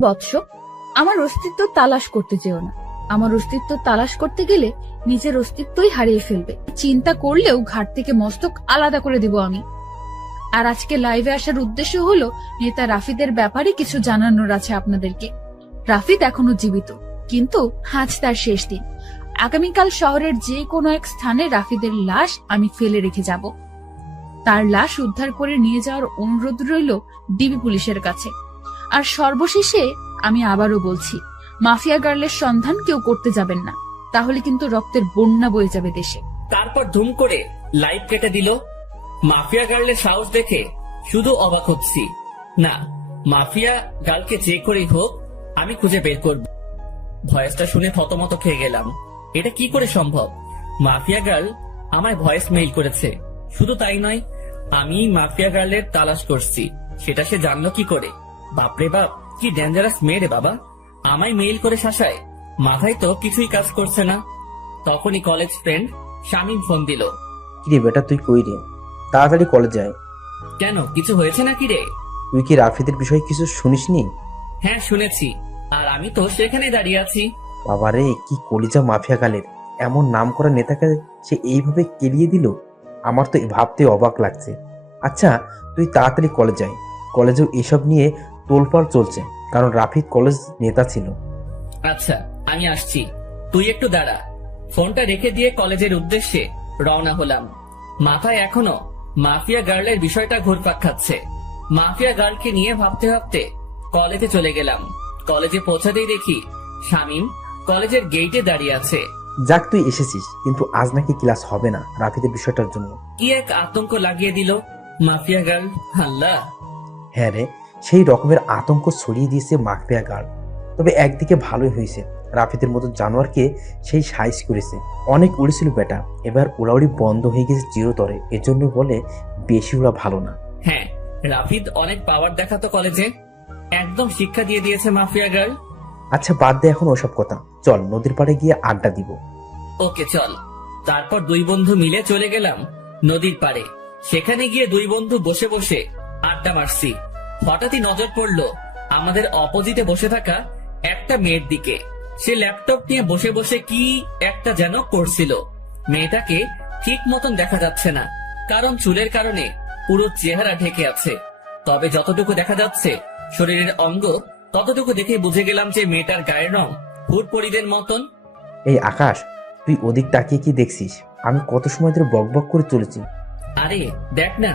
বৎস, আমার অস্তিত্ব তালাশ করতে যেও না। আমার অস্তিত্ব তালাশ করতে গেলে নিজের অস্তিত্বই হারিয়ে ফেলবে। চিন্তা করলেও ঘাট থেকে মস্তক আলাদা করে দিব আমি। আর আজকে লাইভে আসার উদ্দেশ্য হলো নেতা রাফিদের ব্যাপারে কিছু জানানোর আছে আপনাদেরকে। রাফিদ এখনো জীবিত, কিন্তু আজ তার শেষ দিন। আগামীকাল শহরের যে কোনো এক স্থানে রাফিদের লাশ আমি ফেলে রেখে যাব। তার লাশ উদ্ধার করে নিয়ে যাওয়ার অনুরোধ রইল ডিবি পুলিশের কাছে। আর সর্বশেষে আমি আবারও বলছি, মাফিয়া গার্লের সন্ধান কেউ করতে যাবেন না, তাহলে কিন্তু রক্তের বন্যা বয়ে যাবে দেশে। তারপর ধুম করে লাইভ কেটে দিল। মাফিয়া গার্লের সাহস দেখে শুধু অবাক হচ্ছি। না, মাফিয়া গার্লকে যে করেই হোক আমি খুঁজে বের করব। ভয়েসটা শুনে থতমত খেয়ে গেলাম। এটা কি করে সম্ভব? মাফিয়া গার্ল আমায় ভয়েস মেইল করেছে। শুধু তাই নয়, আমি মাফিয়া গার্লের তালাশ করছি, সেটা সে জানলো কি করে? বাপরে বাপ, কি ডেঞ্জারাস মেয়ে রে বাবা! আমায় মেইল করে শাসায়, মাথায় তো কিছুই কাজ করছে না। তখনই কলেজ ফ্রেন্ড শামীম ফোন দিল। কিরে বেটা, তুই কই রে? তাড়াতাড়ি কলেজে আয়। কেন, কিছু হয়েছে নাকি রে? তুই কি রাফিদের বিষয়ে কিছু শুনিসনি? হ্যাঁ শুনেছি, আর আমি তো সেখানে দাঁড়িয়ে আছি। বাবারে, কি কলিজা মাফিয়া গালের! এমন নাম করা নেতাকে সে এইভাবে কেলিয়ে দিল, আমার তো ভাবতে অবাক লাগছে। আচ্ছা, তুই তাড়াতাড়ি কলেজ আয়। কলেজেও এসব নিয়ে তোলপাড় চলছে, কারণ রাফিদ কলেজ নেতা ছিল। আচ্ছা, আমি আসছি, তুই একটু দাঁড়া। ফোনটা রেখে দিয়ে কলেজের উদ্দেশ্যে রওনা হলাম। মাথায় এখনো মাফিয়া গার্লের বিষয়টা ঘুরপাক খাচ্ছে। মাফিয়া গার্লকে নিয়ে ভাবতে ভাবতে কলেজে চলে গেলাম। কলেজে পৌঁছাতেই দেখি শামীম কলেজের গেইটে দাঁড়িয়ে আছে। যাক, তুই এসেছিস, কিন্তু আজ নাকি ক্লাস হবে না রাফিদের বিষয়টার জন্য। কি এক আতঙ্ক লাগিয়ে দিল মাফিয়া গার্ল! আল্লাহ! হ্যাঁ রে, সেই রকমের আতঙ্ক ছড়িয়ে দিয়েছে মাফিয়া গার্ল। তবে একদিকে ভালোই হয়েছে, রাফিদের মতো জানোয়ারকে সেই সাইজ করেছে। অনেক উড়েছিল বেটা, এবার উড়াউড়ি বন্ধ হয়ে গেছে চিরতরে। এজন্য বলে বেশি উড়া ভালো না। হ্যাঁ, রাফিদ অনেক পাওয়ার দেখাতো কলেজে, একদম শিক্ষা দিয়ে দিয়েছে মাফিয়া গার্ল। আচ্ছা, বাদ দে এখন ওসব কথা, চল নদীর পাড়ে গিয়ে আড্ডা দিব। ওকে চল। তারপর দুই বন্ধু মিলে চলে গেলাম নদীর পাড়ে। সেখানে গিয়ে দুই বন্ধু বসে বসে আড্ডা মারছি। হঠাৎই নজর পড়লো আমাদের অপোজিটে বসে থাকা একটা মেয়ের দিকে। সে ল্যাপটপ নিয়ে বসে বসে কি একটা যেন করছিল। মেয়েটাকে ঠিক মতন দেখা যাচ্ছে না, কারণ চুলের কারণে পুরো চেহারা ঢেকে আছে। তবে যতটুকু দেখা যাচ্ছে শরীরের অঙ্গ, ততটুকু দেখে বুঝে গেলাম যে মেয়েটার গায়ের রং হুড়পড়িদের মতন। এই আকাশ, তুই ওদিক তাকিয়ে কি দেখছিস? আমি কত সময় ধরে বকবক করে চলেছি। আরে দেখ না,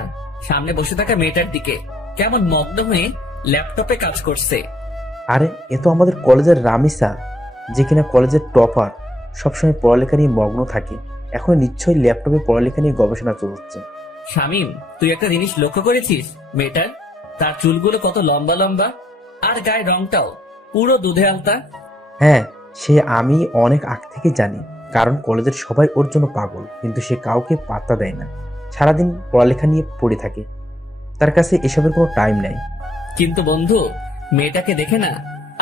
সামনে বসে থাকা মেয়েটার দিকে কেমন মগ্ন হয়ে ল্যাপটপে কাজ করছে। আরে, এ তো আমাদের কলেজের রামিসা, যে কিনা কলেজের টপার, সবসময় পড়ালেখা নিয়ে মগ্ন থাকে। এখন নিশ্চয়ই ল্যাপটপে পড়ালেখা নিয়ে গবেষণা চলছে। শামীম, তুই একটা জিনিস লক্ষ্য করেছিস মেয়েটার? তার চুলগুলো কত লম্বা লম্বা, আর গায়ের রংটাও পুরো দুধে আলতা। হ্যাঁ, সে আমি অনেক আগ থেকে জানি, কারণ কলেজের সবাই ওর জন্য পাগল, কিন্তু সে কাউকে পাত্তা দেয় না। সারাদিন পড়ালেখা নিয়ে পড়ে থাকে, তার কাছে এসবের কোনো টাইম নেই। কিন্তু বন্ধু, মেয়েটাকে দেখে না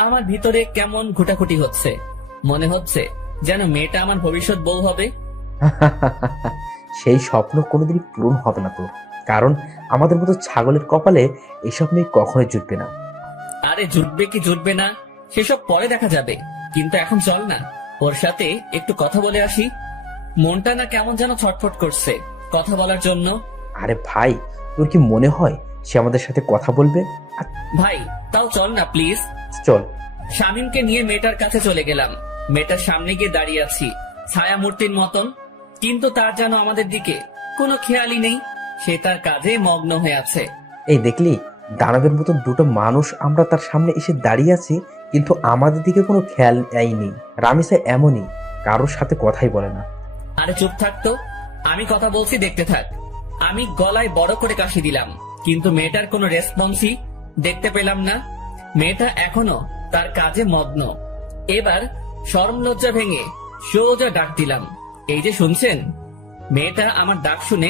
আমার ভিতরে কেমন ঘুটাঘুটি হচ্ছে। মনে হচ্ছে যেন মেয়েটা আমার ভবিষ্যৎ বউ হবে। সেই স্বপ্ন কোনোদিনই পূরণ হবে না তোর, কারণ আমাদের মতো ছাগলের কপালে এসব মেয়ে কখনোই জুটবে না। আরে জুটবে কি জুটবে না সেসব পরে দেখা যাবে, কিন্তু এখন চল না ওর সাথে একটু কথা বলে আসি। মনটা না কেমন যেন ছটফট করছে কথা বলার জন্য। আরে ভাই, তোর কি মনে হয় সে আমাদের সাথে কথা বলবে? ভাই তাও চল না প্লিজ। চল। শামীমকে নিয়ে মেয়েটার কাছে চলে গেলাম। মেয়েটার সামনে গিয়ে দাঁড়িয়ে আছি ছায়া মূর্তির মতন, কিন্তু তার যেন আমাদের দিকে কোনো খেয়ালই নেই। সে তার কাজে মগ্ন হয়ে আছে। এই দেখলি, দানবের মতন দুটো মানুষ আমরা তার সামনে এসে দাঁড়িয়ে আছি, কিন্তু আমাদের দিকে কোনো খেয়াল নেই। রামিসা এমনই, কারোর সাথে কথাই বলে না। আরে চুপ থাকতো, আমি কথা বলছি, দেখতে থাক। আমি গলায় বড় করে কাশি দিলাম, কিন্তু মেয়েটার কোনো রেসপন্সই দেখতে পেলাম না। মেয়েটা এখনো তার কাজে মগ্ন। এবার শরম লজ্জা ভেঙে সোজা ডাক দিলাম, এই যে শুনছেন? মেয়েটা আমার ডাক শুনে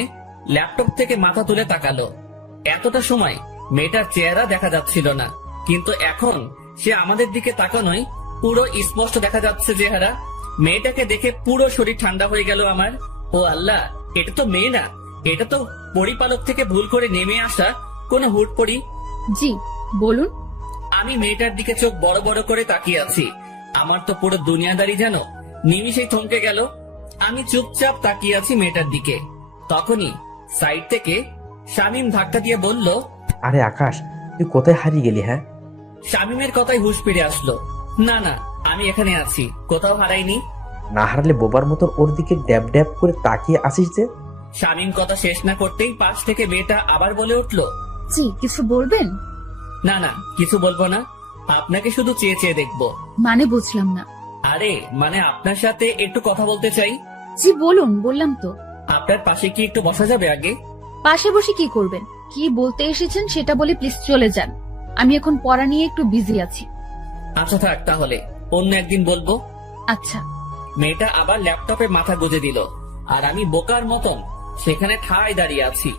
ল্যাপটপ থেকে মাথা তুলে তাকালো। এতটা সময় মেয়েটার চেহারা দেখা যাচ্ছিল না, কিন্তু এখন সে আমাদের দিকে তাকানোই পুরো স্পষ্ট দেখা যাচ্ছে চেহারা। মেয়েটাকে দেখে পুরো শরীর ঠান্ডা হয়ে গেল আমার। ও আল্লাহ, এটা তো মেয়ে না, এটা তো পরিপালক থেকে ভুল করে নেমে আসা কোনো হুটপড়ি। জি বলুন। আমি মেয়েটার দিকে চোখ বড় বড় করে তাকিয়ে আছি। আমার তো পুরো দুনিয়াদারি যেন নিমিষেই থমকে গেল। আমি চুপচাপ তাকিয়ে আছি মেয়েটার দিকে। তখনই সাইড থেকে শামীম ধাক্কা দিয়ে বলল, আরে আকাশ, তুই কোথায় হারিয়ে গেলি? হ্যাঁ, শামীমের কথায় হুঁশ ফিরে আসলো। না না, আমি এখানে আছি, কোথাও হারাইনি। না হারালে বোবার মতন ওর দিকে ড্যাব ড্যাব করে তাকিয়ে আসিস যে। শামীম কথা শেষ না করতেই পাশ থেকে মেয়েটা আবার বলে উঠল, জি, কিছু বলবেন? না না, কিছু বলবো না, আপনাকে শুধু চেয়ে চেয়ে দেখবো। মানে বুঝলাম না। আরে মানে আপনার সাথে একটু কথা বলতে চাই। জি বলুন, বললাম তো। আপনার পাশে কি একটু বসা যাবে আগে? পাশে বসে কি করবেন? কি বলতে এসেছেন সেটা বলে প্লিজ চলে যান। আমি এখন পড়া নিয়ে একটু বিজি আছি। আচ্ছা থাক, তাহলে অন্য একদিন বলবো। আচ্ছা। মেয়েটা আবার ল্যাপটপে মাথা গুজে দিল, আর আমি বোকার মতন সেখানে ঠায় দাঁড়িয়ে আছি।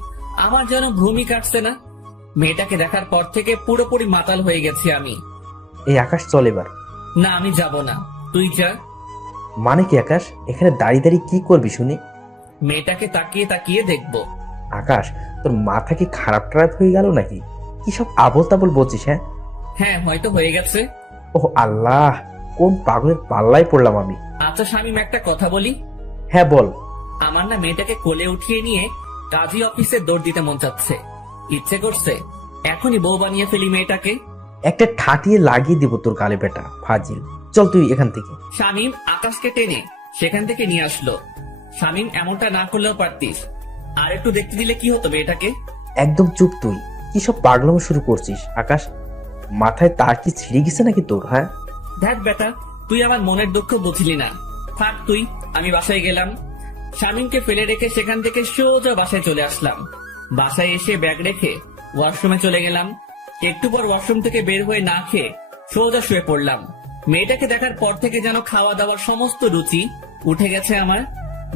আমার যেন ঘুমই কাটছে না। মেয়েটাকে দেখার পর থেকে পুরোপুরি মাতাল হয়ে গেছি আমি। এই আকাশ, চল এবার। না, আমি যাব না, তুই যা। মানে কি আকাশ, এখানে দাঁড়িয়ে দাঁড়িয়ে কি করবি শুনি? মেয়েটাকে তাকিয়ে তাকিয়ে দেখবো। আকাশ, তোর মাথা কি খারাপ টারাপ হয়ে গেল নাকি? কি সব আবল তাবল বলছিস? হ্যাঁ, হ্যাঁ, হয়তো হয়ে গেছে। ওহ আল্লাহ, কোন পাগলের পাল্লায় পড়লাম আমি। আচ্ছা শামীম, একটা কথা বলি। হ্যাঁ বল। আমার না মেয়েটাকে কোলে উঠিয়ে নিয়ে কাজী অফিসে দৌড় দিতে মন চাচ্ছে। ইচ্ছে করছে এখনই বউ বানিয়ে ফেলি মেয়েটাকে। একটা ঠাটিয়ে লাগিয়ে দিব তোর গালে বেটা ফাজিল। চল তুই এখান থেকে। শামীম আকাশকে টেনে সেখান থেকে নিয়ে আসলো। শামীম, এমনটা না করলেও পারতিস, আর একটু দেখতে দিলে কি হতো মেয়েটাকে। একদম চুপ তুই। কি সব পাগলামো শুরু করছিস আকাশ? মাথায় তার কি ছিঁড়ে গেছে নাকি তোর? হ্যাঁ, দেখ বেটা, তুই আমার মনের দুঃখ বুঝলি না। থাক তুই, আমি বাসায় গেলাম। শামীমকে ফেলে রেখে সেখান থেকে সোজা বাসায় চলে আসলাম। বাসায় এসে ব্যাগ রেখে ওয়াশরুমে চলে গেলাম। একটু পর ওয়াশরুম থেকে বের হয়ে না খেয়ে সোজা শুয়ে পড়লাম। মেয়েটাকে দেখার পর থেকে যেন খাওয়া দাওয়ার সমস্ত রুচি উঠে গেছে আমার।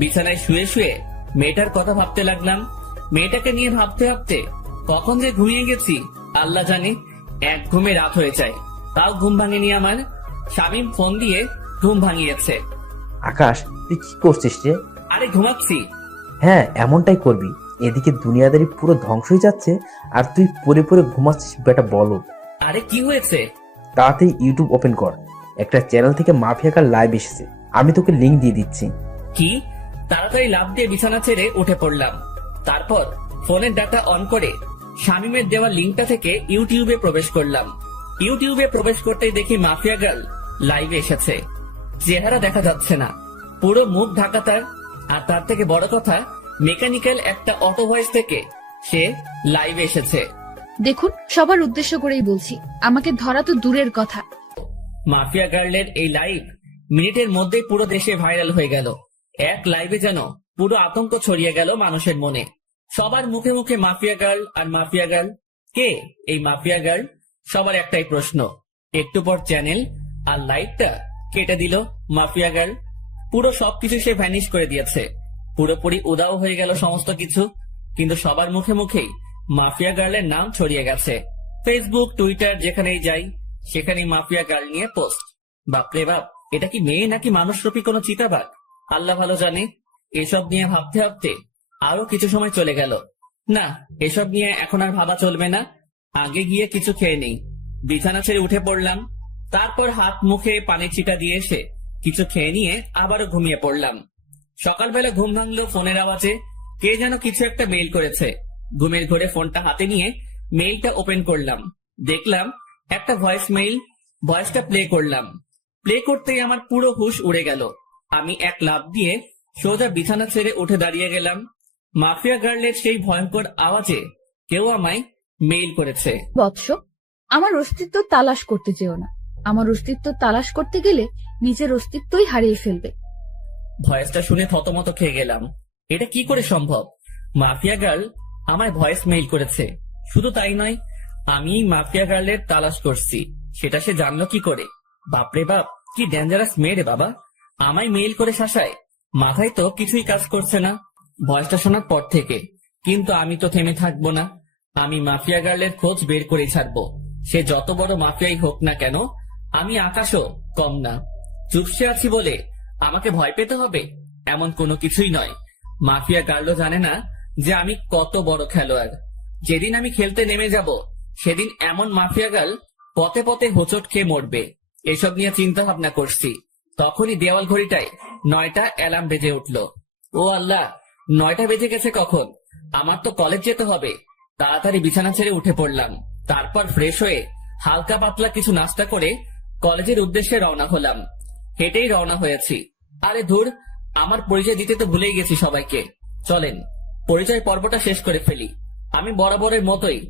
বিছানায় শুয়ে শুয়ে মেয়েটার কথা ভাবতে লাগলাম। মেয়েটাকে নিয়ে ভাবতে ভাবতে কখন যে ঘুমিয়ে গেছি আল্লাহ জানে। এক ঘুমে রাত হয়ে যায়, তাও ঘুম ভাঙেনি আমার। শামীম ফোন দিয়ে ঘুম ভাঙিয়েছে। আকাশ, তুই কি করছিস রে? আরে ঘুমাচ্ছি। হ্যাঁ, এমনটাই করবি। এদিকে দুনিয়াদারি পুরো ধ্বংস হয়ে যাচ্ছে আর তুই পরে পরে ঘুমাচ্ছিস বেটা বলো। আরে কি হয়েছে? তাড়াতাড়ি ইউটিউব ওপেন কর। একটা চ্যানেল থেকে মাফিয়া কার লাইভ এসেছে, আমি তোকে লিংক দিয়ে দিচ্ছি। কি? তাড়াতাড়ি লাফ দিয়ে বিছানা ছেড়ে উঠে পড়লাম। তারপর ফোনের ডাটা অন করে শামীমের দেওয়া লিঙ্কটা থেকে ইউটিউবে প্রবেশ করলাম। ইউটিউবে প্রবেশ করতেই দেখি মাফিয়া গার্ল লাইভে এসেছে। চেহারা দেখা যাচ্ছে না, পুরো মুখ ঢাকা তার। আর তার থেকে বড় কথা, মেকানিক্যাল একটা অটো ভয়েস থেকে সে লাইভে এসেছে। দেখুন, সবার উদ্দেশ্য করেই বলছি, আমাকে ধরা তো দূরের কথা। মাফিয়া গার্লের এই লাইভ মিনিটের মধ্যেই পুরো দেশে ভাইরাল হয়ে গেল। এক লাইভে যেন পুরো আতঙ্ক ছড়িয়ে গেল মানুষের মনে। সবার মুখে মুখে মাফিয়া গার্ল আর মাফিয়া গার্ল। কে এই মাফিয়া গার্ল? সবার একটাই প্রশ্ন। একটু পর চ্যানেল আর লাইভটা কেটে দিল মাফিয়া গার্ল। পুরো সবকিছু সে ভ্যানিশ করে দিয়েছে। পুরোপুরি উদাও হয়ে গেল সমস্ত কিছু। কিন্তু সবার মুখে মুখেই মাফিয়া গার্লের নাম ছড়িয়ে গেছে। ফেসবুক, টুইটার, যেখানেই যাই সেখানেই মাফিয়া গার্ল নিয়ে পোস্ট। বাপরে বাপ, এটা কি মেয়ে নাকি মানুষরূপী কোনো চিতাবাঘ? আল্লাহ ভালো জানে। এসব নিয়ে ভাবতে ভাবতে আরো কিছু সময় চলে গেল। না, এসব নিয়ে এখন আর ভাবা চলবে না। আগে গিয়ে কিছু খেয়ে নেই। বিছানা ছেড়ে উঠে পড়লাম। তারপর হাত মুখে পানির ছিটা দিয়ে এসে কিছু খেয়ে নিয়ে আবারও ঘুমিয়ে পড়লাম। সকালবেলা ঘুম ভাঙলো ফোনের আওয়াজে। কে যেন কিছু একটা মেইল করেছে। ঘুমের ঘোরে ফোনটা হাতে নিয়ে মেইলটা ওপেন করলাম। দেখলাম একটা ভয়েস মেইল। ভয়েসটা প্লে করলাম। প্লে করতেই আমার পুরো হুঁশ উড়ে গেল। আমি এক লাফ দিয়ে সোজা বিছানা ছেড়ে উঠে দাঁড়িয়ে গেলাম। মাফিয়া গার্লের সেই ভয়ঙ্কর আওয়াজে কেউ আমায় মেইল করেছে। বৎস, আমার অস্তিত্ব তালাশ করতে যেও না। আমার অস্তিত্ব তালাশ করতে গেলে নিজের অস্তিত্বই হারিয়ে ফেলবে। ভয়েসটা শুনে থতমত খেয়ে গেলাম। এটা কি করে সম্ভব? মাফিয়া গার্ল আমায় ভয়েস মেইল করেছে। শুধু তাই নয়, আমি মাফিয়া গার্লের তালাশ করছি সেটা সে জানলো কি করে? বাপরে বাপ, কি ডেঞ্জারাস মেয়ে রে বাবা! আমায় মেইল করে শাসায়। মাথায় তো কিছুই কাজ করছে না ভয়েসটা শোনার পর থেকে। কিন্তু আমি তো থেমে থাকবো না। আমি মাফিয়া গার্লের খোঁজ বের করে ছাড়বো। সে যত বড় মাফিয়াই হোক না কেন, আমি আকাশও কম না। চুপসে আছি বলে আমাকে ভয় পেতে হবে এমন কোনো কিছুই নয়। মাফিয়া গার্লও জানে না যে আমি কত বড় খেলোয়াড়। যেদিন আমি খেলতে নেমে যাব সেদিন এমন মাফিয়া গার্ল পথে পথে হোঁচট খেয়ে মরবে, এসব নিয়ে চিন্তা ভাবনা করছি। তখনই দেওয়াল ঘড়িটায় 9টা অ্যালার্ম বেজে উঠল। ও আল্লাহ, 9টা বেজে গেছে কখন? আমার তো কলেজ যেতে হবে। তাড়াতাড়ি বিছানা ছেড়ে উঠে পড়লাম। তারপর ফ্রেশ হয়ে হালকা পাতলা কিছু নাস্তা করে কলেজের উদ্দেশ্যে রওনা হলাম। হেঁটেই রওনা হয়েছি। আরে ধুর, আমার পরিচয় দিতে তো ভুলেই গেছি সবাইকে। চলেন পরিচয় পর্বটা শেষ করে ফেলি। আমি বরাবরের মতোই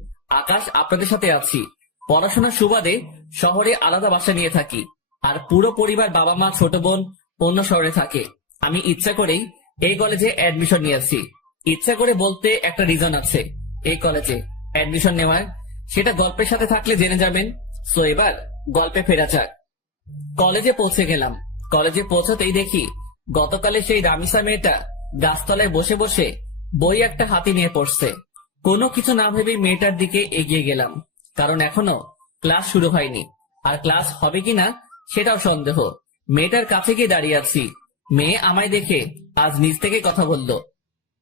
আকাশ, আপনাদের সাথে আছি। পড়াশোনার সুবাদে শহরে আলাদা বাসা নিয়ে থাকি, আর পুরো পরিবার, বাবা মা, ছোট বোন অন্য শহরে থাকে। আমি ইচ্ছা করেই এই কলেজে অ্যাডমিশন নিয়েছি। ইচ্ছা করে বলতে একটা রিজন আছে এই কলেজে অ্যাডমিশন নেওয়ার, সেটা গল্পের সাথে থাকলে জেনে যাবেন। সো এবার গল্পে ফেরা যাক। কলেজে পৌঁছে গেলাম। কলেজে পৌঁছাতেই দেখি গতকালে সেই রামিসা মেয়েটা গাছতলায় বসে বসে বই একটা হাতে নিয়ে পড়ছে। কোনো কিছু না ভেবেই মেয়েটার দিকে এগিয়ে গেলাম, কারণ এখনো ক্লাস শুরু হয়নি, আর ক্লাস হবে কিনা সেটাও সন্দেহ। মেয়েটার কাছে গিয়ে দাঁড়িয়ে আছি। মেয়ে আমায় দেখে আজ নিজ থেকে কথা বলল।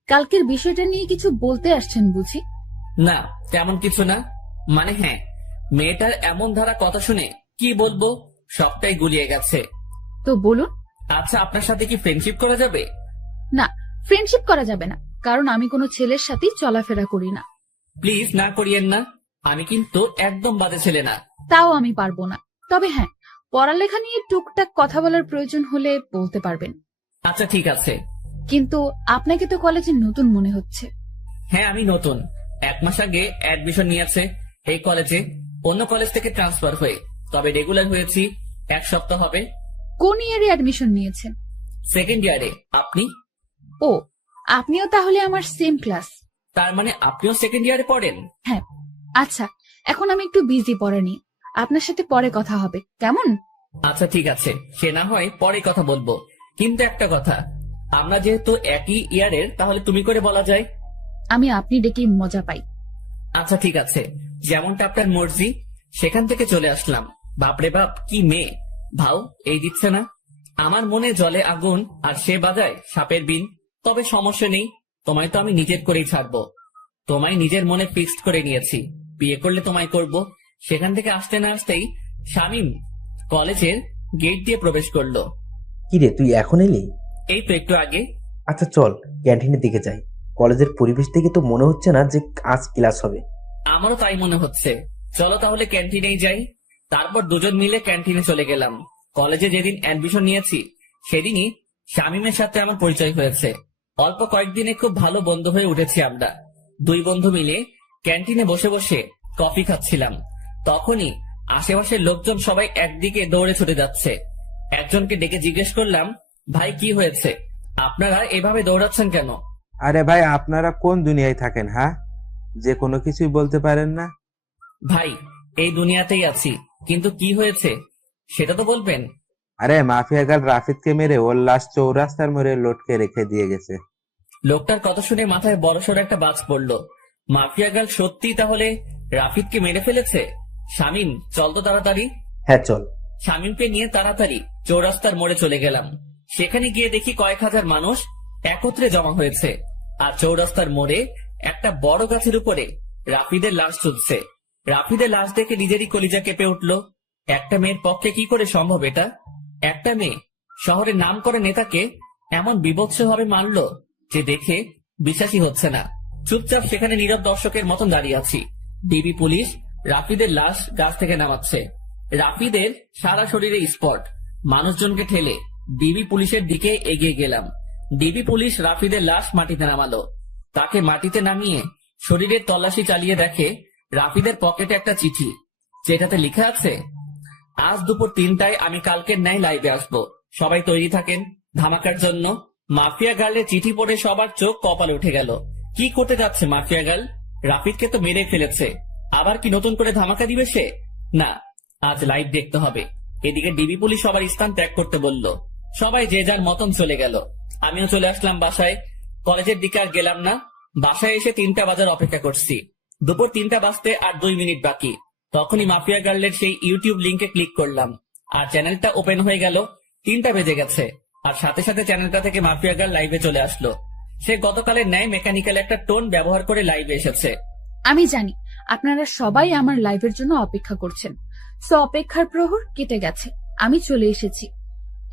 কালকের বিষয়টা নিয়ে কিছু বলতে আসছেন বুঝি? না, তেমন কিছু না। মানে হ্যাঁ, মেয়েটার এমন ধারা কথা শুনে কি বলবো, সবটাই গুলিয়ে গেছে। তো বলুন। আচ্ছা, আপনার সাথে কি ফ্রেন্ডশিপ করা যাবে? না, ফ্রেন্ডশিপ করা যাবে না, কারণ আমি কোনো ছেলের সাথেই চলাফেরা করি না। প্লিজ না করিয়েন না, আমি কিন্তু একদম বাজে ছেলে না। তাও আমি পারবো না। তবে হ্যাঁ, পড়ালেখা নিয়ে টুকটাক কথা বলার প্রয়োজন হলে বলতে পারবেন। আচ্ছা ঠিক আছে। কিন্তু আপনাকে তো কলেজে নতুন মনে হচ্ছে। হ্যাঁ, আমি নতুন। 1 মাস আগে অ্যাডমিশন নিয়েছে এই কলেজে, অন্য কলেজ থেকে ট্রান্সফার হয়ে। তবে রেগুলার হয়েছি 1 সপ্তাহ হবে। কোন ইয়ারে অ্যাডমিশন নিয়েছেন? 2nd ইয়ারে। আপনি? ও, আপনিও তাহলে আমার সেম ক্লাস। তার মানে আপনিও 2nd ইয়ারে পড়েন? হ্যাঁ। আচ্ছা, এখন আমি একটু বিজি পড়া নিয়ে। আপনার সাথে পরে কথা হবে, কেমন? আচ্ছা ঠিক আছে, সে না হয় পরে কথা বলবো। কিন্তু একটা কথা, আমরা যেহেতু একই ইয়ারের, তাহলে তুমি করে বলা যায়। আমি আপনি ডেকে মজা পাই। আচ্ছা ঠিক আছে, যেমনটা আপনার মর্জি। সেখান থেকে চলে আসলাম। বাপরে বাপ, কি মেয়ে! ভাও এই দিচ্ছে না। আমার মনে জলে আগুন, আর সে বাজায় সাপের বিন। তবে সমস্যা নেই, তোমায় তো আমি নিজের করেই ছাড়বো। তোমায় নিজের মনে ফিক্সড করে নিয়েছি, বিয়ে করলে তোমায় করব। সেখান থেকে আসতে না আসতেই শামীম কলেজের গেট দিয়ে প্রবেশ করলো। কিরে, তুই এখন এলি? এই তো একটু আগে। আচ্ছা চল ক্যান্টিনের দিকে যাই। কলেজের পরিবেশ দেখে তো মনে হচ্ছে না যে আজ ক্লাস হবে। আমারও তাই মনে হচ্ছে। চলো তাহলে ক্যান্টিনেই যাই। তারপর দুজন মিলে ক্যান্টিনে চলে গেলাম। কলেজে যেদিন অ্যাডমিশন নিয়েছি সেদিনই শামীমের সাথে আমার পরিচয় হয়েছে। অল্প কয়েকদিনে খুব ভালো বন্ধু হয়ে উঠেছি আমরা। 2 বন্ধু মিলে ক্যান্টিনে বসে বসে কফি খাচ্ছিলাম। তখনই আশেপাশের লোকজন সবাই একদিকে দৌড়ে ছুটে যাচ্ছে। একজনকে ডেকে জিজ্ঞেস করলাম, ভাই কি হয়েছে, আপনারা এভাবে দৌড়াচ্ছেন কেন? আরে ভাই, আপনারা কোন দুনিয়ায় থাকেন? হ্যাঁ, যে কোনো কিছুই বলতে পারেন না? ভাই, এই দুনিয়াতেই আছি, কিন্তু কি হয়েছে সেটা তো বলবেন। আরে মাফিয়া গার্ল রাফিদকে মেরে ওর লাশ চৌরাস্তার মোড়ে লটকে রেখে দিয়ে গেছে। লোকটার কথা শুনে মাথায় বড়সড় একটা বাজ পড়লো। মাফিয়া গার্ল সত্যি তাহলে রাফিদকে মেরে ফেলেছে? শামীম, চল তো তাড়াতাড়ি। হ্যাঁ চল। শামীমকে নিয়ে তাড়াতাড়ি চৌরাস্তার মোড়ে চলে গেলাম। সেখানে গিয়ে দেখি কয়েক হাজার মানুষ একত্রে জমা হয়েছে, আর চৌরাস্তার মোড়ে একটা বড় গাছের উপরে রাফিদের লাশ ঝুলছে। রাফিদের লাশ দেখে নিজেরই কলিজা কেঁপে উঠলো। একটা মেয়ের পক্ষে কি করে সম্ভব এটা? একটা মেয়ে শহরের নামকরা নেতাকে এমন বিভৎসভাবে মারলো যে দেখে বিশ্বাসই হচ্ছে না। চুপচাপ সেখানে নীরব দর্শকের মতন দাঁড়িয়ে আছি। ডিবি পুলিশ রাফিদের লাশ গাছ থেকে নামাচ্ছে। রাফিদের সারা শরীরে স্পট। মানুষজনকে ঠেলে ডিবি পুলিশের দিকে এগিয়ে গেলাম। ডিবি পুলিশ রাফিদের লাশ মাটিতে নামালো। তাকে মাটিতে নামিয়ে শরীরের তল্লাশি চালিয়ে দেখে রাফিদের পকেটে একটা চিঠি, যেটাতে লেখা আছে, আজ দুপুর 3টায় আমি কালকের ন্যায় লাইভে আসবো, সবাই তৈরি থাকেন ধামাকার জন্য। মাফিয়া গার্লের চিঠি পড়ে সবার চোখ কপালে উঠে গেল। কি করতে যাচ্ছে মাফিয়া গার্ল? রাফিদকে তো মেরে ফেলেছে, আবার কি নতুন করে ধামাকা দিবে সে? না, আজ লাইভ দেখতে হবে। এদিকে ডিবি পুলিশ সবার স্থান ত্যাগ করতে বলল। সবাই যে যার মতন চলে গেল। আমিও চলে আসলাম বাসায়। কলেজের দিকে আর গেলাম না। বাসায় এসে 3টা বাজার অপেক্ষা করছি। দুপুর 3টা বাজতে আর 2 মিনিট বাকি। তখনই মাফিয়া গার্লের সেই ইউটিউব লিংকে ক্লিক করলাম, আর চ্যানেলটা ওপেন হয়ে গেল। 3টা বেজে গেছে, আর সাথে সাথে চ্যানেলটা থেকে মাফিয়া গার্ল লাইভে চলে আসলো। সে গতকালের ন্যায় মেকানিক্যাল একটা টোন ব্যবহার করে লাইভে এসেছে। আমি জানি আপনারা সবাই আমার লাইভের জন্য অপেক্ষা করছেন। সো অপেক্ষার প্রহর কেটে গেছে, আমি চলে এসেছি।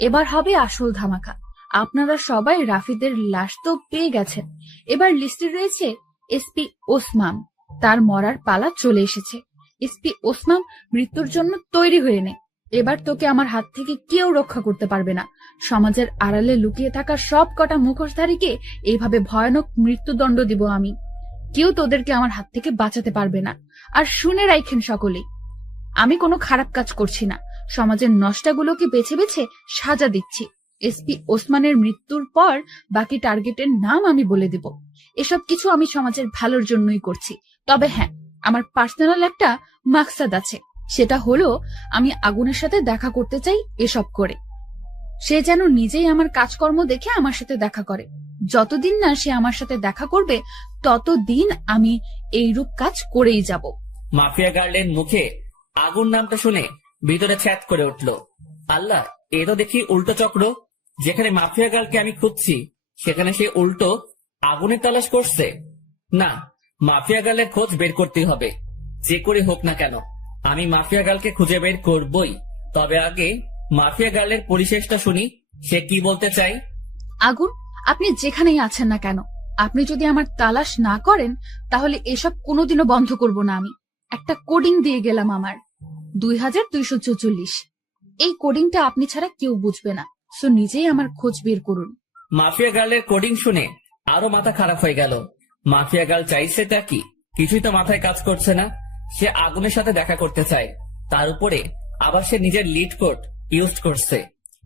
এবার হবে আসল ধামাকা। আপনারা সবাই রাফিদের লাশ তো পেয়ে গেছেন, এবার লিস্টে রয়েছে এসপি ওসমান। তার মরার পালা চলে এসেছে। এসপি ওসমান, মৃত্যুর জন্য তৈরি হয়ে নে। এবার তোকে আমার হাত থেকে কেউ রক্ষা করতে পারবে না। সমাজের আড়ালে লুকিয়ে থাকা সব কটা মুখোশধারীকে এইভাবে ভয়ানক মৃত্যুদণ্ড দিব আমি। কেউ তোদেরকে আমার হাত থেকে বাঁচাতে পারবে না। আর শুনে রাখেন সকলেই, আমি কোনো খারাপ কাজ করছি না, সমাজের নষ্টাগুলোকে বেছে বেছে সাজা দিচ্ছি। এসপি ওসমানের মৃত্যুর পর বাকি টার্গেটের নাম আমি বলে দিব। এসব কিছু আমি সমাজের ভালোর জন্যই করছি। তবে হ্যাঁ, আমার পার্সোনাল একটা মাকসাদ আছে, সেটা হলো আমি আগুনের সাথে দেখা করতে চাই এসব করে। সে যেন নিজেই আমার কাজকর্ম দেখে আমার সাথে দেখা করে। যতদিন না সে আমার সাথে দেখা করবে ততদিন আমি এইরূপ কাজ করেই যাব। মাফিয়া গার্লের মুখে আগুন নামটা শুনে ভিতরে ছ্যাত করে উঠল। আল্লাহ, এ তো দেখি উল্টো চক্র। যেখানে মাফিয়া গার্লকে আমি খুঁজছি সেখানে সে উল্টো আগুনের তালাশ করছে। না, মাফিয়া গার্লের খোঁজ বের করতেই হবে, যে করে হোক না কেন। আমি মাফিয়া গার্লকে খুঁজে বের করবই। তবে আগে মাফিয়া গার্লের পরিশেষটা শুনি, সে কি বলতে চাই। আগুন, আপনি যেখানেই আছেন না কেন, আপনি যদি আমার তালাশ না করেন তাহলে এসব কোনোদিনও বন্ধ করব না আমি। একটা কোডিং দিয়ে গেলাম আমার, 2244। এই কোডিংটা আপনি ছাড়া কেউ বুঝবে না, সো নিজেই আমার খোঁজ বের করুন। মাফিয়া গার্লের কোডিং শুনে আরো মাথা খারাপ হয়ে গেল। মাফিয়া গার্ল চাইছেটা কি, কিছুই তো মাথায় কাজ করছে না। সে আগুনের সাথে দেখা করতে চায়, তার উপরে আবার সে নিজের লিড কোড ইউজ করছে।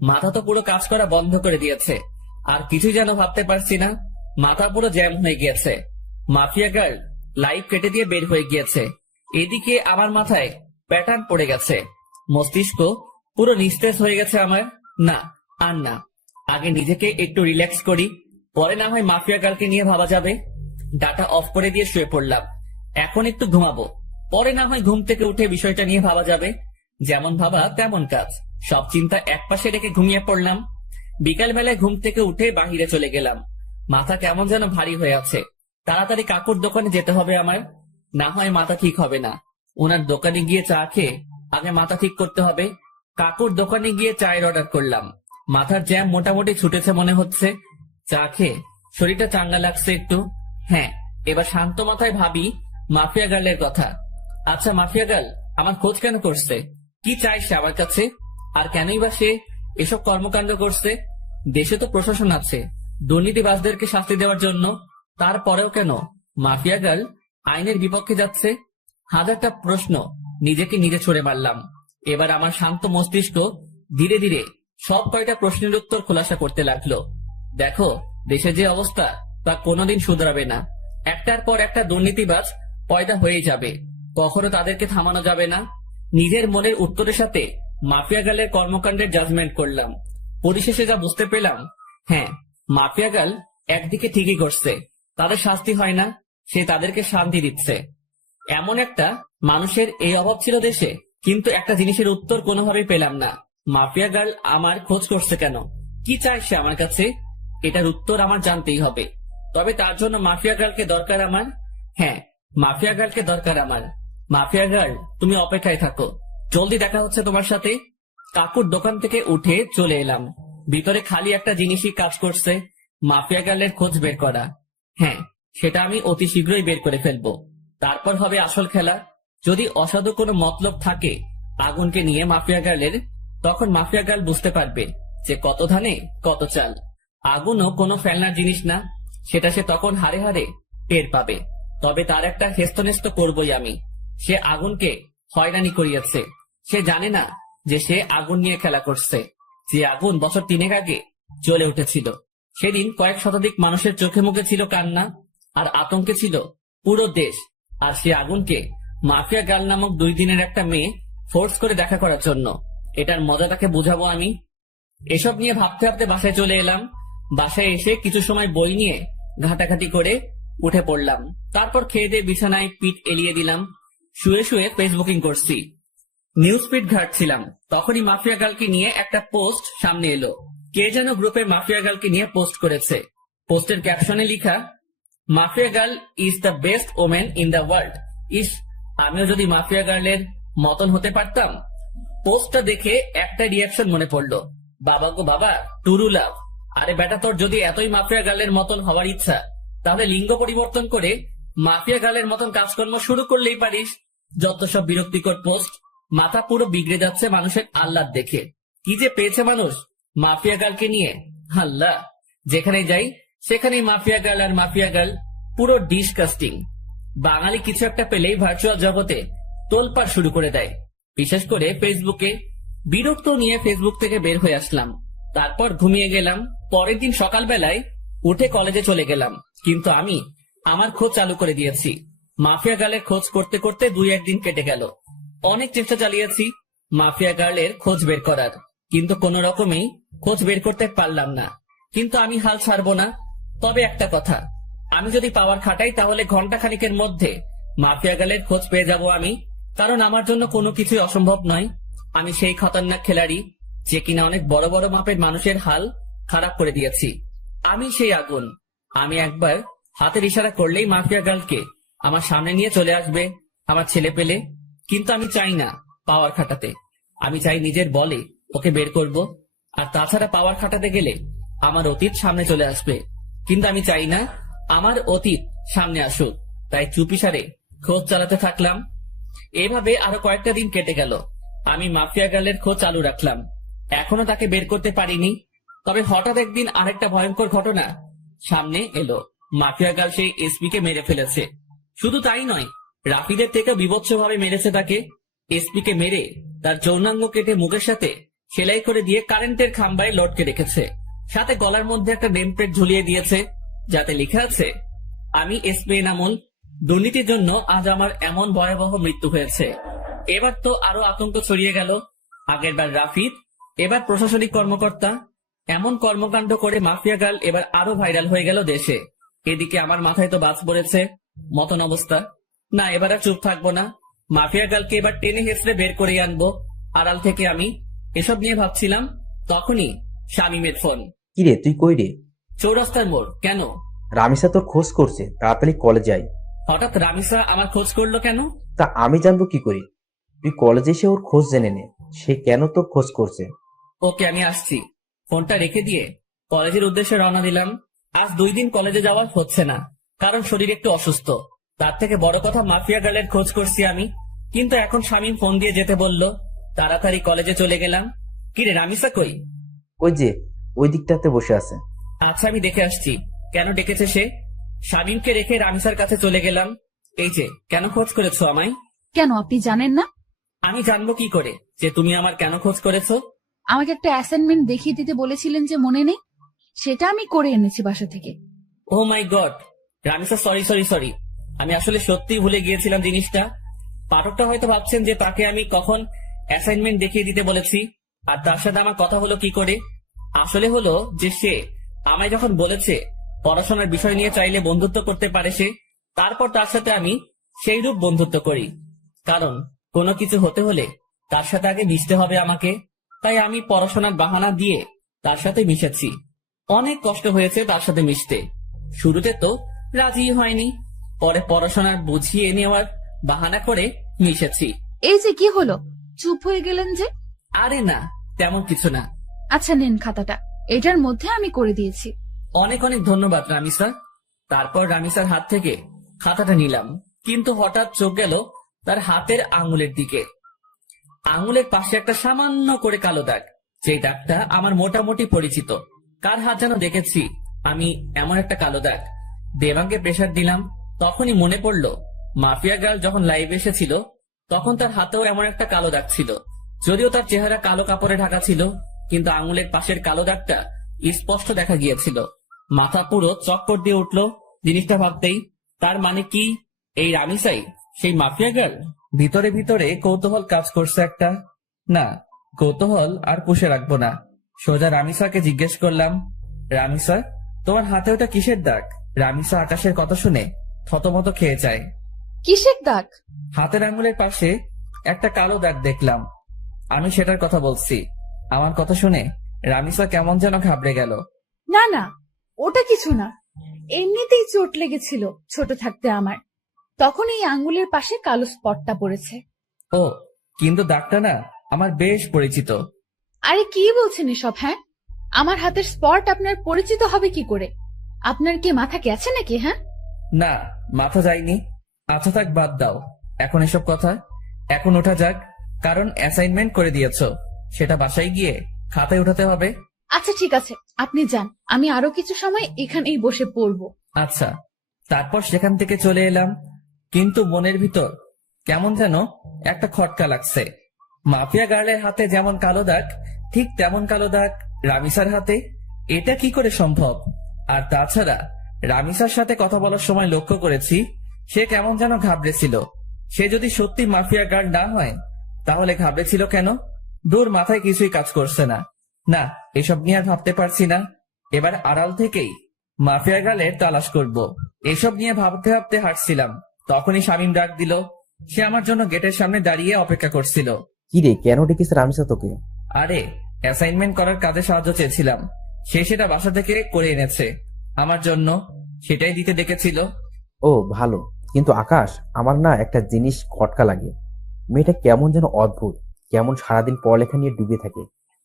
মাথা তো পুরো কাজ করা বন্ধ করে দিয়েছে, আর কিছুই যেন ভাবতে পারছি না। মাথা পুরো জ্যাম হয়ে গিয়েছে। মাফিয়া গার্ল লাইভ কেটে দিয়ে বের হয়ে গিয়েছে। এদিকে আমার মাথায় প্যাটার্ন পড়ে গেছে, মস্তিষ্ক পুরো নিস্তেজ হয়ে গেছে আমার। না, আর না, আগে নিজেকে একটু রিল্যাক্স করি, পরে না হয় মাফিয়া গার্লকে নিয়ে ভাবা যাবে। ডাটা অফ করে দিয়ে শুয়ে পড়লাম। এখন একটু ঘুমাবো, পরে না হয় ঘুম থেকে উঠে বিষয়টা নিয়ে ভাবা যাবে। যেমন ভাবা তেমন কাজ, সব চিন্তা একপাশে রেখে ঘুমিয়ে পড়লাম। বিকাল বেলায় ঘুম থেকে উঠে বাহিরে চলে গেলাম। মাথা কেমন যেন ভারী হয়ে আছে। তাড়াতাড়ি কাকুর দোকানে যেতে হবে আমার, না হয় মাথা ঠিক হবে না। ওনার দোকানে গিয়ে চা খেয়ে আগে মাথা ঠিক করতে হবে। কাকুর দোকানে গিয়ে চায়ের অর্ডার করলাম। মাথার জ্যাম মোটামুটি ছুটেছে মনে হচ্ছে। চা খেয়ে শরীরটা চাঙ্গা লাগছে একটু। হ্যাঁ, এবার শান্ত মাথায় ভাবি মাফিয়া গার্লের কথা। আচ্ছা, মাফিয়া গার্ল আমার খোঁজ কেন করছে? কি চাই সে আমার কাছে? আর কেনই বা সে এসব কর্মকাণ্ড করছে? দেশে তো প্রশাসন আছে দুর্নীতিবাজদেরকে শাস্তি দেওয়ার জন্য, তারপরেও কেন মাফিয়া গার্ল আইনের বিপক্ষে যাচ্ছে? হাজারটা প্রশ্ন নিজেকে নিজে ছুড়ে মারলাম। এবার আমার শান্ত মস্তিষ্ক ধীরে ধীরে সব কয়টা প্রশ্নের উত্তর খোলাসা করতে লাগলো। দেখো, দেশে যে অবস্থা তা কোনোদিন শুধরাবে না। একটার পর একটা দুর্নীতিবাজ পয়দা হয়ে যাবে, কখনো তাদেরকে থামানো যাবে না। নিজের মনের উত্তরের সাথে মাফিয়া গার্লের কর্মকাণ্ডের জাজমেন্ট করলাম। পরিশেষে যা বুঝতে পেলাম, হ্যাঁ, মাফিয়া গার্ল একদিকে ঠিকই করছে, তাদের শাস্তি হয় না, সে তাদেরকে শান্তি দিচ্ছে। এমন একটা মানুষের এই অভাব ছিল দেশে, কিন্তু একটা জিনিসের উত্তর কোনোভাবেই পেলাম না। মাফিয়া গার্ল আমার খোঁজ করছে কেন? কি চায় সে আমার কাছে? এটার উত্তর আমার জানতেই হবে। তবে তার জন্য মাফিয়া গার্লকে দরকার আমার। হ্যাঁ, মাফিয়া গার্লকে দরকার আমার। মাফিয়া গার্ল, তুমি অপেক্ষায় থাকো, জলদি দেখা হচ্ছে তোমার সাথে। কাকুর দোকান থেকে উঠে চলে এলাম। ভিতরে খালি একটা জিনিসই কাজ করছে, মাফিয়া গার্লের খোঁজ বের করা। হ্যাঁ, সেটা আমি অতি শীঘ্রই বের করে ফেলবো। তারপর হবে আসল খেলা। যদি অসাধু কোনো মতলব থাকে আগুনকে নিয়ে মাফিয়া গার্লের, তখন মাফিয়া গার্ল বুঝতে পারবে যে কত ধানে কত চাল। আগুনও কোনো ফেলনার জিনিস না, সেটা সে তখন হারে হারে টের পাবে। তবে তার একটা হেস্তনেস্ত করবই আমি। সে আগুনকে হয়রানি করিয়েছে, সে জানে না যে সে আগুন নিয়ে খেলা করছে। যে আগুন বছর 3 আগে জ্বলে উঠেছিল, সেদিন কয়েক শতাধিক মানুষের চোখে মুখে ছিল কান্না, আর আতঙ্কে ছিল পুরো দেশ। আর সে আগুনকে মাফিয়া গার্ল নামক 2 দিনের একটা মেয়ে ফোর্স করে দেখা করার জন্য। এটার মজা তাকে বুঝাবো আমি। এসব নিয়ে ভাবতে ভাবতে বাসায় চলে এলাম। বাসায় এসে কিছু সময় বই নিয়ে ঘাটাঘাটি করে উঠে পড়লাম। তারপর খেয়ে দিয়ে বিছানায় পিঠ এলিয়ে দিলাম। শুয়ে শুয়ে ফেসবুকিং করছি, নিউজ ফিড ঘাটছিলাম। তখনই মাফিয়া গার্লকে নিয়ে একটা পোস্ট সামনে এলো। কে যেন গ্রুপে মাফিয়া গার্লকে নিয়ে পোস্ট করেছে। পোস্টের ক্যাপশনে লেখা, mafia girl is the best women in the world. ইস, আমিও যদি মাফিয়া গার্লের মতন হতে পারতাম পোস্টটা দেখে একটা রিয়াকশন মনে পড়লো, বাবা গো বাবা, টুরু লাভ। আরে বেটা, তোর যদি এতই মাফিয়া গার্লের মতন হওয়ার ইচ্ছা, তাহলে লিঙ্গ পরিবর্তন করে মাফিয়া গার্লের মতন কাজকর্ম শুরু করলেই পারিস। যত সব বিরক্তিকর পোস্ট, মাথা পুরো বিগড়ে যাচ্ছে মানুষের আহ্লাদ দেখে। কি যে পেয়েছে মানুষ মাফিয়া গার্লকে নিয়ে, আল্লাহ। যেখানে যাই সেখানেই মাফিয়া গার্ল আর মাফিয়া গার্ল, পুরো ডিসকাস্টিং। বাঙালি কিছু একটা পেলেই ভার্চুয়াল জগতে তোলপাড় শুরু করে দেয়, বিশেষ করে ফেসবুকে। বিরক্ত নিয়ে ফেসবুক থেকে বের হয়ে আসলাম, তারপর ঘুমিয়ে গেলাম। পরের দিন সকালবেলায় উঠে কলেজে চলে গেলাম, কিন্তু আমি আমার খোঁজ চালু করে দিয়েছি। মাফিয়া গার্লের খোঁজ করতে করতে 2-1 দিন কেটে গেল। অনেক চেষ্টা চালিয়েছি মাফিয়া গার্লের খোঁজ বের করার, কিন্তু কোন রকমেই খোঁজ বের করতে পারলাম না। কিন্তু আমি হাল ছাড়বো না। তবে একটা কথা, আমি যদি পাওয়ার খাটাই তাহলে ঘন্টা খানিকের মধ্যে মাফিয়া গার্লের খোঁজ পেয়ে যাব আমি। কারণ আমার জন্য কোনো কিছুই অসম্ভব নয়। আমি সেই খতরনাক খেলাড়ি যে কিনা অনেক বড় বড় মাপের মানুষের হাল খারাপ করে দিয়েছি। আমি সেই আগুন। আমি একবার হাতের ইশারা করলেই মাফিয়া গার্লকে আমার সামনে নিয়ে চলে আসবে আমার ছেলে পেলে। কিন্তু আমি চাই না পাওয়ার খাটাতে, আমি চাই নিজের বলে ওকে বের করব। আর তাছাড়া পাওয়ার খাটাতে গেলে আমার অতীত সামনে চলে আসবে, কিন্তু আমি চাই না আমার অতীত সামনে আসুক। তাই চুপিসারে খোঁজ চালাতে থাকলাম। এভাবে আরো কয়েকটা দিন কেটে গেল। আমি মাফিয়া গার্লের খোঁজ চালু রাখলাম, এখনো তাকে বের করতে পারিনি। তবে হঠাৎ একদিন আরেকটা ভয়ঙ্কর ঘটনা সামনে এলো। মাফিয়া গার্ল সেই এসপি কে মেরে ফেলেছে। শুধু তাই নয়, রাফিদের থেকে বিভৎসভাবে মেরেছে তাকে। এসপি কে মেরে তার যৌনাঙ্গ কেটে মুখের সাথে সেলাই করে দিয়ে কারেন্টের খাম্বায় লটকে রেখেছে। সাথে গলার মধ্যে একটা নেম প্লেট ঝুলিয়ে দিয়েছে, যাতে লেখা আছে, আমি এসপি এনামুল, দুর্নীতির জন্য আজ আমার এমন ভয়াবহ মৃত্যু হয়েছে। এবার তো আরো আতঙ্ক ছড়িয়ে গেল। আগেরবার রাফিদ, এবার প্রশাসনিক কর্মকর্তা। এমন কর্মকাণ্ড করে মাফিয়া গার্ল এবার আরো ভাইরাল হয়ে গেল দেশে। এদিকে আমার মাথায় তো বাজ পড়েছে মতন অবস্থা। না, এবার আর চুপ থাকবো না। মাফিয়া গার্লকে এবার টেনে হেসড়ে বের করে আনবো আড়াল থেকে। আমি এসব নিয়ে ভাবছিলাম, তখনই শামীমের ফোন। কিরে, তুই কই রে? চৌরাস্তার মোড়। কেন? রামিসা তোর খোঁজ করছে, তাড়াতাড়ি কলেজে আয়। হঠাৎ রামিসা আমার খোঁজ করলো কেন? তা আমি জানবো কি করি? তুই কলেজে এসে ওর খোঁজ জেনে নে, সে কেন তোর খোঁজ করছে। ওকে, আমি আসছি। ফোনটা রেখে দিয়ে কলেজের উদ্দেশ্যে রওনা দিলাম। আজ 2 দিন কলেজে যাওয়া হচ্ছে না, কারণ শরীর একটু অসুস্থ। তার থেকে বড় কথা, মাফিয়া গার্লের খোঁজ করছি আমি। কিন্তু এখন শামীম ফোন দিয়ে যেতে বলল, তাড়াতাড়ি কলেজে চলে গেলাম। কিরে, রামিসা কই? ওই যে ওই দিকটাতে বসে আছে। আচ্ছা, আমি দেখে আসছি কেন ডেকেছে সে। শামীমকে রেখে রামিসার কাছে চলে গেলাম। এই যে, কেন খোঁজ করেছো আমায়? কেন, আপনি জানেন না? আমি জানবো কি করে যে তুমি আমার কেন খোঁজ করেছো? আমাকে একটা অ্যাসাইনমেন্ট দেখিয়ে দিতে বলেছিলেন যে, মনে নেই? সেটা আমি করে এনেছি বাসা থেকে। Oh my God, Ramisa, sorry sorry sorry. আমি আসলে সত্যিই ভুলে গিয়েছিলাম জিনিসটা। পাঠকটা হয়তো ভাবছেন যে তাকে আমি কখন অ্যাসাইনমেন্ট দেখিয়ে দিতে বলেছি, আর তার সাথে আমার কথা হলো কি করে। আসলে হলো যে সে আমায় যখন বলেছে পড়াশোনার বিষয় নিয়ে চাইলে বন্ধুত্ব করতে পারে সে, তারপর তার সাথে আমি সেই রূপ বন্ধুত্ব করি। কারণ কোনো কিছু হতে হলে তার সাথে আগে মিশতে হবে আমাকে। তাই আমি পড়াশোনার বাহানা দিয়ে তার সাথে মিশেছি। অনেক কষ্ট হয়েছে তার সাথে মিশতে। শুরুতে তো রাজি হয়নি, পরে পড়াশোনার বুঝিয়ে নেওয়ার বাহানা করে মিশেছি। এই যে কি হলো, চুপ হয়ে গেলেন যে? আরে না, তেমন কিছু না। আচ্ছা, নেন খাতাটা, এটার মধ্যে আমি করে দিয়েছি। অনেক অনেক ধন্যবাদ রামিসা। তারপর রামিসার হাত থেকে খাতাটা নিলাম, কিন্তু হঠাৎ চোখ গেল তার হাতের আঙুলের দিকে। আঙুলের পাশে একটা সামান্য করে কালো দাগ, যে দাগটা আমার মোটামুটি পরিচিত। কার হাত যেন দেখেছি আমি এমন একটা কালো দাগ। দেবাঙ্গে প্রেসার দিলাম, তখনই মনে পড়লো মাফিয়া গার্ল যখন লাইভে এসেছিল তখন তার হাতেও এমন একটা কালো দাগ ছিল। যদিও তার চেহারা কালো কাপড়ে ঢাকা ছিল, কিন্তু আঙুলের পাশের কালো দাগটা স্পষ্ট দেখা গিয়েছিল। মাথা পুরো চক্কর দিয়ে উঠলো জিনিসটা ভাবতেই। তার মানে কি এই রামিসাই সেই মাফিয়া গার্ল? ভিতরে ভিতরে কৌতূহল কাজ করছে একটা। না, কৌতূহল আর পুষে রাখবো না। সোজা রামিসাকে জিজ্ঞেস করলাম, রামিসা, তোমার হাতে ওটা কিসের দাগ? রামিসা আকাশের কথা শুনে থতমত খেয়ে যায়। কিসের দাগ? হাতের আঙুলের পাশে একটা কালো দাগ দেখলাম। আমি সেটার কথা বলছি। আমার কথা শুনে রামিসা কেমন যেন ঘাবড়ে গেল। না না, ওটা কিছু না, এমনিতেই চোট লেগেছিল ছোট থাকতে আমার, তখন এই আঙ্গুলের পাশে কালো স্পটটা পড়েছে। ও, কিন্তু দাগটা না আমার বেশ পরিচিত। আরে কি বলছেন এসব? হ্যাঁ, আমার হাতের স্পট আপনার পরিচিত হবে কি করে? আপনার কি মাথা গেছে নাকি? হ্যাঁ, না, মাথা যায়নি। আচ্ছা থাক, বাদ দাও এখন এসব কথা। এখন ওঠা যাক, কারণ অ্যাসাইনমেন্ট করে দিয়েছো, সেটা বাসায় গিয়ে খাতায় উঠাতে হবে। আচ্ছা ঠিক আছে, আপনি যান, আমি আরো কিছু সময় এখানেই বসে পড়বো। আচ্ছা। তারপর সেখান থেকে চলে এলাম, কিন্তু মনের ভিতর কেমন যেন একটা খটকা লাগছে। মাফিয়া গার্লের হাতে যেমন কালো দাগ, ঠিক তেমন কালো দাগ রামিসার হাতে। এটা কি করে সম্ভব? আর তাছাড়া রামিসার সাথে কথা বলার সময় লক্ষ্য করেছি সে কেমন যেন ঘাবড়েছিল। সে যদি সত্যি মাফিয়া গার্ল না হয় তাহলে ঘাবড়েছিল কেন? দূর, মাথায় কিছুই কাজ করছে না। না, এসব নিয়ে আর ভাবতে পারছি না। এবার আড়াল থেকেই মাফিয়া গার্লের তালাশ করব। এসব নিয়ে ভাবতে ভাবতে হাঁটছিলাম, তখনই শামীম ডাক দিল। সে আমার জন্য গেটের সামনে দাঁড়িয়ে অপেক্ষা করছিল। কি রে, কেন ডেকেছে রামিসা তোকে? আরে, অ্যাসাইনমেন্ট করার কাজে সাহায্য চেয়েছিলাম, সে সেটা বাসা থেকে করে এনেছে আমার জন্য, সেটাই দিতে ডেকেছিল। ও ভালো, কিন্তু আকাশ, আমার না একটা জিনিস খটকা লাগে। মেয়েটা কেমন যেন অদ্ভুত, কেমন সারাদিন পড়ালেখা নিয়ে ডুবে থাকে,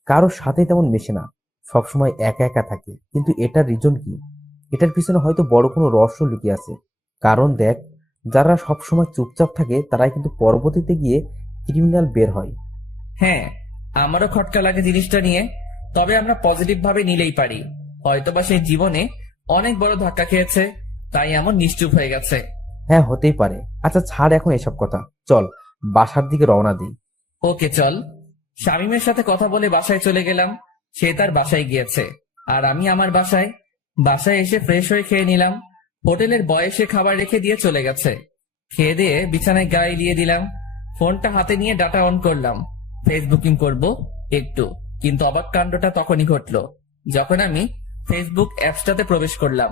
কারোর সাথে তেমন মেশে না, সবসময় একা একা থাকে। কিন্তু এটার রিজন কি? এটার পিছনে হয়তো বড় কোনো রহস্য লুকিয়ে আছে। কারণ দেখ, যারা সবসময় চুপচাপ থাকে তারাই কিন্তু পরবর্তীতে গিয়ে ক্রিমিনাল বের হয়। হ্যাঁ, আমারও খটকা লাগে জিনিসটা নিয়ে, তবে আমরা পজিটিভ ভাবে নিলেই পারি। হয়তোবা সেই জীবনে অনেক বড় ধাক্কা খেয়েছে, তাই এমন নিশ্চুপ হয়ে গেছে। হ্যাঁ, হতেই পারে। আচ্ছা ছাড় এখন এসব কথা, চল বাসার দিকে রওনা দিই। ওকে চল। শামীমের সাথে কথা বলে বাসায় চলে গেলাম। সে তার বাসায় গিয়েছে, আর আমি আমার বাসায়। বাসায় এসে ফ্রেশ হয়ে খেয়ে নিলাম। হোটেলের বয় এসে খাবার রেখে দিয়ে চলে গেছে। খেয়ে দিয়ে বিছানায় গায়ে দিয়ে দিলাম। ফোনটা হাতে নিয়ে ডাটা অন করলাম, ফেসবুকিং করব একটু। কিন্তু অবাক কাণ্ডটা তখনই ঘটলো যখন আমি ফেসবুক অ্যাপসটাতে প্রবেশ করলাম।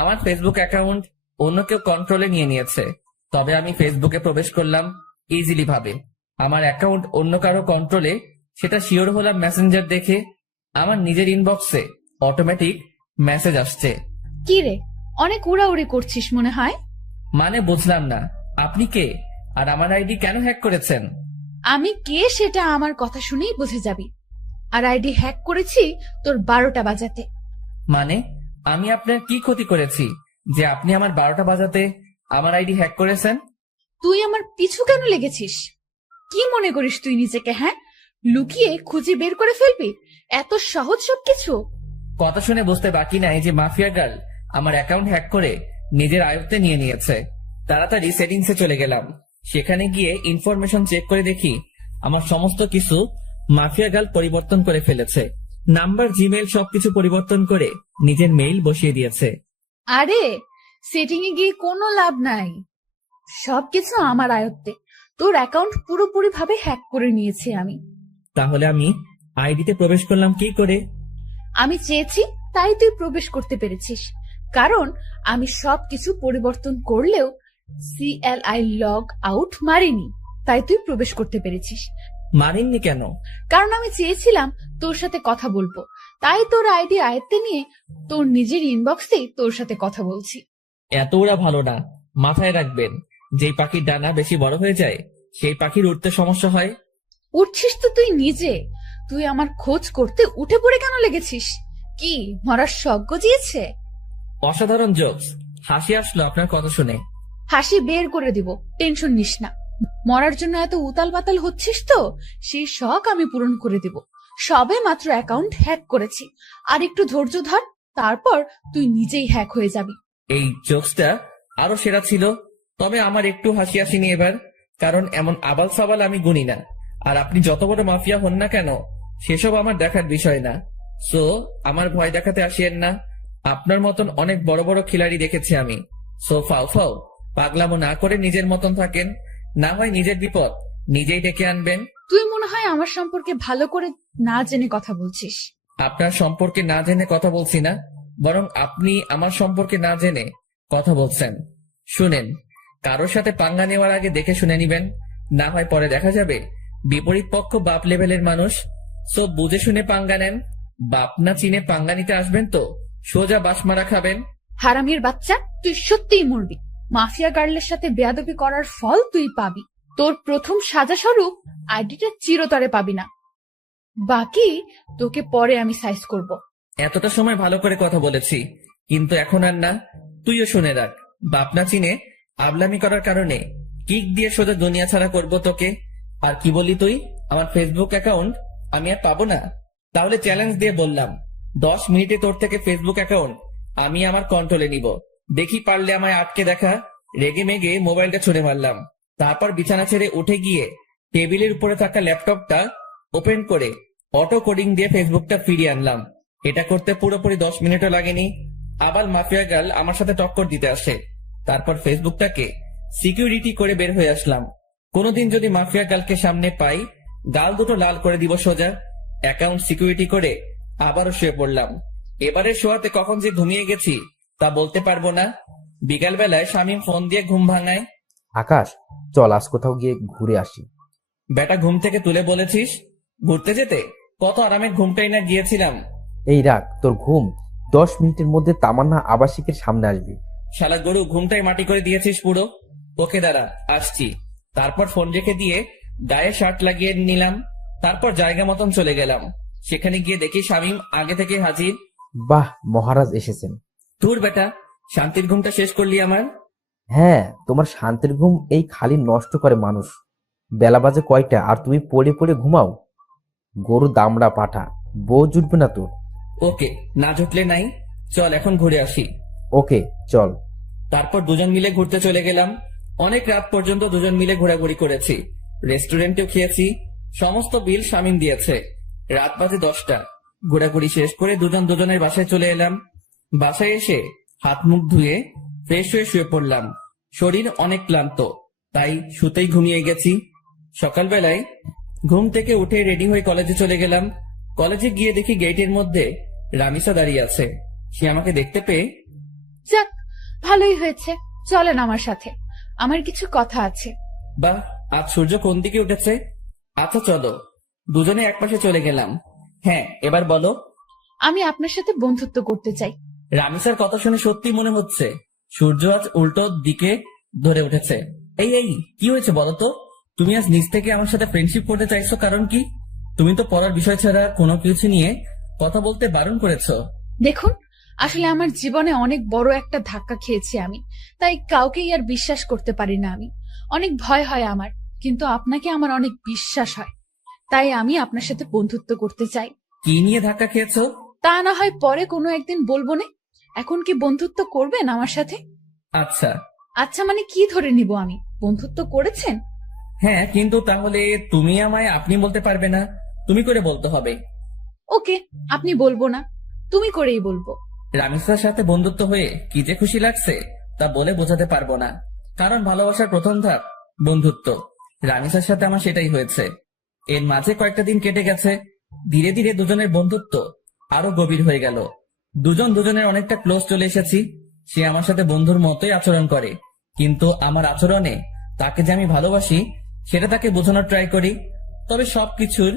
আমার ফেসবুক অ্যাকাউন্ট অন্য কেউ কন্ট্রোলে নিয়ে নিয়েছে, তবে আমি ফেসবুকে প্রবেশ করলাম ইজিলি ভাবে। আমার অ্যাকাউন্ট অন্য কারো কন্ট্রোলে, সেটা শিওর হলাম মেসেঞ্জার দেখে। আমার নিজের ইনবক্সে অটোমেটিক মেসেজ আসছে। কি রে, অনেক উড়াউড়ি করছিস মনে হয়। মানে বুঝলাম না, আপনি কে? আর আমার আইডি কেন হ্যাক করেছেন? আমি কে সেটা আমার কথা শুনেই বুঝে যাবি। আর আইডি হ্যাক করেছি তোর 12টা বাজাতে। মানে আমি আপনার কি ক্ষতি করেছি যে আপনি আমার 12টা বাজাতে আমার আইডি হ্যাক করেছেন? তুই আমার পিছু কেন লেগেছিস? কি মনে করিস তুই নিজেকে? হ্যাঁ, লুকিয়ে খুঁজে বের করে ফেলবি? এত সহজ সবকিছু? কথা শুনে বুঝতে বাকি নাই যে মাফিয়া গার্ল আমার অ্যাকাউন্ট হ্যাক করে নিজের আয়ত্তে নিয়ে নিয়েছে। তাড়াতাড়ি সেটিংসে চলে গেলাম। সেখানে গিয়ে ইনফরমেশন চেক করে দেখি আমার সমস্ত কিছু মাফিয়া গার্ল পরিবর্তন করে ফেলেছে। নাম্বার, জিমেইল সবকিছু পরিবর্তন করে নিজের মেইল বসিয়ে দিয়েছে। আরে, সেটিং এ গিয়ে কোনো লাভ নাই, সবকিছু আমার আয়ত্তে। তোর অ্যাকাউন্ট পুরোপুরি ভাবে হ্যাক করে নিয়েছি আমি। তাহলে আমি আইডিতে প্রবেশ করলাম কি করে? আমি চেয়েছি তাই তুই প্রবেশ করতে পেরেছিস, কারণ আমি সবকিছু পরিবর্তন করলেও CLI লগ আউট মারিনি, তাই তুই প্রবেশ করতে পেরেছিস। মানেননি কেন? কারণ আমি চেয়েছিলাম তোর সাথে কথা বলবো, তাই তোর আইডি আয়ত্তে নিয়ে তোর নিজের ইনবক্সে তোর সাথে কথা বলছি। এত ওরা ভালো না, মাথায় রাখবেন। যেই পাখির ডানা বেশি বড় হয়ে যায় সেই পাখির উঠতে সমস্যা হয়। উঠছিস তো তুই নিজে, তুই আমার খোঁজ করতে উঠে পড়ে কেন লেগেছিস? কি মরার শখ গজিয়েছে? অসাধারণ জোকস, হাসি আসলো আপনার কথা শুনে। হাসি বের করে দিব, টেনশন নিস না। মরার জন্য এত উতাল পাতাল হচ্ছিস তো, সেই শখ আমি পূরণ করে দিব। সবে মাত্র অ্যাকাউন্ট হ্যাক করেছি, আর একটু ধৈর্য ধর, তারপর তুই নিজেই হ্যাক হয়ে যাবি। এই জোকসটা আরো সেরা ছিল, তবে আমার একটু হাসি আসেনি এবার, কারণ এমন আবাল সাবাল আমি গুনি না। আর আপনি যত বড় মাফিয়া হন না কেন, সেসব আমার দেখার বিষয় না। সো আমার ভয় দেখাতে আসিয়েন না। আপনার মতন অনেক বড় বড় খিলাড়ি দেখেছি আমি। সো ফাও ফাও পাগলামো না করে নিজের মতন থাকেন, না হয় নিজের বিপদ নিজেই ডেকে আনবেন। তুই মনে হয় আমার সম্পর্কে ভালো করে না জেনে কথা বলছিস। আপনার সম্পর্কে না জেনে কথা বলছি না, বরং আপনি আমার সম্পর্কে না জেনে কথা বলছেন। শুনেন, কারোর সাথে পাঙ্গা নেওয়ার আগে দেখে শুনে নিবেন, না হয় পরে দেখা যাবে বিপরীত পক্ষ বাপ লেভেলের মানুষ। সো বুঝে শুনে পাঙ্গা নেন। বাপ না চিনে পাঙ্গা নিতে আসবেন তো সোজা বাসমারা খাবেন। হারামির বাচ্চা, তুই সত্যিই মরবি। মাফিয়া গার্লের সাথে বেয়াদবি করার ফল তুই পাবি। তোর প্রথম সাজা স্বরূপ আইডিটা চিরতরে পাবি না, বাকি তোকে পরে আমি সাইজ করব। এতটা সময় ভালো করে কথা বলেছি, কিন্তু এখন আর না। তুইও শুনে রাখ, বাপনা চিনে আবলামি করার কারণে কিক দিয়ে সোজা দুনিয়া ছাড়া করব তোকে। আর কি বলি তুই, আমার ফেসবুক অ্যাকাউন্ট আমি আর পাবো না? তাহলে চ্যালেঞ্জ দিয়ে বললাম, 10 মিনিটে তোর থেকে ফেসবুক অ্যাকাউন্ট আমি আমার কন্ট্রোলে নিব। দেখি পারলে আমায় আটকে দেখা। রেগে মেগে মোবাইলটা ছুড়ে মারলাম। তারপর বিছানা ছেড়ে উঠে গিয়ে টেবিলের উপরে থাকা ল্যাপটপটা ওপেন করে অটো কোডিং দিয়ে ফেসবুকটা ফিরিয়ে আনলাম। এটা করতে পুরোপুরি 10 মিনিটও লাগেনি। আবার মাফিয়া গার্ল আমার সাথে টক্কর দিতে আসে। তারপর ফেসবুকটাকে সিকিউরিটি করে বের হয়ে আসলাম। কোনোদিন যদি মাফিয়া গার্লকে সামনে পাই, গাল দুটো লাল করে দিব সোজা। অ্যাকাউন্ট সিকিউরিটি করে আবারও শুয়ে পড়লাম। এবারে শোয়াতে কখন যে ঘুমিয়ে গেছি তা বলতে পারবো না। বিকাল বেলায় শামীম ফোন দিয়ে ঘুম ভাঙায়। আকাশ, চল আজ কোথাও গিয়ে ঘুরে আসি। বেটা ঘুম থেকে তুলে বলেছিস ঘুরতে যেতে? কত আরামের ঘুমটাই না গিয়েছিলাম। এই রাখ তোর ঘুম, 10 মিনিটের মধ্যে তামান্না আবাসিকের সামনে আসবি। শালা গরু, ঘুমটাই মাটি করে দিয়েছিস পুরো। ওকে দাঁড়া, আসছি। তারপর ফোন রেখে দিয়ে গায়ে শার্ট লাগিয়ে নিলাম। তারপর জায়গা মতন চলে গেলাম। সেখানে গিয়ে দেখি শামীম আগে থেকে হাজির। বাহ, মহারাজ এসেছেন। তোর বেটা, শান্তির ঘুমটা শেষ করলি আমার। হ্যাঁ, তোমার শান্তির ঘুম এই খালি নষ্ট করে মানুষ। বেলা বাজে কয়টা আর তুমি পড়ে পড়ে ঘুমাও? গরু দামড়া পাঠা, বউ জুটবে না তোর। ওকে, না জুটলে নাই, চল এখন ঘুরে আসি। ওকে চল। তারপর দুজন মিলে ঘুরতে চলে গেলাম। অনেক রাত পর্যন্ত দুজন মিলে ঘোরাঘুরি করেছি। রেস্টুরেন্টেও খেয়েছি। সমস্ত বিল শামীম দিয়েছে। রাত বাজে 10টা। ঘোরাঘুরি শেষ করে দুজন দুজনের বাসায় চলে এলাম। বাসায় এসে হাত মুখ ধুয়ে ফ্রেশ হয়ে শুয়ে পড়লাম। শরীর অনেক ক্লান্ত, তাই শুতেই ঘুমিয়ে গেছি। সকালবেলায় ঘুম থেকে উঠে রেডি হয়ে কলেজে চলে গেলাম। কলেজে গিয়ে দেখি গেটের মধ্যে রামিসা দাঁড়িয়ে আছে। সে আমাকে দেখতে পেয়ে, যাক, ভালোই হয়েছে, চলেন আমার সাথে, আমার কিছু কথা আছে। বাহ, আজ সূর্য কোন দিকে উঠেছে। আচ্ছা চলো। দুজনে একপাশে চলে গেলাম। হ্যাঁ, এবার বলো। আমি আপনার সাথে বন্ধুত্ব করতে চাই। রামিসার কথা শুনে সত্যি মনে হচ্ছে সূর্য আজ উল্টো দিকে ধরে উঠেছে। এই এই কি হয়েছে বলো তো? তুমি আজ নিজ থেকে আমার সাথে ফ্রেন্ডশিপ করতে চাইছো, কারণ কি? তুমি তো পড়ার বিষয় ছাড়া কোনো কিছু নিয়ে কথা বলতে বারণ করেছো। দেখুন, আসলে আমার জীবনে অনেক বড় একটা ধাক্কা খেয়েছি আমি, তাই কাউকেই আর বিশ্বাস করতে পারি না আমি। অনেক ভয় হয় আমার, কিন্তু আপনাকে আমার অনেক বিশ্বাস হয়, তাই আমি আপনার সাথে বন্ধুত্ব করতে চাই। কি নিয়ে ধাক্কা খেয়েছো? তা না হয় পরে কোনো একদিন বলবো না। এখন কি বন্ধুত্ব করবেন আমার সাথে? আচ্ছা। আচ্ছা মানে কি ধরে নিব আমি? বন্ধুত্ব করেছেন? হ্যাঁ, কিন্তু তাহলে তুমি আমায় আপনি বলতে পারবে না, তুমি করে বলতে হবে। ওকে, আপনি বলবো না, তুমি করেই বলবো। রামিসার সাথে বন্ধুত্ব হয়ে কি যে খুশি লাগছে তা বলে বোঝাতে পারবো না, কারণ ভালোবাসার প্রথম ধাপ বন্ধুত্ব। রামিসার সাথে আমার সেটাই হয়েছে। এর মাঝে কয়েকটা দিন কেটে গেছে। ধীরে ধীরে দুজনের বন্ধুত্ব আরো গভীর হয়ে গেল। দুজন দুজনের অনেকটা ক্লোজ চলে এসেছি। সে আমার সাথে বন্ধুর মতোই আচরণ করে, কিন্তু আমার আচরণে তাকে যে আমি ভালোবাসি সেটা তাকে বোঝানোর ট্রাই করি। তবে সবকিছুর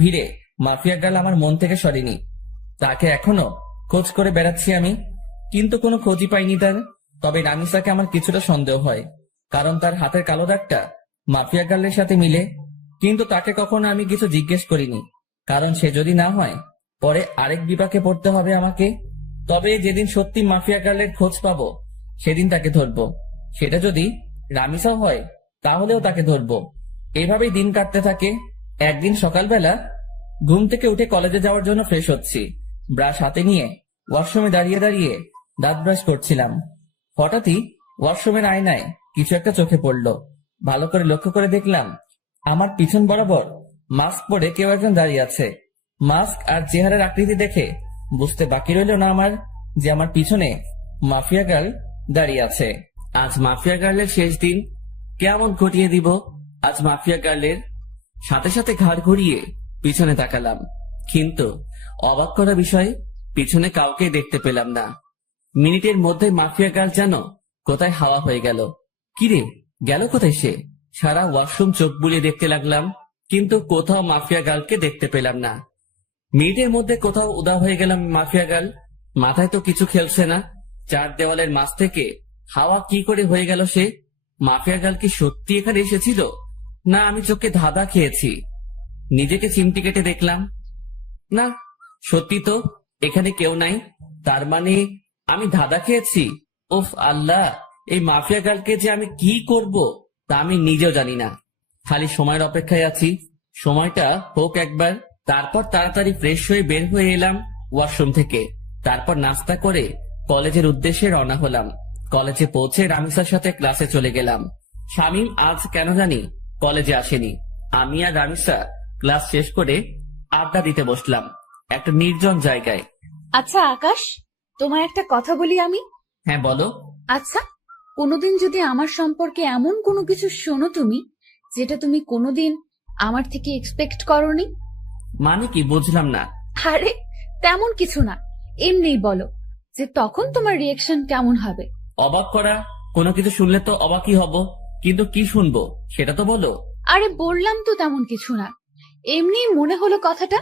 ভিড়ে মাফিয়া গার্ল আমার মন থেকে সরেনি। তাকে এখনো খোঁজ করে বেড়াচ্ছি আমি, কিন্তু কোনো খোঁজই পাইনি তার। তবে রামিসাকে আমার কিছুটা সন্দেহ হয়, কারণ তার হাতের কালো দাগটা মাফিয়া গার্লের সাথে মিলে। কিন্তু তাকে কখনো আমি কিছু জিজ্ঞেস করিনি, কারণ সে যদি না হয় পরে আরেক বিপাকে পড়তে হবে আমাকে। তবে যেদিন সত্যি মাফিয়া গার্লের খোঁজ পাবো সেদিন তাকে ধরবো। সেটা যদি রামিসাও হয় তাহলেও তাকে ধরবো। এভাবেই দিন কাটতে থাকে। একদিন সকালবেলা ঘুম থেকে উঠে কলেজে যাওয়ার জন্য ফ্রেশ হচ্ছি। ব্রাশ হাতে নিয়ে ওয়াশরুমে দাঁড়িয়ে দাঁড়িয়ে দাঁত ব্রাশ করছিলাম। হঠাৎই ওয়াশরুমের আয়নায় কিছু একটা চোখে পড়লো। ভালো করে লক্ষ্য করে দেখলাম আমার পিছন বরাবর মাস্ক পরে কেউ একজন দাঁড়িয়ে আছে। মাস্ক আর চেহারার আকৃতি দেখে বুঝতে বাকি রইল না আমার যে আমার পিছনে মাফিয়া গার্ল দাঁড়িয়ে আছে। আজ মাফিয়া গার্লের শেষ দিন, কেমন ঘটিয়ে দিব আজ মাফিয়া গার্লের। সাথে সাথে ঘাড় ঘুরিয়ে পিছনে তাকালাম, কিন্তু অবাক করা বিষয়, পিছনে কাউকে দেখতে পেলাম না। মিনিটের মধ্যে মাফিয়া গার্ল যেন কোথায় হাওয়া হয়ে গেল। কিরে, গেল কোথায় সে? সারা ওয়াশরুম চোখ বুলিয়ে দেখতে লাগলাম, কিন্তু কোথাও মাফিয়া গার্লকে দেখতে পেলাম না। মিনিটের মধ্যে কোথাও উদা হয়ে গেলাম মাফিয়া গার্ল। মাথায় তো কিছু খেলছে না। চার দেওয়ালের মাঝ থেকে হাওয়া কি করে হয়ে গেল সে? মাফিয়া গার্ল কি সত্যি এখানে এসেছিল, না, আমি চোখে ধাঁধা খেয়েছি। নিজেকে চিমটি কেটে দেখলাম, না সত্যি তো এখানে কেউ নাই। তার মানে আমি ধাঁধা খেয়েছি। উফ আল্লাহ, এই মাফিয়া গার্লকে যে আমি কি করব তা আমি নিজেও জানি না। খালি সময়ের অপেক্ষায় আছি, সময়টা হোক একবার। তারপর তাড়াতাড়ি ফ্রেশ হয়ে বের হয়ে এলাম ওয়াশরুম থেকে। তারপর নাস্তা করে কলেজের উদ্দেশ্যে রওনা হলাম। কলেজে পৌঁছে রামিসার সাথে ক্লাসে চলে গেলাম। শামীম আজ কেন জানি কলেজে আসেনি। আমি আর রামিসা ক্লাস শেষ করে আড্ডা দিতে বসলাম একটা নির্জন জায়গায়। আচ্ছা আকাশ, তোমায় একটা কথা বলি আমি। হ্যাঁ বলো। আচ্ছা, কোনোদিন যদি আমার সম্পর্কে এমন কোনো কিছু শোনো তুমি, যেটা তুমি কোনোদিন আমার থেকে এক্সপেক্ট করোনি। মানে কি, বুঝলাম না। আরে তেমন কিছু না, এমনিই বলো, যে তখন তোমার রিয়েকশন কেমন হবে। অবাক করা কোনো কিছু শুনলে তো অবাকই হব, কিন্তু কি শুনবো সেটা তো বলো। আরে বললাম তো তেমন কিছু না, এমনি মনে হলো কথাটা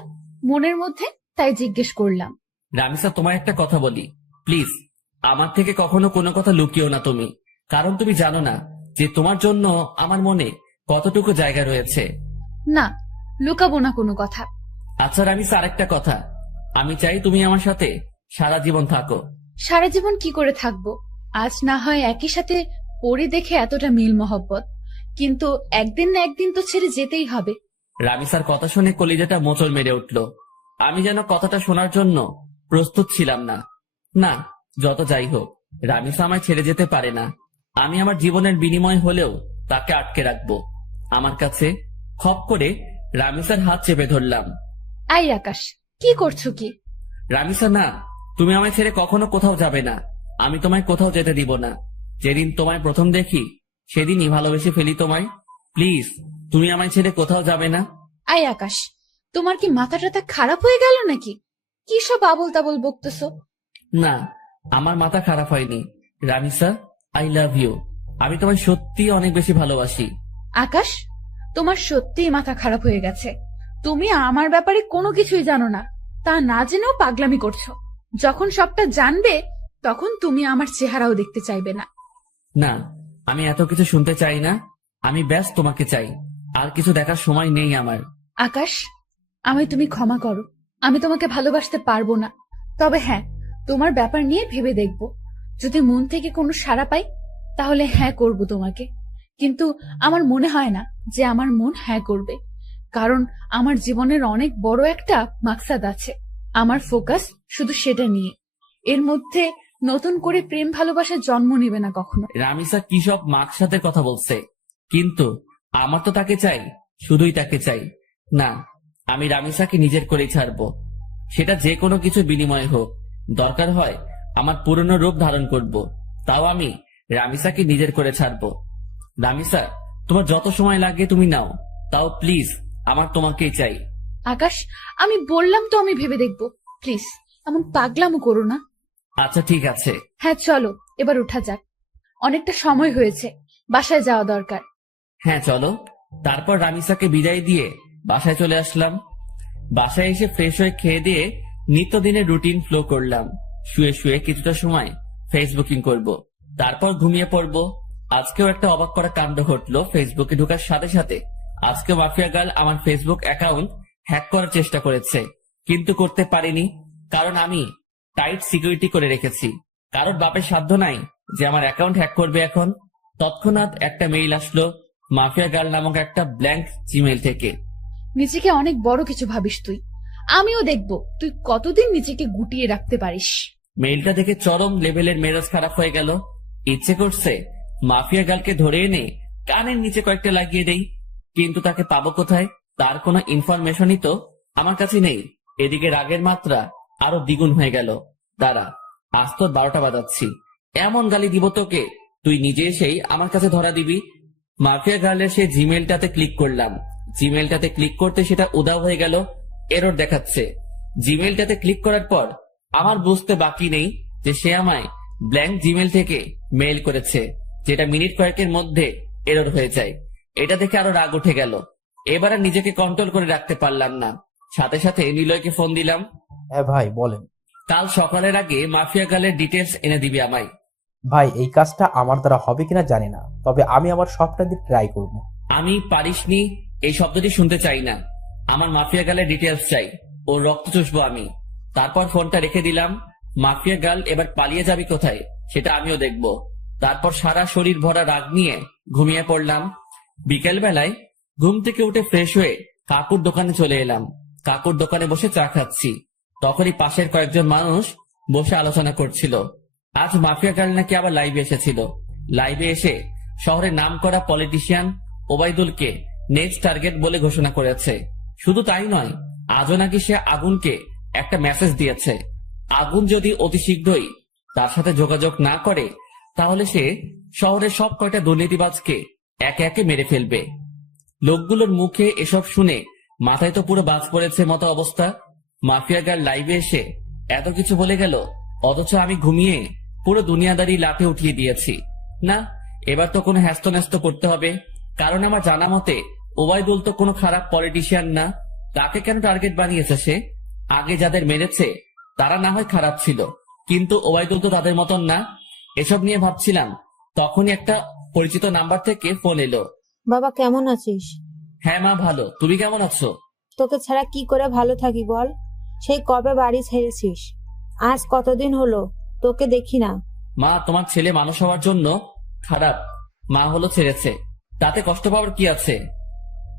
মনের মধ্যে, তাই জিজ্ঞেস করলাম। রামিসা, তোমার একটা কথা বলি, প্লিজ আমার থেকে কখনো কোনো কথা লুকিও না তুমি। কারণ তুমি জানো না যে তোমার জন্য আমার মনে কতটুকু জায়গা রয়েছে। না, লুকাবো না কোনো কথা। আচ্ছা রামিসা, আরেকটা কথা, আমি চাই তুমি আমার সাথে সারা জীবন থাকো। সারা জীবন কি করে থাকবো? আজ না হয় একই সাথে পড়ে দেখে এতটা মিল মহব্বত, কিন্তু একদিন না একদিন তো ছেড়ে যেতেই হবে। রামিসার কথা শুনে কলিজাটা মোচড় মেরে উঠল। আমি যেন কথাটা শোনার জন্য প্রস্তুত ছিলাম না। না, যত যাই হোক, রামিসা আমায় ছেড়ে যেতে পারে না। আমি আমার জীবনের বিনিময় হলেও তাকে আটকে রাখবো আমার কাছে। খপ করে রামিসার হাত চেপে ধরলাম। আই আকাশ, কি করছো কি? রামিসা, না, তুমি আমায় ছেড়ে কখনো কোথাও যাবে না। আমি তোমায় কোথাও যেতে দিব না। যেদিন তোমায় প্রথম দেখি সেদিনই ভালোবেসে ফেলি তোমায়। প্লিজ, তুমি আমায় ছেড়ে কোথাও যাবে না। আই আকাশ, তোমার কি মাথা টাথা খারাপ হয়ে গেল নাকি? কি সব আবল তাবল বকতেছো? না, আমার মাথা খারাপ হয়নি। Ramisa, I love you. আমি তোমায় সত্যি অনেক বেশি ভালোবাসি। আকাশ, তোমার সত্যিই মাথা খারাপ হয়ে গেছে। তুমি আমার ব্যাপারে কোনো কিছুই জানো না, তা না জেনেও পাগলামি করছো। যখন সবটা জানবে তখন তুমি আমার চেহারাও দেখতে চাইবে না। না, আমি এত কিছু শুনতে চাই না। আমি ব্যাস তোমাকে চাই, আর কিছু দেখার সময় নেই আমার। আকাশ, আমি তুমি ক্ষমা করো, আমি তোমাকে ভালোবাসতে পারবো না। তবে হ্যাঁ, তোমার ব্যাপার নিয়ে ভেবে দেখব। যদি মন থেকে কোনো সাড়া পাই তাহলে হ্যাঁ করব তোমাকে। কিন্তু আমার মনে হয় না যে আমার মন হ্যাঁ করবে, কারণ আমার জীবনের অনেক বড় একটা মাকসাদ আছে। আমার ফোকাস শুধু সেটা নিয়ে। এর মধ্যে নতুন করে প্রেম ভালোবাসার জন্ম নেবে না কখনো। রামিসা কি সব মাকসাদের কথা বলছে, কিন্তু আমার তো তাকে চাই, শুধুই তাকে চাই। না, আমি রামিসাকে নিজের করেই ছাড়বো, সেটা যে কোনো কিছু বিনিময়ে হোক। দরকার হয় আমার পুরনো রূপ ধারণ করব, তাও আমি রামিসাকে নিজের করে ছাড়বো। রামিসা, তোমার যত সময় লাগে তুমি নাও, তাও প্লিজ আমার তোমাকেই চাই। আকাশ, আমি বললাম তো আমি ভেবে দেখব। প্লিজ এমন পাগলামো করো না। আচ্ছা ঠিক আছে। হ্যাঁ চলো, এবার উঠা যাক, অনেকটা সময় হয়েছে, বাসায় যাওয়া দরকার। হ্যাঁ চলো। তারপর রামিসাকে বিদায় দিয়ে বাসায় চলে আসলাম। বাসায় এসে ফ্রেশ হয়ে খেয়ে দিয়ে নিত্যদিনের রুটিন ফ্লো করলাম। শুয়ে শুয়ে কিছুটা সময় ফেসবুকিং করব, তারপর ঘুমিয়ে পড়ব। আজকেও একটা অবাক করা কাণ্ড ঘটলো ফেসবুকে ঢোকার সাথে সাথে। আজকে মাফিয়া গার্ল আমার ফেসবুক অ্যাকাউন্ট হ্যাক করার চেষ্টা করেছে, কিন্তু করতে পারিনি, কারণ আমি টাইট সিকিউরিটি করে রেখেছি। কারোর বাপের সাধ্য নাই যে আমার অ্যাকাউন্ট হ্যাক করবে এখন। তৎক্ষণাৎ একটা মেইল আসলো মাফিয়া গার্ল নামক একটা ব্ল্যাঙ্ক জিমেইল থেকে। নিজেকে অনেক বড় কিছু ভাবিস তুই, আমিও দেখব তুই কতদিন নিজেকে গুটিয়ে রাখতে পারিস। মেইলটা দেখে চরম লেভেলের মেজাজ খারাপ হয়ে গেল। ইচ্ছে করছে মাফিয়া গার্লকে ধরে এনে কানের নিচে কয়েকটা লাগিয়ে দেই, কিন্তু তাকে পাবো কোথায়? তার কোনো ইনফরমেশনই তো আমার কাছে নেই। এদিকে রাগের মাত্রা আরো দ্বিগুণ হয়ে গেল। দাঁড়া, আজ তোর 12টা বাজাচ্ছি, এমন গালি দিব তোকে তুই নিজে এসেই আমার কাছে ধরা দিবি। মাফিয়া গার্লের সে জিমেলটাতে ক্লিক করলাম। জিমেলটাতে ক্লিক করতে সেটা উধাও হয়ে গেল, এরর দেখাচ্ছে। জিমেলটাতে ক্লিক করার পর আমার বুঝতে বাকি নেই যে সে আমায় ব্ল্যাঙ্ক জিমেল থেকে মেইল করেছে, যেটা মিনিট কয়েকের মধ্যে এরর হয়ে যায়। এটা দেখে আরো রাগ উঠে গেল। এবার আর নিজেকে কন্ট্রোল করে রাখতে পারলাম না, সাথে সাথে নিলয়কে ফোন দিলাম। হ্যাঁ ভাই বলেন। কাল সকালের আগে মাফিয়া গার্লের ডিটেলস এনে দিবি আমায়। ভাই এই কাজটা আমার দ্বারা হবে কিনা জানি না, তবে আমি আমার সবটা দিয়ে ট্রাই করব। আমি পারিসনি এই শব্দটি শুনতে চাই না। আমার মাফিয়া গার্লের ডিটেলস চাই। ওর রক্ত চুষবো আমি। তারপর ফোনটা রেখে দিলাম। মাফিয়া গার্ল এবার পালিয়ে যাবি কোথায় সেটা আমিও দেখব। তারপর সারা শরীর ভরা রাগ নিয়ে ঘুমিয়ে পড়লাম। বিকেল বেলায় ঘুম থেকে উঠে ফ্রেশ হয়ে কাকুর দোকানে চলে এলাম। কাকুর দোকানে বসে চা খাচ্ছি। তখনই পাশের কয়েকজন মানুষ বসে আলোচনা করছিল। আজ মাফিয়া গার্ল নাকি আবার লাইভে এসেছিল। লাইভে এসে শহরের নামকরা পলিটিশিয়ান ওবায়দুলকে নেক্সট টার্গেট বলে ঘোষণা করেছে। শুধু তাই নয়, আজও নাকি সে আগুনকে একটা মেসেজ দিয়েছে। আগুন যদি অতি শীঘ্রই তার সাথে যোগাযোগ না করে তাহলে সে শহরের সব কয়টা দুর্নীতিবাজকে একে একে মেরে ফেলবে। লোকগুলোর মুখে এসব শুনে মাথায় তো পুরো বাজ পড়েছে মতো অবস্থা। মাফিয়া গার্ল লাইভে এসে এত কিছু বলে গেল, অথচ আমি ঘুমিয়ে পুরো দুনিয়াদারি লাটে উঠিয়ে দিয়েছি। না, এবার তো কোনো হ্যাস্ত করতে হবে, কারণ আমার জানা মতে ওবায়দুল তো কোনো খারাপ পলিটিশিয়ান না। তাকে কেন টার্গেট বানিয়েছে সে? আগে যাদের মেরেছে তারা না হয় খারাপ ছিল, কিন্তু ওবায়দুল তো তাদের মতন না। এসব নিয়ে ভাবছিলাম, তখনই একটা পরিচিত নাম্বার থেকে ফোন এলো। বাবা কেমন আছিস? হ্যাঁ মা, ভালো। তুমি কেমন আছো? তোকে ছাড়া কি করে ভালো থাকি বল? সেই কবে বাড়ি ছেড়েছিস? আজ কতদিন হলো তোকে দেখি না। মা, তোমার ছেলে মানুষ হওয়ার জন্য খারাপ মা হলো ছেড়েছে, তাতে কষ্ট পাওয়ার কি আছে?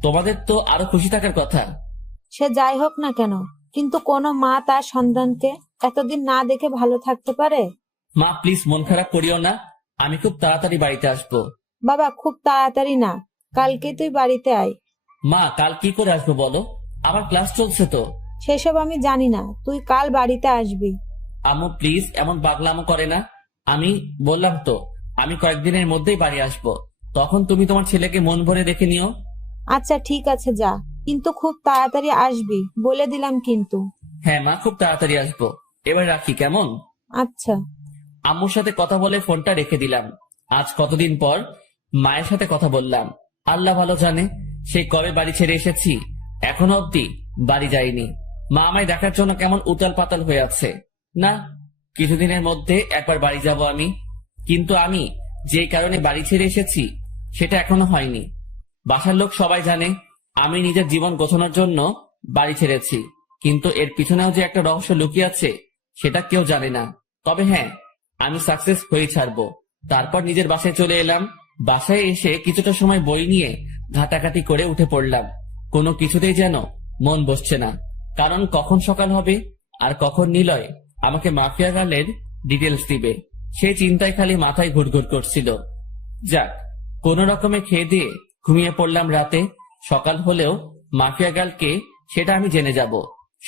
তোমাদের তো আরো খুশি থাকার কথা। সে যাই হোক না কেন, কিন্তু কোনো মা তার সন্তানকে এতদিন না দেখে ভালো থাকতে পারে? মা প্লিজ মন খারাপ করিও না, আমি খুব তাড়াতাড়ি বাড়িতে আসবো। বাবা খুব তাড়াতাড়ি না, কালকে তুই বাড়িতে আয়। মা, কাল কি করে আসবো বলো? আমার ক্লাস চলছে তো। সেসব আমি জানি না, তুই কাল বাড়িতে আসবি। আম্মু প্লিজ এমন পাগলামো করে না। আমি বললাম তো আমি কয়েকদিনের মধ্যেই বাড়ি আসবো, তখন তুমি তোমার ছেলেকে মন ভরে দেখে নিও। আচ্ছা ঠিক আছে যা, কিন্তু খুব তাড়াতাড়ি আসবি বলে দিলাম কিন্তু। হ্যাঁ মা, খুব তাড়াতাড়ি আসবো। এবার রাখি কেমন? আচ্ছা। আম্মুর সাথে কথা বলে ফোনটা রেখে দিলাম। আজ কতদিন পর মায়ের সাথে কথা বললাম। আল্লাহ ভালো জানে সেই কবে বাড়ি ছেড়ে এসেছি, এখনো অব্দি বাড়ি যাইনি। মা আমায় দেখার জন্য কেমন উতাল পাতাল হয়ে আছে। না, কিছুদিনের মধ্যে একবার বাড়ি যাব আমি। কিন্তু আমি যেই কারণে বাড়ি ছেড়ে এসেছি সেটা এখনো হয়নি। বাসার লোক সবাই জানে আমি নিজের জীবন গোছানোর জন্য বাড়ি ছেড়েছি, কিন্তু এর পিছনেও যে একটা রহস্য লুকিয়ে আছে সেটা কেউ জানে না। তবে হ্যাঁ, আমি সাকসেস হয়ে ছাড়বো। তারপর নিজের বাসায় চলে এলাম। বাসায় এসে কিছুটা সময় বই নিয়ে ঘাটাঘাটি করে উঠে পড়লাম। কোনো কিছুতেই যেন মন বসছে না, কারণ কখন সকাল হবে আর কখন নিলয় আমাকে মাফিয়া গার্লের ডিটেলস দিবে সেই চিন্তায় খালি মাথায় ঘুরঘুর করছিল। যাক, কোন রকমে খেয়ে দিয়ে ঘুমিয়ে পড়লাম রাতে। সকাল হলেও মাফিয়া গার্লকে সেটা আমি জেনে যাব।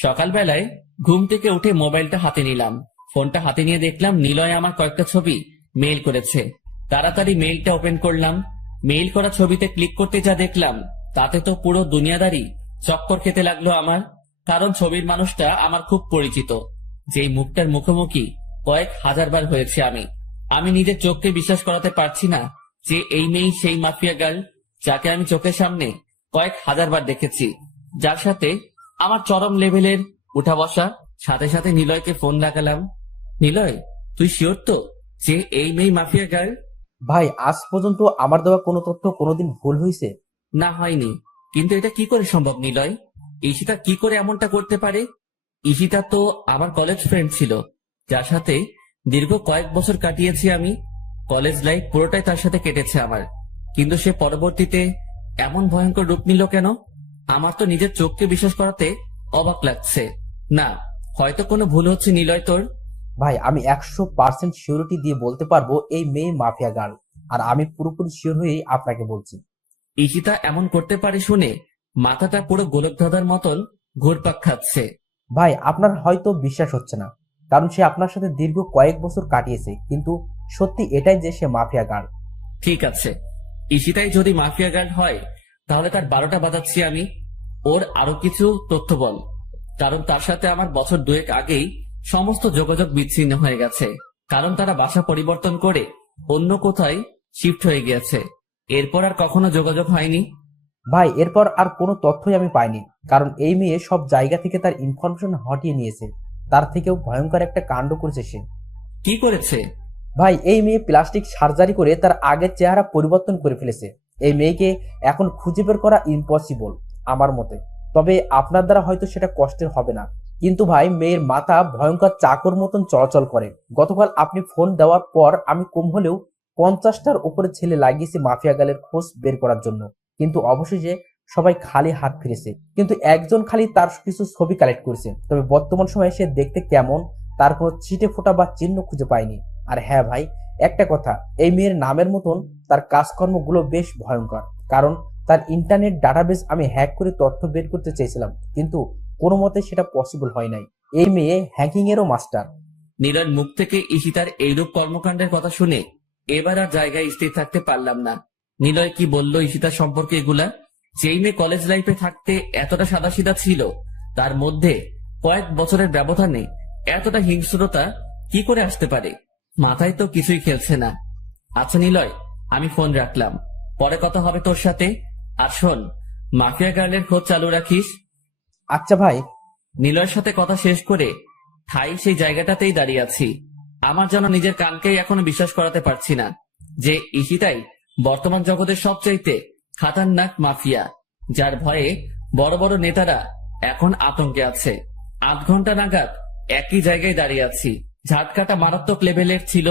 সকালবেলায় ঘুম থেকে উঠে মোবাইলটা হাতে নিলাম। ফোনটা হাতে নিয়ে দেখলাম নিলয় আমার কয়েকটা ছবি মেইল করেছে। তাড়াতাড়ি মেইলটা ওপেন করলাম। মেইল করা ছবিতে ক্লিক করতে যা দেখলাম তাতে তো পুরো দুনিয়াদারি চক্কর খেতে লাগলো আমার। কারণ ছবির মানুষটা আমার খুব পরিচিত, যেই মুখটার মুখোমুখি কয়েক হাজারবার হয়েছে আমি নিজের চোখকে বিশ্বাস করাতে পারছি না যে এই মেয়েই সেই মাফিয়া গার্ল যাকে আমি চোখের সামনে কয়েক হাজারবার দেখেছি, যার সাথে আমার চরম লেভেলের উঠা বসা। সাথে সাথে নিলয়কে ফোন লাগালাম। নিলয়, তুই শিওর তো যে এই মেয়ে মাফিয়া গার্ল? ভাই, আজ পর্যন্ত আমার দেওয়া কোনো তথ্য কোনোদিন ভুল হয়েছে? না, হয়নি। কিন্তু এটা কি করে সম্ভব নিলয়? ঈশিতা কি করে এমনটা করতে পারে? ঈশিতা তো আমার কলেজ ফ্রেন্ড ছিল, যার সাথে দীর্ঘ কয়েক বছর কাটিয়েছি আমি। কলেজ লাইফ পুরোটাই তার সাথে কেটেছে আমার। কিন্তু সে পরবর্তীতে এমন ভয়ঙ্কর রূপ নিল কেন? আমার তো নিজের চোখকে বিশ্বাস করাতে অবাক লাগছে। না, হয়তো কোনো ভুল হচ্ছে নিলয় তোর। ভাই, আমি 100% সিউরিটি দিয়ে বলতে পারবো এই মেয়ে মাফিয়া গার্ল, আর আমি পুরোপুরি শিওর হয়েই আপনাকে বলছি। ঈশিতা এমন করতে পারে শুনে মাথাটা পুরো গোলক ধাঁধার মতন ঘুরপাক খাচ্ছে। ভাই, আপনার হয়তো বিশ্বাস হচ্ছে না, কারণ সে আপনার সাথে দীর্ঘ কয়েক বছর কাটিয়েছে, কিন্তু সত্যি এটাই যে সে মাফিয়া গার্ল। ঠিক আছে, ঈশিতাই যদি মাফিয়া গার্ড হয় তাহলে তার 12টা বাজাচ্ছি আমি। ওর আরো কিছু তথ্য বল, কারণ তার সাথে আমার বছর দুয়েক আগেই সমস্ত যোগাযোগ বিচ্ছিন্ন হয়ে গেছে। কারণ তারা বাসা পরিবর্তন করে অন্য কোথায় শিফট হয়ে গিয়েছে। এরপর আর কখনো যোগাযোগ হয়নি। ভাই, এরপর আর কোনো তথ্যই আমি পাইনি, কারণ এই মেয়ে সব জায়গা থেকে তার ইনফরমেশন হটিয়ে নিয়েছে। তার থেকেও ভয়ঙ্কর একটা কাণ্ড করেছে সে। কি করেছে? ভাই, এই মেয়ে প্লাস্টিক সার্জারি করে তার আগের চেহারা পরিবর্তন করে ফেলেছে। এই মেয়েকে এখন খুঁজে বের করা ইম্পসিবল আমার মতে। তবে আপনার দ্বারা হয়তো সেটা কষ্টের হবে না, কিন্তু ভাই মেয়ের মাথা ভয়ঙ্কর চাকর মতন চলাচল করে। গতকাল আপনি ফোন দেওয়ার পর আমি কম হলেও 50টার উপরে ছেলে লাগিয়েছি মাফিয়া গালের খোঁজ বের করার জন্য, কিন্তু অবশেষে সবাই খালি হাত ফিরেছে। কিন্তু একজন খালি তার কিছু ছবি কালেক্ট করেছে, তবে বর্তমান সময়ে সে দেখতে কেমন তার কোনো ছিটে ফোঁটা বা চিহ্ন খুঁজে পায়নি। আর হ্যাঁ ভাই, একটা কথা, এই মেয়ের নামের মতন তার কাজকর্মগুলো বেশ ভয়ঙ্কর। কারণ তার ইন্টারনেট ডাটাবেস আমি হ্যাক করে তথ্য বের করতে চেয়েছিলাম, কিন্তু কোনো মতে সেটা পসিবল হয় নাই। এই মেয়ে হ্যাকিং এরও মাস্টার। নীলয়ের মুখ থেকে ঈশিতার এইরূপ কর্মকাণ্ডের কথা শুনে এবার আর জায়গায় স্থির থাকতে পারলাম না। নিলয় কি বলল ঈশিতার সম্পর্কে এগুলা? যেই মেয়ে কলেজ লাইফে থাকতে এতটা সাদাসিধা ছিল, তার মধ্যে কয়েক বছরের ব্যবধানে এতটা হিংস্রতা কি করে আসতে পারে? মাথায় তো কিছুই খেলছে না। আচ্ছা নিলয়, আমি ফোন রাখলাম, পরে কথা হবে তোর সাথে। আর শোন, মাফিয়া গার্লের খোঁজ চালু রাখিস। আচ্ছা ভাই। নিলয়ের সাথে কথা শেষ করে ঠাই সেই জায়গাটাতেই দাঁড়িয়ে আছি। আমার যেন নিজের কানকেই এখনো বিশ্বাস করাতে পারছি না যে ঈশিতাই বর্তমান জগতের সবচাইতে খাতারনাক মাফিয়া, যার ভয়ে বড় বড় নেতারা এখন আতঙ্কে আছে। 8 ঘন্টা নাগাদ একই জায়গায় দাঁড়িয়ে আছি। ঝাটকাটা মারাত্মক লেভেলের ছিল,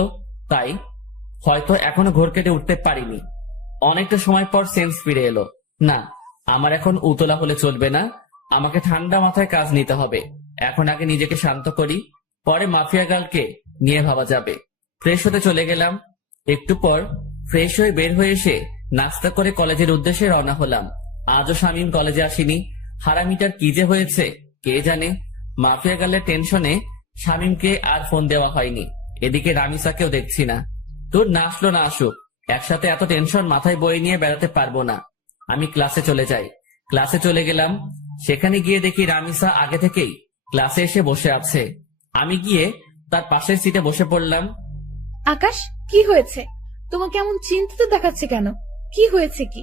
তাই হয়তো এখনো ঘোর কেটে উঠতে পারিনি। অনেকটা সময় পর সেন্স ফিরে এলো। না, আমার এখন উতলা হলে চলবে না, আমাকে ঠান্ডা মাথায় কাজ নিতে হবে। এখন আগে নিজেকে শান্ত করি, পরে মাফিয়া গার্লকে নিয়ে ভাবা যাবে। ফ্রেশ হতে চলে গেলাম। একটু পর ফ্রেশ হয়ে বের হয়ে এসে নাস্তা করে কলেজের উদ্দেশ্যে রওনা হলাম। আজও শামীম কলেজে আসেনি। হারামিটার কি যে হয়েছে কে জানে। মাফিয়া গার্লের টেনশনে শামীমকে আর ফোন দেওয়া হয়নি। এদিকে রামিসাকেও দেখছি না। তোর না আসলো না আসুক, একসাথে এত টেনশন মাথায় বয়ে নিয়ে বেড়াতে পারবো না। আমি ক্লাসে চলে যাই। ক্লাসে চলে গেলাম। সেখানে গিয়ে দেখি রামিসা আগে থেকেই ক্লাসে এসে বসে আছে। আমি গিয়ে তার পাশের সিটে বসে পড়লাম। আকাশ, কি হয়েছে? তোমাকে এমন চিন্তিত দেখাচ্ছে কেন? কি হয়েছে কি?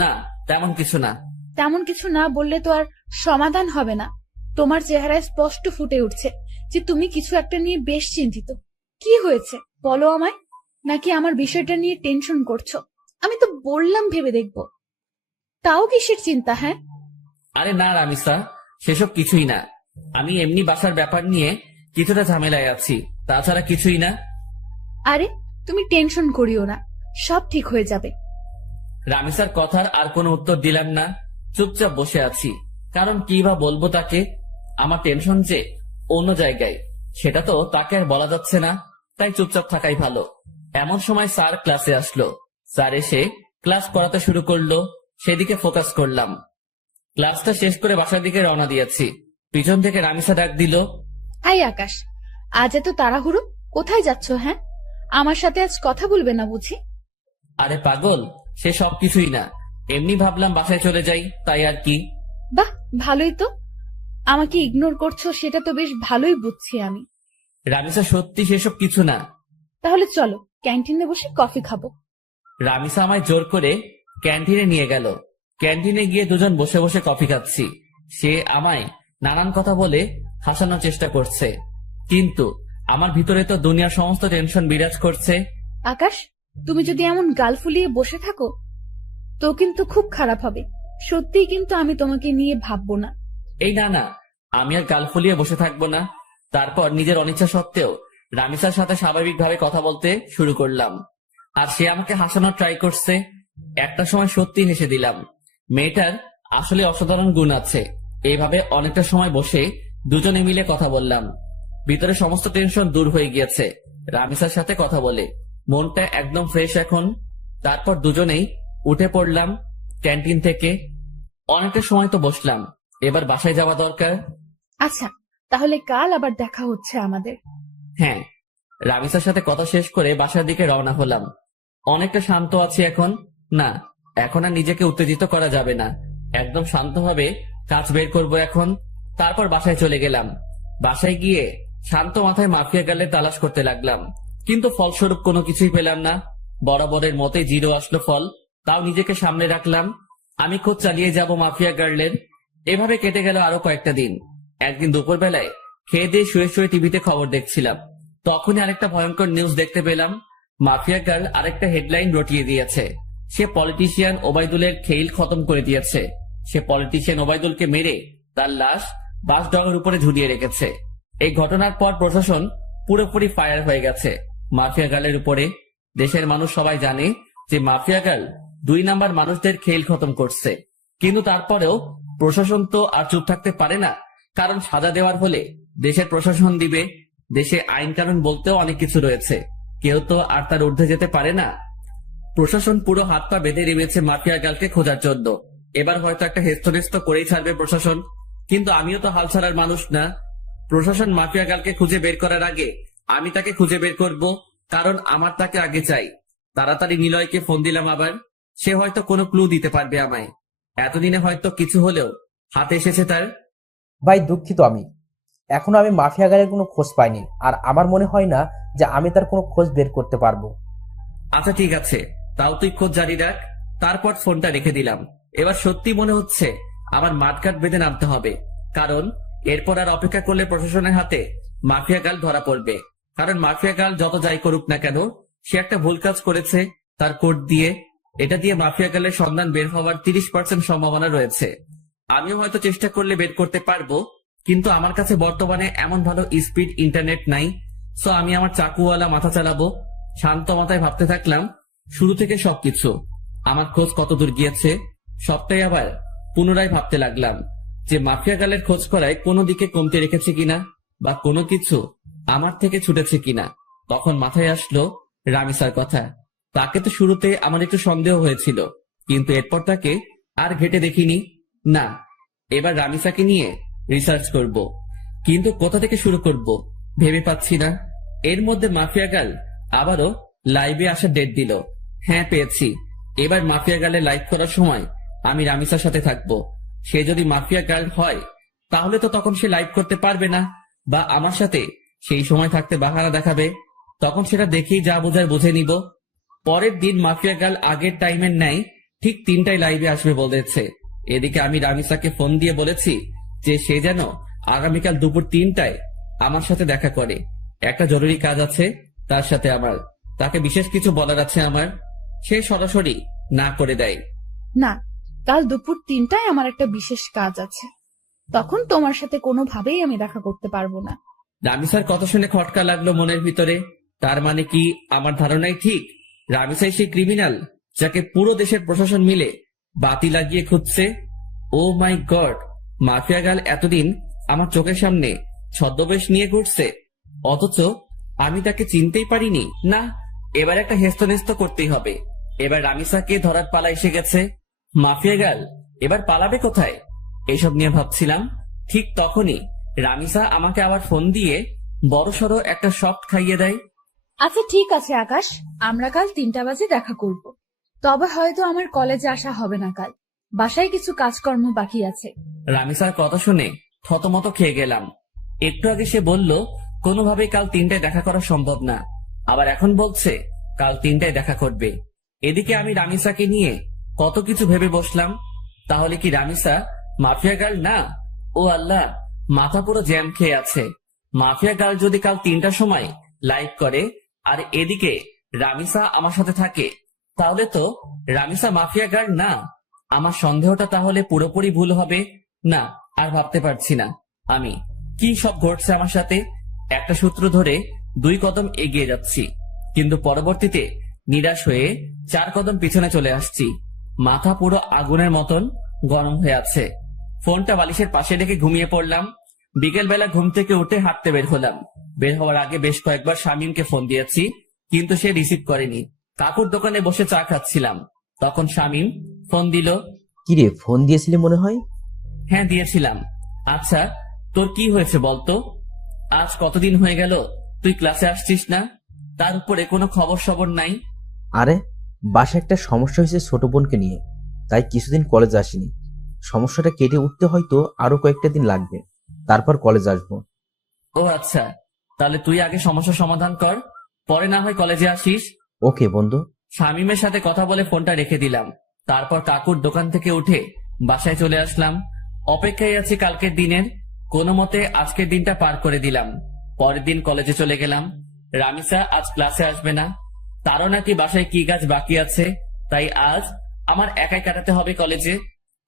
না, তেমন কিছু না। তেমন কিছু না বললে তো আর সমাধান হবে না। তোমার চেহারায় স্পষ্ট ফুটে উঠছে যে তুমি কিছু একটা নিয়ে বেশ চিন্তিত। কি হয়েছে বলো আমায়? নাকি আমার বিষয়টা নিয়ে টেনশন করছো? আমি তো বললাম ভেবে দেখবো। তাও কিসের চিন্তা? হ্যাঁ, আরে না রামিসা, সেসব কিছুই না। আমি এমনি বাসার ব্যাপার নিয়ে কিছুটা ঝামেলায় আছি, তাছাড়া কিছুই না। আরে তুমি টেনশন করিও না, সব ঠিক হয়ে যাবে। রামিসার কথার আর কোনো উত্তর দিলাম না, চুপচাপ বসে আছি। কারণ কি বা বলবো তাকে? আমার টেনশন যে অন্য জায়গায়, সেটা তো তাকে আর বলা যাচ্ছে না, তাই চুপচাপ থাকাই ভালো। এমন সময় স্যার ক্লাসে আসলো। স্যার এসে ক্লাস করাতে শুরু করলো, সেদিকে ফোকাস করলাম। ক্লাসটা শেষ করে বাসার দিকে রওনা দিয়েছি। পিছন থেকে রামিসা ডাক দিল, আই আকাশ, আজ এত তাড়াহুড়ো কোথায় যাচ্ছ? হ্যাঁ, আমার সাথে আজ কথা বলবে না বুঝি? আরে পাগল, সে সব কিছুই না, এমনি ভাবলাম বাসায় চলে যাই, তাই আর কি। বাহ, ভালোই তো। আমাকে ইগনোর করছো সেটা তো বেশ ভালোই বুঝছি আমি। রামিসা সত্যি সেসব কিছু না। তাহলে চলো ক্যান্টিনে বসে কফি খাবো। রামিসা আমায় জোর করে ক্যান্টিনে নিয়ে গেল। ক্যান্টিনে গিয়ে দুজন বসে বসে কফি খাচ্ছি। সে আমায় নানান কথা বলে হাসানোর চেষ্টা করছে, কিন্তু আমার ভিতরে তো দুনিয়ার সমস্ত টেনশন বিরাজ করছে। আকাশ, তুমি যদি এমন গাল ফুলিয়ে বসে থাকো তো কিন্তু খুব খারাপ হবে। সত্যিই কিন্তু আমি তোমাকে নিয়ে ভাববো না। এই না না, আমি আর গাল ফুলিয়ে বসে থাকবো না। তারপর নিজের অনিচ্ছা সত্ত্বেও রামিসার সাথে স্বাভাবিকভাবে কথা বলতে শুরু করলাম। আর সে আমাকে হাসানোর ট্রাই করছে। একটা সময় সত্যি হেসে দিলাম। মেয়েটার আসলে অসাধারণ গুণ আছে। এইভাবে অনেকটা সময় বসে দুজনে মিলে কথা বললাম। ভিতরে সমস্ত টেনশন দূর হয়ে গিয়েছে রামিসার সাথে কথা বলে। মনটা একদম ফ্রেশ এখন। তারপর দুজনেই উঠে পড়লাম ক্যান্টিন থেকে। অনেকটা সময় তো বসলাম, এবার বাসায় যাওয়া দরকার। আচ্ছা, তাহলে কাল আবার দেখা হচ্ছে আমাদের। হ্যাঁ। রামিসার সাথে কথা শেষ করে বাসার দিকে রওনা হলাম। অনেকটা শান্ত আছি এখন। না, এখন আর নিজেকে উত্তেজিত করা যাবে না। একদম শান্তভাবে কাজ বের করব এখন। তারপর বাসায় চলে গেলাম। বাসায় গিয়ে শান্ত মাথায় মাফিয়া গার্লের তালাশ করতে লাগলাম, কিন্তু ফলস্বরূপ কোনো কিছুই পেলাম না। বরাবরের মতে 0 আসলো ফল। তাও নিজেকে সামনে রাখলাম, আমি খোঁজ চালিয়ে যাব মাফিয়া গার্লের। এভাবে কেটে গেল আরো কয়েকটা দিন। একদিন দুপুর বেলায় খেয়ে দিয়ে শুয়ে শুয়ে টিভিতে খবর দেখছিলাম। তখনই আরেকটা ভয়ঙ্কর নিউজ দেখতে পেলাম। মাফিয়া গার্ল আরেকটা হেডলাইন রটিয়ে দিয়েছে। সে পলিটিশিয়ান ওবায়দুলের খেইল খতম করে দিয়েছে। সে পলিটিশিয়ান ওবায়দুলকে মেরে তার লাশ বাসডগের উপরে ঝুলিয়ে রেখেছে। এই ঘটনার পর প্রশাসন পুরোপুরি ফায়ার হয়ে গেছে মাফিয়া গার্লের উপরে। দেশের মানুষ সবাই জানে যে মাফিয়া গার্ল 2 নাম্বার মানুষদের খেইল খতম করছে। কিন্তু তারপরেও প্রশাসন তো আর চুপ থাকতে পারে না, কারণ সাজা দেওয়ার হলে দেশের প্রশাসন দিবে। দেশে আইন কানুন বলতেও অনেক কিছু রয়েছে, কেউ তো আর তার ঊর্ধ্বে যেতে পারে না। প্রশাসন পুরো হাত পা বেঁধে নেমেছে মাফিয়া গার্লকে খোঁজার জন্য। এবার হয়তো একটা হেস্তনেস্ত করেই ছাড়বে প্রশাসন, কিন্তু আমিও তো হাল ছাড়ার মানুষ না। প্রশাসন মাফিয়া গার্লকে খুঁজে বের করার আগে আমি তাকে খুঁজে বের করব, কারণ আমার তাকে আগে চাই। তাড়াতাড়ি নিলয়কে ফোন দিলাম আবার। সে হয়তো কোনো ক্লু দিতে পারবে আমায়। এতদিনে হয়তো কিছু হলেও হাতে এসেছে তার। ভাই দুঃখিত, এখনো আমি মাফিয়া গাড়ির কোনো খোঁজ পাইনি, আর আমার মনে হয় না যে আমি তার কোনো খোঁজ বের করতে পারবো। আচ্ছা ঠিক আছে, তাও তুই খোঁজ জারি রাখ। তারপর ফোনটা রেখে দিলাম। এবার সত্যি মনে হচ্ছে আমার মাঠঘাট বেঁধে নামতে হবে, কারণ এরপর আর অপেক্ষা করলে প্রশাসনের হাতে মাফিয়া গার্ল ধরা পড়বে। কারণ মাফিয়া গার্ল যত যাই করুক না কেন, সে একটা ভুল কাজ করেছে তার কোড দিয়ে। এটা দিয়ে মাফিয়া গার্লের সন্ধান বের হওয়ার 30% সম্ভাবনা রয়েছে। আমিও হয়তো চেষ্টা করলে বের করতে পারবো, কিন্তু আমার কাছে বর্তমানে এমন ভালো স্পিড ইন্টারনেট নাই। সো আমি আমার চাকুওয়ালা মাথা চালাবো। শান্ত মাথায় ভাবতে থাকলাম শুরু থেকে সবকিছু। আমার খোঁজ কত দূর গিয়েছে সবটাই আবার পুনরায় ভাবতে লাগলাম যে মাফিয়া গার্লের খোঁজ করায় কোনো দিকে কমতে রেখেছে কিনা, বা কোনো কিছু আমার থেকে ছুটেছে কিনা। তখন মাথায় আসলো রামিসার কথা। তাকে তো শুরুতে আমার একটু সন্দেহ হয়েছিল, কিন্তু এরপর তাকে আর ঘেটে দেখিনি। না, এবার রামিসাকে নিয়ে রিসার্চ করব, কিন্তু কোথা থেকে শুরু করব ভেবে পাচ্ছি না। এর মধ্যে মাফিয়া গার্ল আবারও লাইভে আসার ডেট দিল। হ্যাঁ পেয়েছি। এবার মাফিয়া গার্লে লাইভ করার সময় আমি রামিসার সাথে থাকবো। সে যদি মাফিয়া গার্ল হয় তাহলে তো তখন সে লাইভ করতে পারবে না, বা আমার সাথে সেই সময় থাকতে বাহানা দেখাবে। তখন সেটা দেখেই যা বোঝার বুঝে নিব। পরের দিন মাফিয়া গার্ল আগের টাইমের ন্যায় ঠিক 3টায় লাইভে আসবে বলেছে। এদিকে আমি রামিসাকে ফোন দিয়ে বলেছি যে সে যেন আগামীকাল দুপুর 3টায় আমার সাথে দেখা করে। একটা জরুরি কাজ আছে তার সাথে আমার, তাকে বিশেষ কিছু বলার আছে আমার। সে সরাসরি না করে দেয়। না, কাল দুপুর 3টায় আমার একটা বিশেষ কাজ আছে, তখন তোমার সাথে কোনোভাবেই আমি দেখা করতে পারবো না। রামিসার কথা শুনে খটকা লাগলো মনের ভিতরে। তার মানে কি আমার ধারণাই ঠিক? রামিসাই সেই ক্রিমিনাল যাকে পুরো দেশের প্রশাসন মিলে বাতি লাগিয়ে খুঁজছে। ও মাই গড, মাফিয়া গার্ল এতদিন আমার চোখের সামনে ছদ্মবেশ নিয়ে ঘুরছে, অথচ আমি তাকে চিনতেই পারিনি। না, এবার একটা হেস্তনেস্ত করতেই হবে। এবার রামিসাকে ধরার পালা এসে গেছে। মাফিয়া গার্ল এবার পালাবে কোথায় এইসব নিয়ে ভাবছিলাম। ঠিক তখনই রামিসা আমাকে আবার ফোন দিয়ে বড়সড় একটা শক খাইয়ে দেয়। আচ্ছা ঠিক আছে আকাশ, আমরা কাল 3টা বাজে দেখা করব। তবে হয়তো আমার কলেজে আসা হবে না কাল, বাসায় কিছু কাজকর্ম বাকি আছে। রামিসার কথা শুনে থতমত খেয়ে গেলাম। একটু আগে সে বলল কোনোভাবেই কাল 3টায় দেখা করা সম্ভব না, আবার এখন বলছে কাল 3টায় দেখা করবে। এদিকে আমি রামিসাকে নিয়ে কত কিছু ভেবে বসলাম। তাহলে কি রামিসা মাফিয়া গার্ল না? ও আল্লাহ, মাথা পুরো জ্যাম খেয়ে আছে। মাফিয়া গার্ল যদি কাল 3টার সময় লাইভ করে আর এদিকে রামিসা আমার সাথে থাকে, তাহলে তো রামিসা মাফিয়া গার্ল না। আমার সন্দেহটা তাহলে পুরোপুরি ভুল হবে না। আর ভাবতে পারছি না আমি কি সব ঘটছে আমার সাথে। একটা সূত্র ধরে 2 কদম এগিয়ে যাচ্ছি, কিন্তু পরবর্তীতে নিরাশ হয়ে 4 কদম পিছনে চলে আসছি। মাথা পুরো আগুনের মতন গরম হয়ে আছে। ফোনটা বালিশের পাশে রেখে ঘুমিয়ে পড়লাম। বিকেল বেলা ঘুম থেকে উঠে হাঁটতে বের হলাম। বের হওয়ার আগে বেশ কয়েকবার শামীমকে ফোন দিয়েছি, কিন্তু সে রিসিভ করেনি। কাকুর দোকানে বসে চা খাচ্ছিলাম, তখন শামীম ফোন দিল। কিরে, ফোন দিয়েছিলি মনে হয়? হ্যাঁ দিয়েছিলাম। আচ্ছা তোর কি হয়েছে বলতো? আজ কতদিন হয়ে গেল তুই ক্লাসে আসছিস না, তার উপরে কোনো খবর সবর নাই। আরে বাসায় একটা সমস্যা হয়েছে ছোট বোনকে নিয়ে, তাই কিছুদিন কলেজ আসিনি। সমস্যাটা কেটে উঠতে হয়তো আরো কয়েকটা দিন লাগবে, তারপর কলেজ আসবো। ও আচ্ছা, তাহলে তুই আগে সমস্যার সমাধান কর, পরে না হয় কলেজে আসিস। ওকে বন্ধু। শামীমের সাথে কথা বলে ফোনটা রেখে দিলাম। তারপর কাকুর দোকান থেকে উঠে বাসায় চলে আসলাম। অপেক্ষায় আছি কালকের দিনের। কোনো মতে আজকের দিনটা পার করে দিলাম। পরের দিন কলেজে চলে গেলাম। রামিসা আজ ক্লাসে আসবে না, তারও নাকি বাসায় কি কাজ বাকি আছে তাই আজ আমার একাই কাটাতে হবে কলেজে।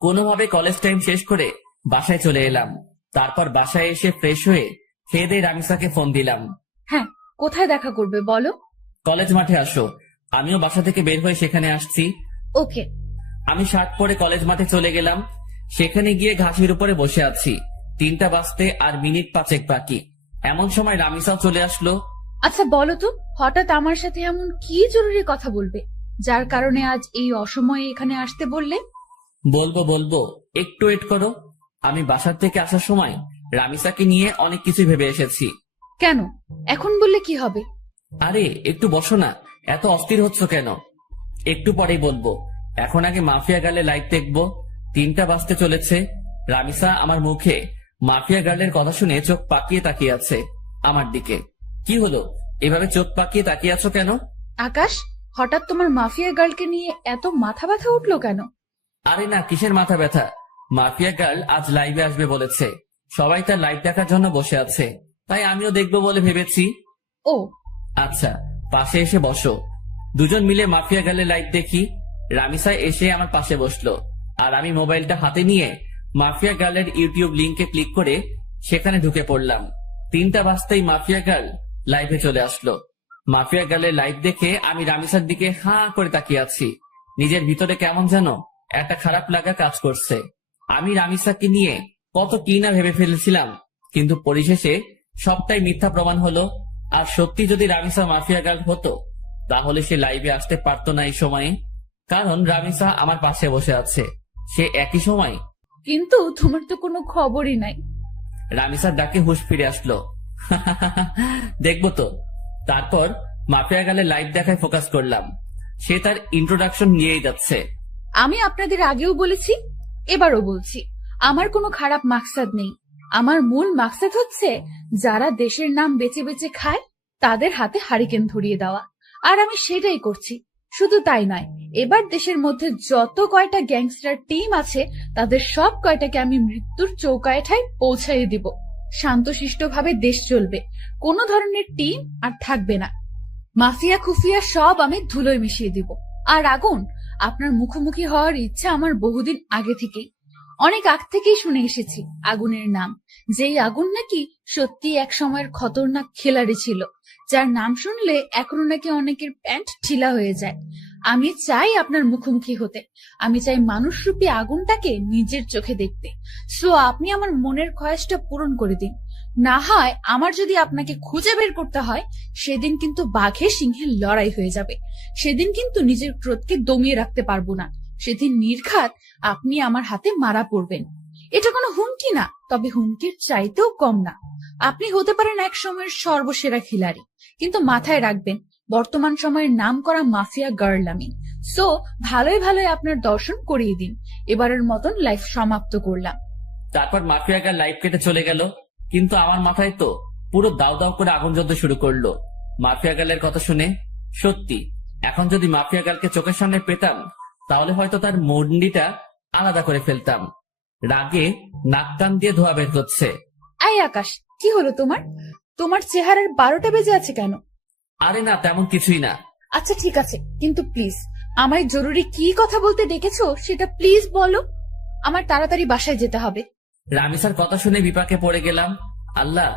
কোনোভাবে কলেজ টাইম শেষ করে বাসায় চলে এলাম। তারপর বাসায় এসে ফ্রেশ হয়ে খেয়ে দিয়ে রামিসাকে ফোন দিলাম। হ্যাঁ, কোথায় দেখা করবে বলো? কলেজ মাঠে আসো। আমিও বাসা থেকে বের হয়ে সেখানে আসছি। ওকে। আমি শার্ট পরে কলেজ মাঠে চলে গেলাম। সেখানে গিয়ে ঘাসের উপরে বসে আছি। 3টা বাজতে আর মিনিট 5 বাকি। এমন সময় রামিসাও চলে আসলো। আচ্ছা বলো তো, হঠাৎ আমার সাথে এমন কি জরুরি কথা বলবে যার কারণে আজ এই অসময়ে এখানে আসতে বললে? বলবো, একটু ওয়েট করো। আমি বাসার থেকে আসার সময় রামিসাকে নিয়ে অনেক কিছু ভেবে এসেছি। কেন? এখন বললে কি হবে? আরে একটু বসো না, এত অস্থির হচ্ছ কেন? একটু পরেই বলবো। এখন আগে মাফিয়া গার্লে লাইভ দেখবো। 3টা বাজতে চলেছে। রামিসা আমার মুখে মাফিয়া গার্লের কথা শুনে চোখ পাকিয়ে তাকিয়ে আছে আমার দিকে। কি হলো, এভাবে চোখ পাকিয়ে তাকিয়ে আছো কেন? আকাশ, হঠাৎ তোমার মাফিয়া গার্লকে নিয়ে এত মাথা ব্যথা উঠলো কেন? আরে না, কিসের মাথা ব্যথা? মাফিয়া গার্ল আজ লাইভে আসবে বলেছে। সবাই তার লাইভ দেখার জন্য বসে আছে, তাই আমিও দেখবো বলে ভেবেছি। ও আচ্ছা, পাশে এসে বসো। দুজন মিলে মাফিয়া গার্লের লাইভ দেখি। রামিসা এসে আমার পাশে বসলো, আর আমি মোবাইলটা হাতে নিয়ে মাফিয়া গার্লের ইউটিউব লিংকে ক্লিক করে সেখানে ঢুকে পড়লাম। 3টা বাজতেই মাফিয়া গার্ল লাইভে চলে আসলো। মাফিয়া গার্লের লাইভ দেখে আমি রামিসার দিকে হাঁ করে তাকিয়ে আছি। নিজের ভিতরে কেমন যেন একটা খারাপ লাগা কাজ করছে। আমি রামিসাকে নিয়ে কত কি না ভেবে ফেলেছিলাম, কিন্তু পরিশেষে সবটাই মিথ্যা প্রমাণ হলো। আর সত্যি যদি রামিসা মাফিয়া গার্ল হতো, তাহলে সে লাইভে আসতে পারতো না এই সময়ে। কারণ রামিসা আমার পাশে বসে আছে, সে একই সময়। কিন্তু তোমার তো কোনো খবরই নাই। রামিসার ডাকে হুঁশ ফিরে আসলো। দেখবো তো। তারপর মাফিয়া গার্লের লাইভ দেখায় ফোকাস করলাম। সে তার ইন্ট্রোডাকশন নিয়েই যাচ্ছে। আমি আপনাদের আগেও বলেছি, এবারও বলছি, আমার কোনো খারাপ মাকসাদ নেই। আমার মূল মাকসাদ হচ্ছে যারা দেশের নাম বেঁচে বেঁচে খায় তাদের হাতে হারিকেন ধরিয়ে দেওয়া, আর আমি সেটাই করছি। শুধু তাই নয়, এবার দেশের মধ্যে যত কয়টা গ্যাংস্টার টিম আছে তাদের সব কয়টাকে আমি মৃত্যুর চৌকাঠেয় পৌঁছাইয়ে দিব। শান্তশিষ্টভাবে দেশ চলবে, কোনো ধরনের টিম আর থাকবে না। মাফিয়া খুফিয়া সব আমি ধুলোয় মিশিয়ে দিব। আর আগুন, আপনার মুখোমুখি হওয়ার ইচ্ছা আমার বহুদিন আগে থেকেই, অনেক আগ থেকেই শুনে এসেছি আগুনের নাম। যেই আগুন নাকি সত্যি এক সময়ের খতরনাক খেলাড়ি ছিল, যার নাম শুনলে এখনো নাকি অনেকের প্যান্ট ঢিলা হয়ে যায়। আমি চাই আপনার মুখোমুখি হতে, আমি চাই মানুষরূপী আগুনটাকে নিজের চোখে দেখতে। সো আপনি আমার মনের খয়েশটা পূরণ করে দিন। না হয় আমার যদি আপনাকে খুঁজে বের করতে হয়, সেদিন কিন্তু বাঘে সিংহের লড়াই হয়ে যাবে। সেদিন কিন্তু নিজের ক্রোধকে দমিয়ে রাখতে পারবো না। সেদিন নির্ঘাত আপনি আমার হাতে মারা পড়বেন। এটা কোনো হুমকি না, তবে হুমকির চাইতেও কম না। আপনি হতে পারেন এক সময়ের সর্বসেরা খিলাড়ি, কিন্তু মাথায় রাখবেন বর্তমান সময়ের নাম করা মাফিয়া গার্ল আমি। সো ভালোই ভালোই আপনার দর্শন করিয়ে দিন। এবারের মতন লাইফ সমাপ্ত করলাম। তারপর মাফিয়া গার্ল লাইভ কেটে চলে গেল, কিন্তু আমার মাথায় তো পুরো দাও দাও করে আগুন জ্বলতে শুরু করলো মাফিয়া গার্লের কথা শুনে। সত্যি, এখন যদি মাফিয়া গার্লকে চোখের সামনে পেতাম, তাহলে হয়তো তার মন্ডিটা আলাদা করে ফেলতাম। রাগে নাক কান দিয়ে ধোয়া বের হচ্ছে। আই আকাশ, কি হলো তোমার? তোমার চেহারার 12টা বেজে আছে কেন? আরে না, তেমন কিছুই না। আচ্ছা ঠিক আছে, কিন্তু প্লিজ আমায় জরুরি কি কথা বলতে ডেকেছো সেটা প্লিজ বলো। আমার তাড়াতাড়ি বাসায় যেতে হবে। রামিসার কথা শুনে বিপাকে পড়ে গেলাম। আল্লাহ,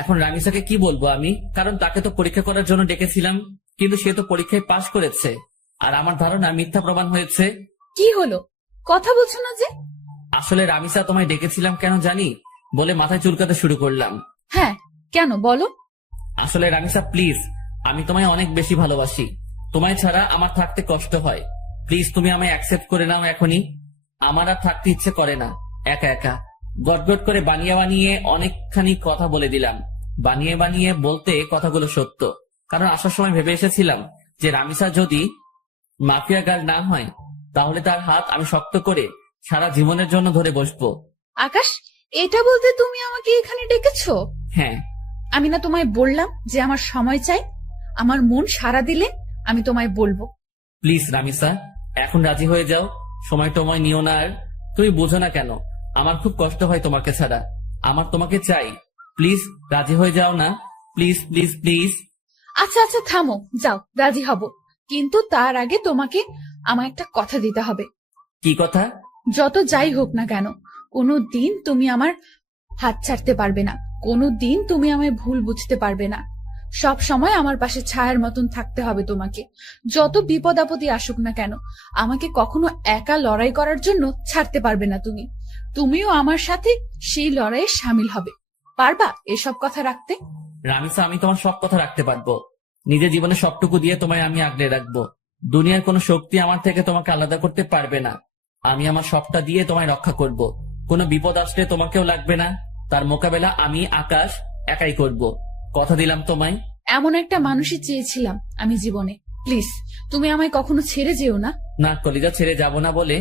এখন রামিসাকে কি বলবো আমি? কারণ তাকে তো পরীক্ষা করার জন্য ডেকেছিলাম, কিন্তু সে তো পরীক্ষায় পাশ করেছে, আর আমার ধারণা মিথ্যা প্রমাণ হয়েছে। কি হলো, কথা বলছো না যে? আসলে রামিসা, তোমায় ডেকেছিলাম কেন জানি বলে মাথায় চুলকাতে শুরু করলাম। হ্যাঁ, কেন বলো? আসলে রামিসা প্লিজ, আমি তোমায় অনেক বেশি ভালোবাসি। তোমায় ছাড়া আমার থাকতে কষ্ট হয়। প্লিজ তুমি আমায় অ্যাকসেপ্ট করে নাও এখনই। আমার আর থাকতে ইচ্ছে করে না একা একা। গটগট করে বানিয়ে বানিয়ে অনেকখানি কথা বলে দিলাম। বানিয়ে বানিয়ে বলতে কথাগুলো সত্য, কারণ আসার সময় ভেবে এসেছিলাম যে রামিসা যদি মাফিয়া গার্ল না হয়, তাহলে তার হাত আমি শক্ত করে সারা জীবনের জন্য ধরে বসবো। আকাশ, এটা বলতে তুমি আমাকে এখানে ডেকেছো? হ্যাঁ। আমি না তোমায় বললাম যে আমার সময় চাই? আমার মন সাড়া দিলে আমি তোমায় বলবো। প্লিজ রামিসা, এখন রাজি হয়ে যাও। সময় টময় নিও না আর। তুমি বোঝো না কেন আমার খুব কষ্ট হয় তোমাকে ছাড়া। আমার তোমাকে চাই। প্লিজ রাজি হয়ে যাও না। Please please please. আচ্ছা আচ্ছা থামো, যাও, রাজি হব। কিন্তু তার আগে তোমাকে আমায় একটা কথা দিতে হবে। কি কথা? যত যাই হোক না কেন, কোনো দিন তুমি আমার হাত ছাড়তে পারবে না, কোনো দিন তুমি আমায় ভুল বুঝতে পারবে না। সব সময় আমার পাশে ছায়ার মতন থাকতে হবে তোমাকে। যত বিপদ আপদই আসুক না কেন, আমাকে কখনো একা লড়াই করার জন্য ছাড়তে পারবে না তুমি। তুমিও আমার সাথে সেই লড়াইয়ে সামিল হবে। পারবা এসব কথা রাখতে? রামিসা, আমি তোমার সব কথা রাখতে পারবো। নিজের জীবনে সবটুকু দিয়ে তোমায় আমি আগলে রাখবো। দুনিয়ার কোনো শক্তি আমার থেকে তোমাকে আলাদা করতে পারবে না। আমি আমার সবটা দিয়ে তোমায় রক্ষা করব। কোনো বিপদ আসলে তোমাকেও লাগবে না। তার মোকাবেলা আমি আকাশ একাই করব। কথা দিলাম তোমায়। এমন একটা মানুষই চেয়েছিলাম আমি জীবনে। প্লিজ তুমি আমায় কখনো ছেড়ে যেও না। না, কলিজা ছেড়ে যাব না বলে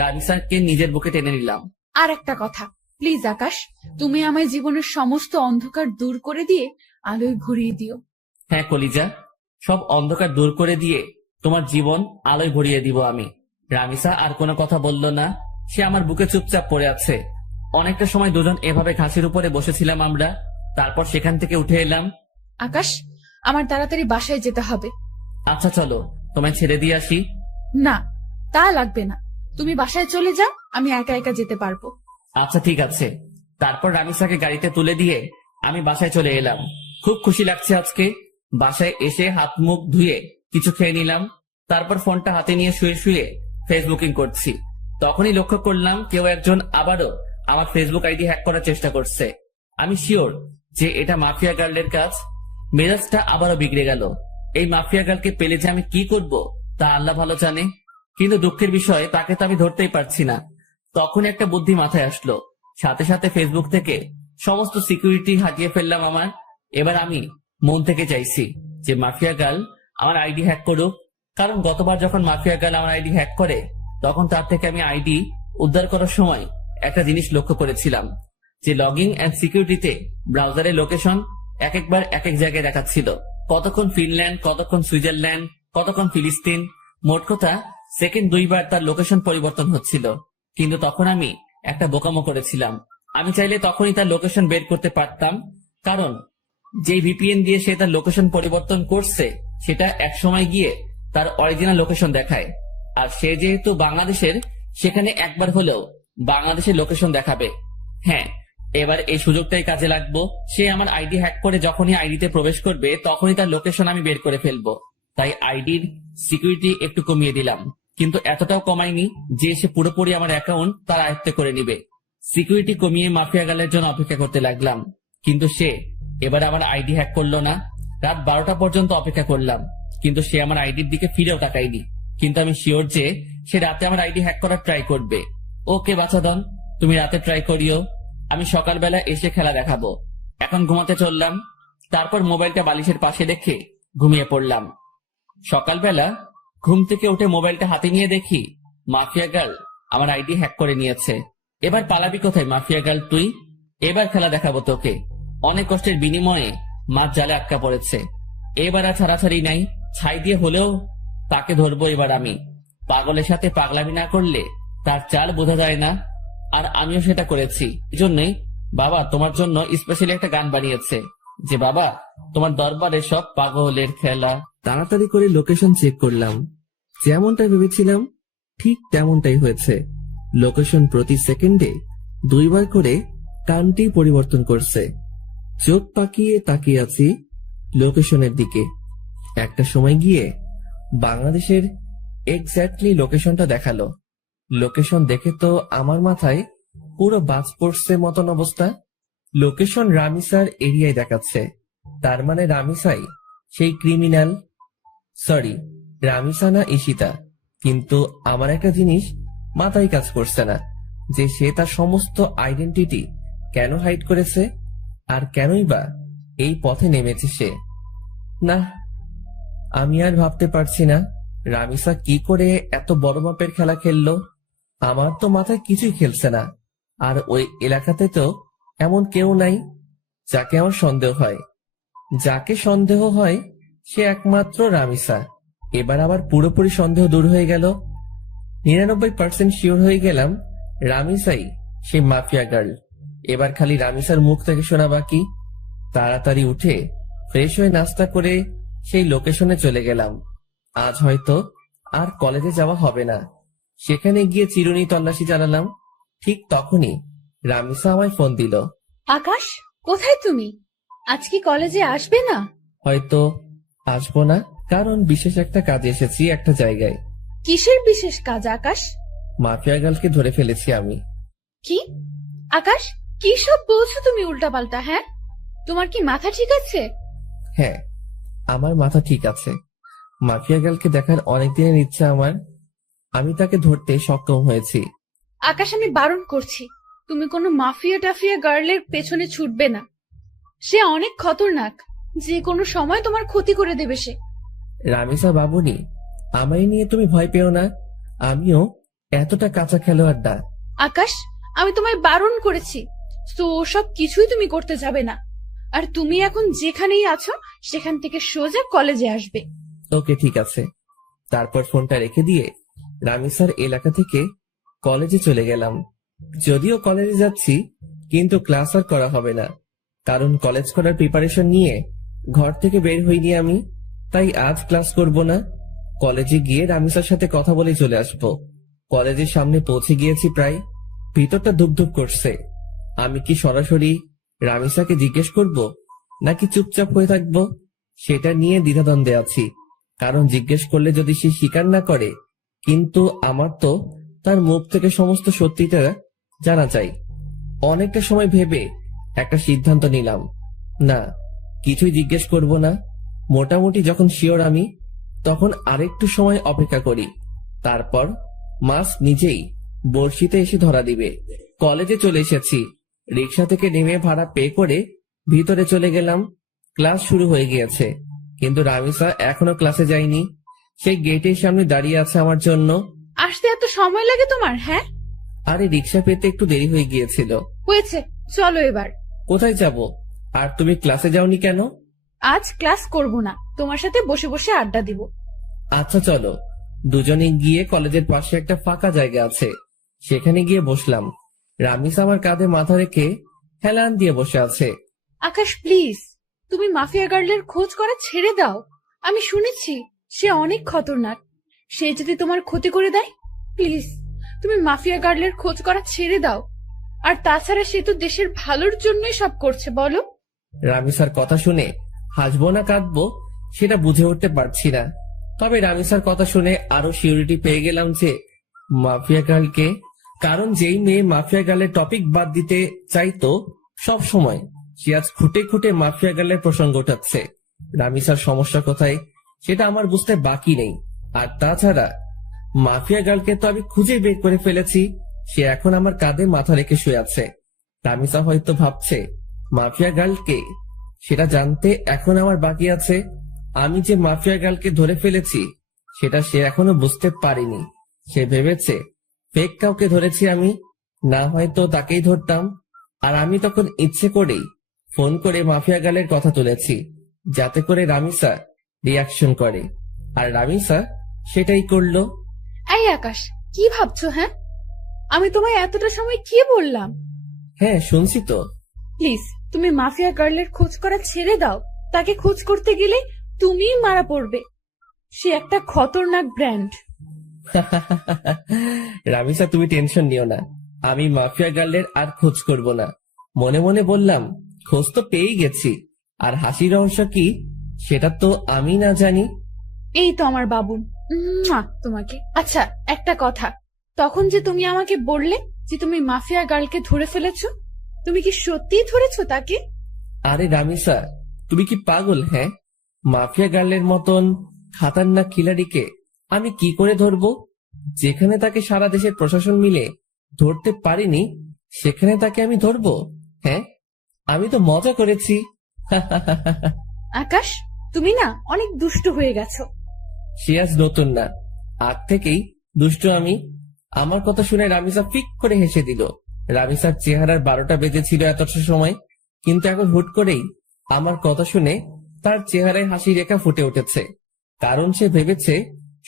রামিসাকে নিজের বুকে টেনে নিলাম। আর একটা কথা, প্লিজ আকাশ, তুমি আমায় জীবনের সমস্ত অন্ধকার দূর করে দিয়ে আলোয় ভরিয়ে দিও। হ্যাঁ কলিজা, সব অন্ধকার দূর করে দিয়ে তোমার জীবন আলোয় ভরিয়ে দিব আমি। রামিসা আর কোনো কথা বলল না। সে আমার বুকে চুপচাপ পড়ে আছে। অনেকটা সময় দুজন এভাবে ঘাসের উপরে বসেছিলাম আমরা। তারপর সেখান থেকে উঠে এলাম। আকাশ, আমার তাড়াতাড়ি বাসায় যেতে হবে। আচ্ছা চলো, তোমায় ছেড়ে দিয়ে আসি। না, তা লাগবে না, তুমি বাসায় চলে যাও, আমি একা একা যেতে পারবো। আচ্ছা ঠিক আছে। তারপর রামিসাকে গাড়িতে তুলে দিয়ে আমি বাসায় চলে এলাম। খুব খুশি লাগছে আজকে। বাসায় এসে হাত মুখ ধুয়ে কিছু খেয়ে নিলাম। তারপর ফোনটা হাতে নিয়ে শুয়ে শুয়ে ফেসবুকিং করছি। তখনই লক্ষ্য করলাম কেউ একজন আবারও আমার ফেসবুক আইডি হ্যাক করার চেষ্টা করছে। আমি শিওর যে এটা মাফিয়া গার্লের কাজ। মেজাজটা আবারও বিগড়ে গেল। এই মাফিয়া গার্লকে পেলে যে আমি কি করব তা আল্লাহ ভালো জানে। কিন্তু দুঃখের বিষয়, তাকে তো আমি ধরতেই পারছি না। তখন একটা বুদ্ধি মাথায় আসলো। সাথে সাথে ফেসবুক থেকে সমস্ত সিকিউরিটি হাটিয়ে ফেললাম আমার। এবার আমি মন থেকে চাইছি যে মাফিয়া গার্ল আমার আইডি হ্যাক করুক। কারণ গতবার যখন মাফিয়া গার্ল আমার আইডি হ্যাক করে, তখন তার থেকে আমি আইডি উদ্ধার করার সময় একটা জিনিস লক্ষ্য করেছিলাম, যে লগইন এন্ড সিকিউরিটিতে ব্রাউজারের লোকেশন একবার এক এক জায়গায় দেখাচ্ছিল। কতক্ষণ ফিনল্যান্ড, কতক্ষণ সুইজারল্যান্ড, কতক্ষণ ফিলিস্তিন। মোট কথা সেকেন্ড 2 বার তার লোকেশন পরিবর্তন হচ্ছিল। কিন্তু তখন আমি একটা বোকামো করেছিলাম। আমি চাইলে তখনই তার লোকেশন বের করতে পারতাম। কারণ যেই ভিপিএন দিয়ে সে তার লোকেশন পরিবর্তন করছে, সেটা এক সময় গিয়ে তার অরিজিনাল লোকেশন দেখায়। আর সে যেহেতু বাংলাদেশের, সেখানে একবার হলেও বাংলাদেশের লোকেশন দেখাবে। হ্যাঁ, এবার এই সুযোগটাই কাজে লাগবো। সে আমার আইডি হ্যাক করে যখনই আইডিতে প্রবেশ করবে, তখনই তার লোকেশন আমি বের করে ফেলবো। তাই আইডির সিকিউরিটি একটু কমিয়ে দিলাম, কিন্তু এতটাও কমাইনি যে সে পুরোপুরি আমার অ্যাকাউন্ট তার আয়ত্তে করে নিবে। সিকিউরিটি কমিয়ে মাফিয়া গালের জন্য অপেক্ষা করতে লাগলাম। কিন্তু সে এবার আমার আইডি হ্যাক করলো না। রাত 12টা পর্যন্ত অপেক্ষা করলাম, কিন্তু সে আমার আইডির দিকে ফিরেও তাকায়নি। কিন্তু আমি শিওর যে সে রাতে আমার আইডি হ্যাক করার ট্রাই করবে। ওকে বাছাধন, তুমি রাতে ট্রাই করিও, আমি সকালবেলা এসে খেলা দেখাবো। এখন ঘুমাতে চললাম। তারপর মোবাইলটা বালিশের পাশে রেখে ঘুমিয়ে পড়লাম। সকালবেলা ঘুম থেকে উঠে মোবাইলটা হাতে নিয়ে দেখি মাফিয়া গার্ল আমার আইডি হ্যাক করে নিয়েছে। এবার পালাবি কোথায় মাফিয়া গার্ল তুই? এবার খেলা দেখাবো তোকে। অনেক কষ্টের বিনিময়ে মাছ জালে আটকা পড়েছে। এবার আর ছাড়াছাড়ি নাই। ছাই দিয়ে হলেও তাকে ধরবো এবার আমি। পাগলের সাথে পাগলামি না করলে তার চাল বোঝা যায় না। আর আমিও সেটা করেছি। এজন্যই বাবা তোমার জন্য স্পেশালি একটা গান বানিয়েছে, যে বাবা তোমার দরবারে সব পাগলের খেলা। তাড়াতাড়ি করে লোকেশন চেক করলাম। যেমনটা ভেবেছিলাম ঠিক তেমনটাই হয়েছে। লোকেশন প্রতি সেকেন্ডে 2 বার করে টানটি পরিবর্তন করছে। চোখ পাকিয়ে তাকিয়ে আছি লোকেশনের দিকে। একটা সময় গিয়ে বাংলাদেশের এক্স্যাক্টলি লোকেশনটা দেখালো। লোকেশন দেখে তো আমার মাথায় পুরো বাজ পড়ছে মতন অবস্থা। লোকেশন রামিসার এরিয়ায় দেখাচ্ছে। তার মানে রামিসাই সেই ক্রিমিনাল। সরি, রামিসা না ঈশিতা। কিন্তু আমার একটা জিনিস মাথায় কাজ করছে না, যে সে তার সমস্ত আইডেন্টিটি কেন হাইড করেছে, আর কেনই বা এই পথে নেমেছে সে। না, আমি আর ভাবতে পারছি না রামিসা কি করে এত বড় মাপের খেলা খেললো। আমার তো মাথায় কিছুই খেলছে না। আর ওই এলাকাতে তো এমন কেউ নাই যাকে আমার সন্দেহ হয়। যাকে সন্দেহ হয় সে একমাত্র রামিসা। এবার আবার পুরোপুরি সন্দেহ দূর হয়ে গেল। 99% শিওর হয়ে গেলাম রামিসাই সে মাফিয়া গার্ল। এবার খালি রামিসার মুখ থেকে শোনা বাকি। তাড়াতাড়ি উঠে ফ্রেশ হয়ে নাস্তা করে সেই লোকেশনে চলে গেলাম। আজ হয়তো আর কলেজে যাওয়া হবে না। সেখানে গিয়ে চিরুনি তল্লাশি চালালাম। ঠিক তখনই রামিসা আমায় ফোন দিল। আকাশ, কোথায় তুমি? আজ কি কলেজে আসবে না? হয়তো আসবো না, কারণ বিশেষ একটা কাজে এসেছি একটা জায়গায়। কিসের বিশেষ কাজ আকাশ? মাফিয়া গার্লকে ধরে ফেলেছি আমি। কি? আকাশ, কি সব বলছো তুমি উল্টাপাল্টা? হ্যাঁ, তোমার কি মাথা ঠিক আছে? হ্যাঁ, আমার মাথা ঠিক আছে। মাফিয়া গার্লকে দেখার অনেক দিনের ইচ্ছা আমার। আমি তাকে ধরতে সক্ষম হয়েছি। আকাশ, আমি বারণ করছি, তুমি কোনো মাফিয়া টাফিয়া গার্লের পেছনে ছুটবে না। সে অনেক খতরনাক, যে কোনো সময় তোমার ক্ষতি করে দেবে সে। রামিসা বাবুনি, আমায় নিয়ে তুমি ভয় পেও না। আমিও এতটা কাঁচা খেলোয়াড় না। আকাশ, আমি তোমায় বারণ করেছি, তো সব কিছুই তুমি করতে যাবে না। আর তুমি এখন যেখানেই আছো সেখান থেকে সোজা কলেজে আসবে। ওকে, ঠিক আছে। তারপর ফোনটা রেখে দিয়ে রামিসার এলাকা থেকে কলেজে চলে গেলাম। যদিও কলেজে যাচ্ছি, কিন্তু ক্লাস আর করা হবে না, কারণ কলেজ করার প্রিপারেশন নিয়ে ঘর থেকে বের হইনি আমি। তাই আজ ক্লাস করব না। কলেজে গিয়ে রামিসার সাথে কথা বলে চলে আসব। কলেজের সামনে পৌঁছে গিয়েছি প্রায়। ভিতরটা ধুপধুপ করছে। আমি কি সরাসরি রামিসাকে জিজ্ঞেস করব, নাকি চুপচাপ হয়ে থাকবো, সেটা নিয়ে দ্বিধাদ্বন্দ্বে আছি। কারণ জিজ্ঞেস করলে যদি সে স্বীকার না করে, কিন্তু আমার তো তার মুখ থেকে সমস্ত সত্যিটা জানা চাই। অনেকটা সময় ভেবে একটা সিদ্ধান্ত নিলাম, না, কিছুই জিজ্ঞেস করব না। মোটামুটি যখন শিওর আমি, তখন আরেকটু সময় অপেক্ষা করি। তারপর মাস নিজেই বড়শিতে এসে ধরা দিবে। কলেজে চলে এসেছি। রিক্সা থেকে নেমে ভাড়া পে করে ভিতরে চলে গেলাম। ক্লাস শুরু হয়ে গিয়েছে, কিন্তু রামিসা এখনো ক্লাসে যায়নি। সেই গেটের সামনে দাঁড়িয়ে আছে আমার জন্য। আসতে এত সময় লাগে তোমার? হ্যাঁ, আরে রিক্সা পেতে একটু দেরি হয়ে গিয়েছিল। হয়েছে, চলো এবার। কোথায় যাব? আর তুমি ক্লাসে যাওনি কেন? আজ ক্লাস করব না, তোমার সাথে বসে বসে আড্ডা দিব। আচ্ছা চলো, দুজনে গিয়ে কলেজের পাশে একটা ফাঁকা জায়গা আছে, সেখানে গিয়ে বসলাম। রামিসা আমার কাঁধে মাথা রেখে হেলান দিয়ে বসে আছে। আকাশ, প্লিজ, তুমি মাফিয়া গার্লের খোঁজ করা ছেড়ে দাও। আমি শুনেছি সে অনেক খতরনাক। সে যদি তোমার ক্ষতি করে দেয়, প্লিজ তুমি মাফিয়া গার্লের খোঁজ করা ছেড়ে দাও। আর তাছাড়া সে তো দেশের ভালোর জন্যই সব করছে, বলো। রামিসার কথা শুনে হাসবো না কাঁদবো সেটা বুঝে উঠতে পারছি না। তবে রামিসার কথা শুনে আরো সিউরিটি পেয়ে গেলাম যে মাফিয়া গার্লকে, কারণ যেই মেয়ে মাফিয়া গার্লের টপিক বাদ দিতে চাইতো সব সময়, সে আজ খুঁটে খুঁটে মাফিয়া গার্লের প্রসঙ্গ ওঠাচ্ছে। রামিসার সমস্যা কোথায় সেটা আমার বুঝতে বাকি নেই। আর তাছাড়া মাফিয়া গার্লকে তো আমি খুঁজে বের করে ফেলেছি। সে এখন আমার কাঁধে মাথা রেখে শুয়ে আছে। রামিসা হয়তো ভাবছে মাফিয়া গার্লকে, সেটা জানতে এখন আমার বাকি আছে। আমি যে মাফিয়া গার্লকে ধরে ফেলেছি সেটা সে এখনো বুঝতে পারেনি। সে ভেবেছে ফেক কাউকে ধরেছি আমি, না হয়তো তাকেই ধরতাম। আর আমি তখন ইচ্ছে করেই ফোন করে মাফিয়া গার্লের কথা তুলেছি, যাতে করে রামিসা রিয়াকশন করে। আর রামিসা সেটাই করলো। এই আকাশ, কি ভাবছো? হ্যাঁ, আমি তোমায় এতটা সময় কি বললাম? হ্যাঁ, শুনছি তো। প্লিজ তুমি মাফিয়া গার্লের খোঁজ করা ছেড়ে দাও। তাকে খোঁজ করতে গেলে তুমিই মারা পড়বে। সে একটা খতরনাক ব্র্যান্ড। রামিসা, তুমি টেনশন নিও না। আমি মাফিয়া গার্লের আর খোঁজ করব না। মনে মনে বললাম, খোঁজ তো পেয়েই গেছি, আর হাসির রহস্য কি সেটা তো আমি না জানি। এই তো আমার বাবুন, তোমাকে। আচ্ছা, একটা কথা, তখন যে তুমি আমাকে বললে যে তুমি মাফিয়া গার্লকে ধরে ফেলেছো, তুমি কি সত্যিই ধরেছো তাকে? আরে রামিসা, তুমি কি পাগল? হ্যাঁ, মাফিয়া গার্লের মতন খাতারনাক খিলাড়িকে আমি কি করে ধরবো? যেখানে তাকে সারা দেশের প্রশাসন মিলে ধরতে পারিনি, সেখানে তাকে আমি ধরবো? হ্যাঁ, আমি তো মজা করেছি। আকাশ, তুমি না অনেক দুষ্টু হয়ে গেছো। সে আজ নতুন না, আগ থেকেই দুষ্টু আমি। আমার কথা শুনে রামিসা ফিক করে হেসে দিল। রামিসার চেহারার 12টা বেজেছিল এতটা সময়, কিন্তু এখন হুট করেই আমার কথা শুনে তার চেহারায় হাসি রেখা ফুটে উঠেছে। কারণ সে ভেবেছে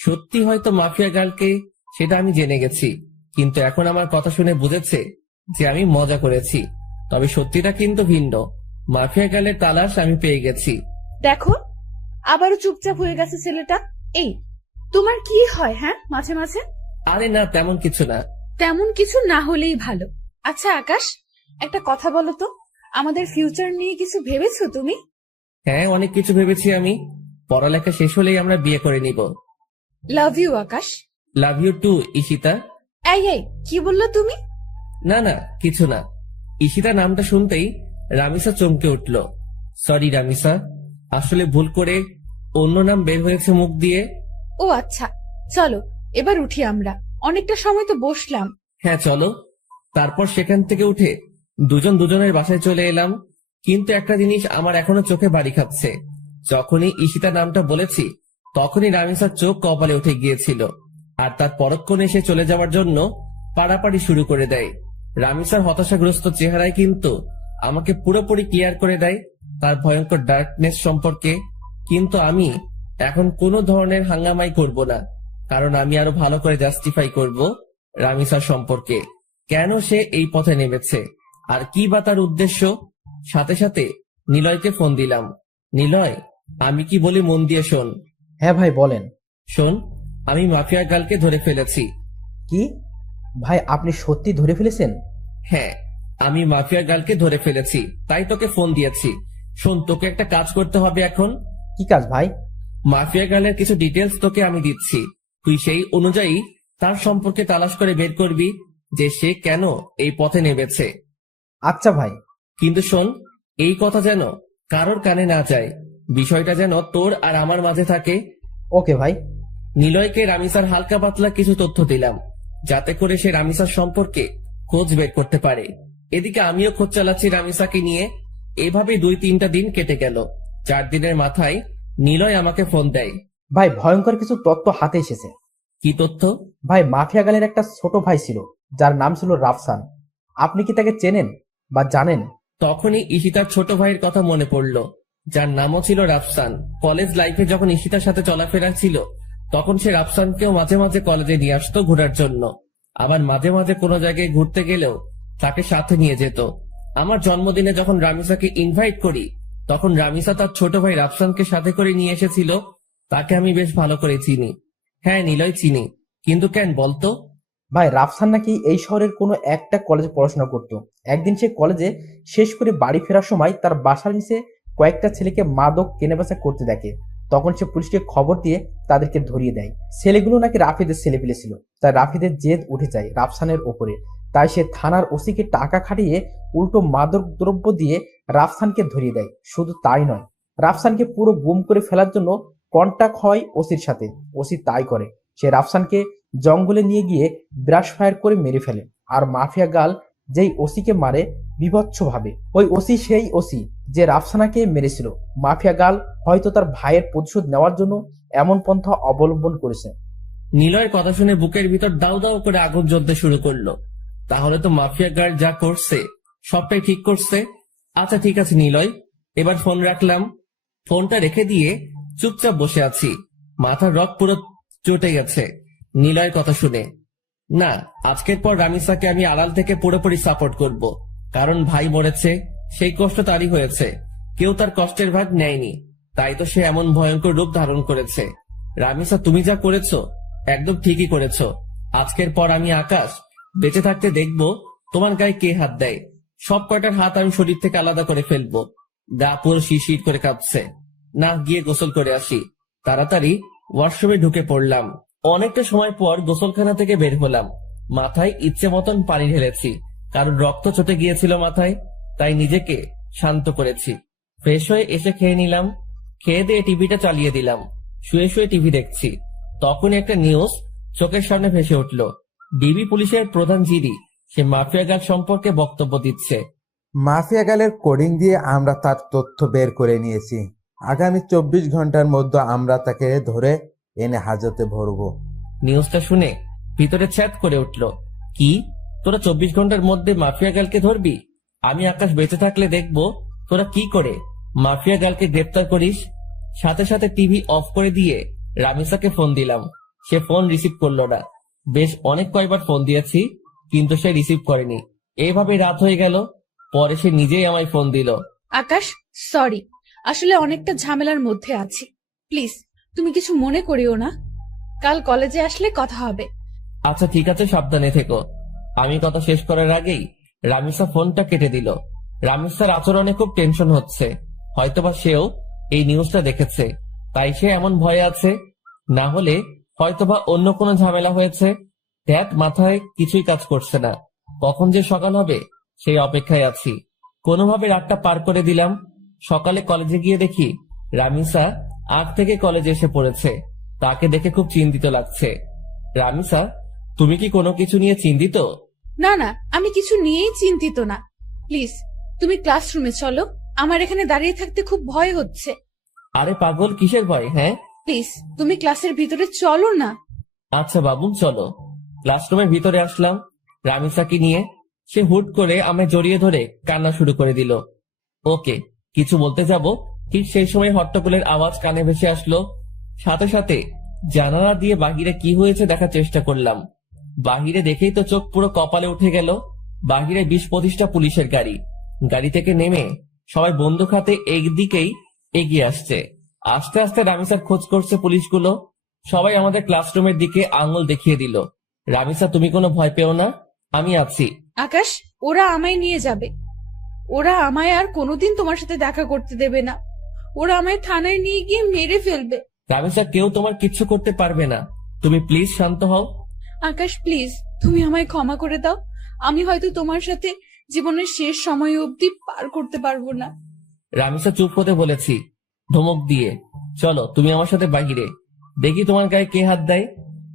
সত্যি হয়তো মাফিয়া গার্লকে, সেটা আমি জেনে গেছি। কিন্তু এখন আমার কথা শুনে বুঝেছে যে আমি মজা করেছি। তবে সত্যিটা কিন্তু ভিন্ন। মাফিয়া গার্লের তালাশ আমি পেয়ে গেছি। দেখো, আবারও চুপচাপ হয়ে গেছে ছেলেটা। এই, তোমার কি হয় হ্যাঁ মাঝে মাঝে? আরে না, তেমন কিছু না। তেমন কিছু না হলেই ভালো। আচ্ছা আকাশ, একটা কথা বলো তো, আমাদের ফিউচার নিয়ে কিছু ভেবেছো তুমি? হ্যাঁ, অনেক কিছু ভেবেছি আমি। পড়ালেখা শেষ হলেই আমরা বিয়ে করে নিব। Love you Akash. Love you too, Ishita. এই এই, কি বললো তুমি? না না, কিছু না। ঈশিতা নামটা শুনতেই রামিসা চমকে উঠল। সরি রামিসা, আসলে ভুল করে অন্য নাম বের হয়েছে মুখ দিয়ে। ও আচ্ছা, চলো এবার উঠি আমরা, অনেকটা সময় তো বসলাম। হ্যাঁ চলো। তারপর সেখান থেকে উঠে দুজন দুজনের বাসায় চলে এলাম। কিন্তু একটা জিনিস আমার এখনো চোখে বাড়ি খাচ্ছে। যখনই ঈশিতা নামটা বলেছি তখনই রামিসার চোখ কপালে উঠে গিয়েছিল, আর তার পরক্ষণে সে চলে যাওয়ার জন্য পাড়াপাড়ি শুরু করে দেয়। রামিসার হতাশাগ্রস্ত চেহারায় কিন্তু আমাকে পুরোপুরি ক্লিয়ার করে দেয় তার ভয়ঙ্কর ডার্কনেস সম্পর্কে। কিন্তু আমি এখন কোনো ধরনের হাঙ্গামাই করব না, কারণ আমি আরো ভালো করে জাস্টিফাই করব রামিসার সম্পর্কে, কেন সে এই পথে নেমেছে আর কি বা তার উদ্দেশ্য। সাথে সাথে নিলয়কে ফোন দিলাম। নিলয়, আমি কি বলি মন দিয়ে শোন। হ্যাঁ ভাই বলেন। শোন, আমি মাফিয়া গার্লকে ধরে ফেলেছি। কি ভাই, আপনি সত্যি ধরে ফেলেছেন? হ্যাঁ, আমি মাফিয়া গার্লকে ধরে ফেলেছি, তাই তোকে ফোন দিয়েছি। শোন, তোকে একটা কাজ করতে হবে এখন। কি কাজ ভাই? মাফিয়া গার্লের কিছু ডিটেলস তোকে আমি দিচ্ছি, তুই সেই অনুযায়ী তার সম্পর্কে তালাশ করে বের করবি যে সে কেন এই পথে নেমেছে। আচ্ছা ভাই। কিন্তু শোন, এই কথা যেন কারোর কানে না যায়, বিষয়টা যেন তোর আর আমার মাঝে থাকে। ওকে ভাই। নিলয়কে রামিসার হালকা পাতলা কিছু তথ্য দিলাম, যাতে করে সে রামিসার সম্পর্কে খোঁজ বের করতে পারে। এদিকে আমিও খোঁজ চালাচ্ছি রামিসাকে নিয়ে। এভাবে 2-3টা দিন কেটে গেল। 4 দিনের মাথায় নিলয় আমাকে ফোন দেয়। ভাই ভয়ঙ্কর কিছু তথ্য হাতে এসেছে। কি তথ্য? ভাই মাফিয়া গালের একটা ছোট ভাই ছিল, যার নাম ছিল রাফসান। আপনি কি তাকে চেনেন বা জানেন? তখনই ঈশিতার ছোট ভাইয়ের কথা মনে পড়ল, যার নামও ছিল রাফসান। কলেজ লাইফে যখন ঈশিতার সাথে চলাফেরা ছিল, তখন সে রাফসানকেও মাঝে মাঝে কলেজে নিয়ে আসতো ঘোরার জন্য। আবার মাঝে মাঝে কোনো জায়গায় ঘুরতে গেলেও তাকে সাথে নিয়ে যেত। আমার জন্মদিনে যখন রামিসাকে ইনভাইট করি, তখন রামিসা তার ছোট ভাই রাফসানকে সাথে করে নিয়ে এসেছিল। তাকে আমি বেশ ভালো করে চিনি। হ্যাঁ নিলয়, চিনি। কিন্তু কেন বলতো? ভাই রাফসান নাকি এই শহরের কোনো একটা কলেজে পড়াশোনা করত। একদিন সে কলেজে শেষ করে বাড়ি ফেরার সময় তার বাসার নিচে কয়েকটা ছেলেকে মাদক কেনাবেচা করতে দেখে। তখন সে পুলিশকে খবর দিয়ে তাদেরকে ধরিয়ে দেয়। ছেলেগুলো নাকি রাফিদের ছেলেপিলে ছিল। তাই রাফিদের জেদ উঠে যায় রাফসানের ওপরে। তাই সে থানার ওসিকে টাকা খাটিয়ে উল্টো মাদক দ্রব্য দিয়ে রাফসানকে ধরিয়ে দেয়। শুধু তাই নয়, রাফসানকে পুরো গুম করে ফেলার জন্য কন্টাক্ট হয় ওসির সাথে। ওসি তাই করে, সে রাফসানকে জঙ্গলে নিয়ে গিয়ে ব্রাশ ফায়ার করে মেরে ফেলে। আর মাফিয়া গাল যেই ওসিকে মারে বিভৎসভাবে, ওই ওসি সেই ওসি যে রাফসানাকে মেরেছিল। মাফিয়া গাল হয়তো তার ভাইয়ের প্রতিশোধ নেওয়ার জন্য এমন পন্থা অবলম্বন করেছে। নিলয়ের কথা শুনে বুকের ভিতর দাউ দাউ করে আগুন জ্বলতে শুরু করলো। তাহলে তো মাফিয়া গার্ড যা করছে সবটাই ঠিক করছে। আচ্ছা ঠিক আছে নিলয়, এবার ফোন রাখলাম। ফোনটা রেখে দিয়ে চুপচাপ বসে আছি। মাথার রক পুরো চটে গেছে নিলয়ের কথা শুনে। না, আজকের পর রামিসাকে আমি আড়াল থেকে পুরোপুরি সাপোর্ট করব, কারণ ভাই মরেছে, সেই কষ্ট তারই হয়েছে, কেউ তার কষ্টের ভাগ নেয়নি, তাই তো সে এমন ভয়ঙ্কর রূপ ধারণ করেছে। রামিসা, তুমি যা করেছো একদম ঠিকই করেছো। আজকের পর আমি আকাশ বেঁচে থাকতে দেখব তোমার গায়ে কে হাত দেয়। সব কয়টার হাত আমি শরীর থেকে আলাদা করে ফেলবো। গা পুরো শিরশির করে কাঁপছে। না, গিয়ে গোসল করে আসি। তাড়াতাড়ি ওয়াশরুমে ঢুকে পড়লাম। অনেকটা সময় পর গোসলখানা থেকে বের হলাম। মাথায় ইচ্ছে মতন পানি ঢেলেছি, কারণ রক্ত চটে গিয়েছিল মাথায়, তাই নিজেকে শান্ত করেছি। ফ্রেশ হয়ে এসে খেয়ে নিলাম। খেয়ে দিয়ে টিভিটা চালিয়ে দিলাম। শুয়ে শুয়ে টিভি দেখছি। তখন একটা নিউজ চোখের সামনে ভেসে উঠল। ডিবি পুলিশের প্রধান জিডি সে মাফিয়া গার্ড সম্পর্কে বক্তব্য দিচ্ছে। মাফিয়া গালের কোডিং দিয়ে আমরা তার তথ্য বের করে নিয়েছি। আগামী 24 ঘন্টার মধ্যে আমরা তাকে ধরে এনে হাজতে ভরবো। নিউজটা শুনে ভিতরে ছ্যাদ করে উঠল। কি, তোরা 24 ঘন্টার মধ্যে মাফিয়া গার্লকে ধরবি? আমি আকাশ বেঁচে থাকলে দেখবো তোরা কি করে মাফিয়া গার্লকে গ্রেপ্তার করিস। সাথে সাথে টিভি অফ করে দিয়ে রামিসাকে ফোন দিলাম। সে ফোন রিসিভ করলো না। বেশ অনেক কয়েকবার ফোন দিয়েছি, কিন্তু সে রিসিভ করেনি। এইভাবে রাত হয়ে গেল। পরে সে নিজেই আমায় ফোন দিল। আকাশ, সরি, আসলে অনেকটা ঝামেলার মধ্যে আছি, প্লিজ তুমি কিছু মনে করিও না। কাল কলেজে আসলে কথা হবে। আচ্ছা ঠিক আছে, সাবধানে থেকো। আমি কথা শেষ করার আগেই রামিসা ফোনটা কেটে দিল। রামিসার আচরণে খুব টেনশন হচ্ছে, হয়তোবা সেও এই নিউজটা দেখেছে, তাই সে এমন ভয়ে আছে। না হলে হয়তোবা অন্য কোনো ঝামেলা হয়েছে। ধ্যাত মাথায় কিছুই কাজ করছে না। কখন যে সকাল হবে সেই অপেক্ষায় আছি। কোনোভাবে রাতটা পার করে দিলাম। সকালে কলেজে গিয়ে দেখি রামিসা আগ থেকে কলেজে এসে পড়েছে। তাকে দেখে খুব চিন্তিত লাগছে। রামিসা, তুমি কি কোনো কিছু নিয়ে চিন্তিত? না না, আমি কিছু নিয়েই চিন্তিত না। প্লিজ তুমি ক্লাসরুমে চলো, আমার এখানে দাঁড়িয়ে থাকতে খুব ভয় হচ্ছে। আরে পাগল, কিসের ভয়? হ্যাঁ প্লিজ তুমি ক্লাসের ভিতরে চলো না। আচ্ছা বাবু, চলো। ক্লাসরুমের ভিতরে আসলাম রামিসাকে নিয়ে। সে হুট করে আমায় জড়িয়ে ধরে কান্না শুরু করে দিল। ওকে কিছু বলতে যাব, ঠিক সেই সময় হট্টগোলের আওয়াজ কানে ভেসে আসলো। সাথে সাথে জানালা দিয়ে বাহিরে কি হয়েছে দেখার চেষ্টা করলাম। বাহিরে দেখেই তো চোখ পুরো কপালে উঠে গেল। বাহিরে 20-25টা পুলিশের গাড়ি। গাড়ি থেকে নেমে সবাই বন্দুক হাতে একদিকেই এগিয়ে আসছে। আস্তে আস্তে রামিসার খোঁজ করছে পুলিশগুলো। সবাই আমাদের ক্লাসরুমের দিকে আঙুল দেখিয়ে দিল। রামিসা, তুমি কোনো ভয় পেও না, আমি আছি। আকাশ, ওরা আমায় নিয়ে যাবে। ওরা আমায় আর কোনোদিন তোমার সাথে দেখা করতে দেবে না। ওরা আমায় থানায় নিয়ে গিয়ে মেরে ফেলবে। রামিসা, কেউ তোমার কিচ্ছু করতে পারবে না। তুমি প্লিজ শান্ত হও। আকাশ প্লিজ, তুমি আমায় ক্ষমা করে দাও। আমি হয়তো তোমার সাথে জীবনের শেষ সময় অবধি পার করতে পারবো না। রামিসা, চুপ হতে বলেছি ধমক দিয়ে। চলো তুমি আমার সাথে বাহিরে, দেখি তোমার গায়ে কে হাত দেয়।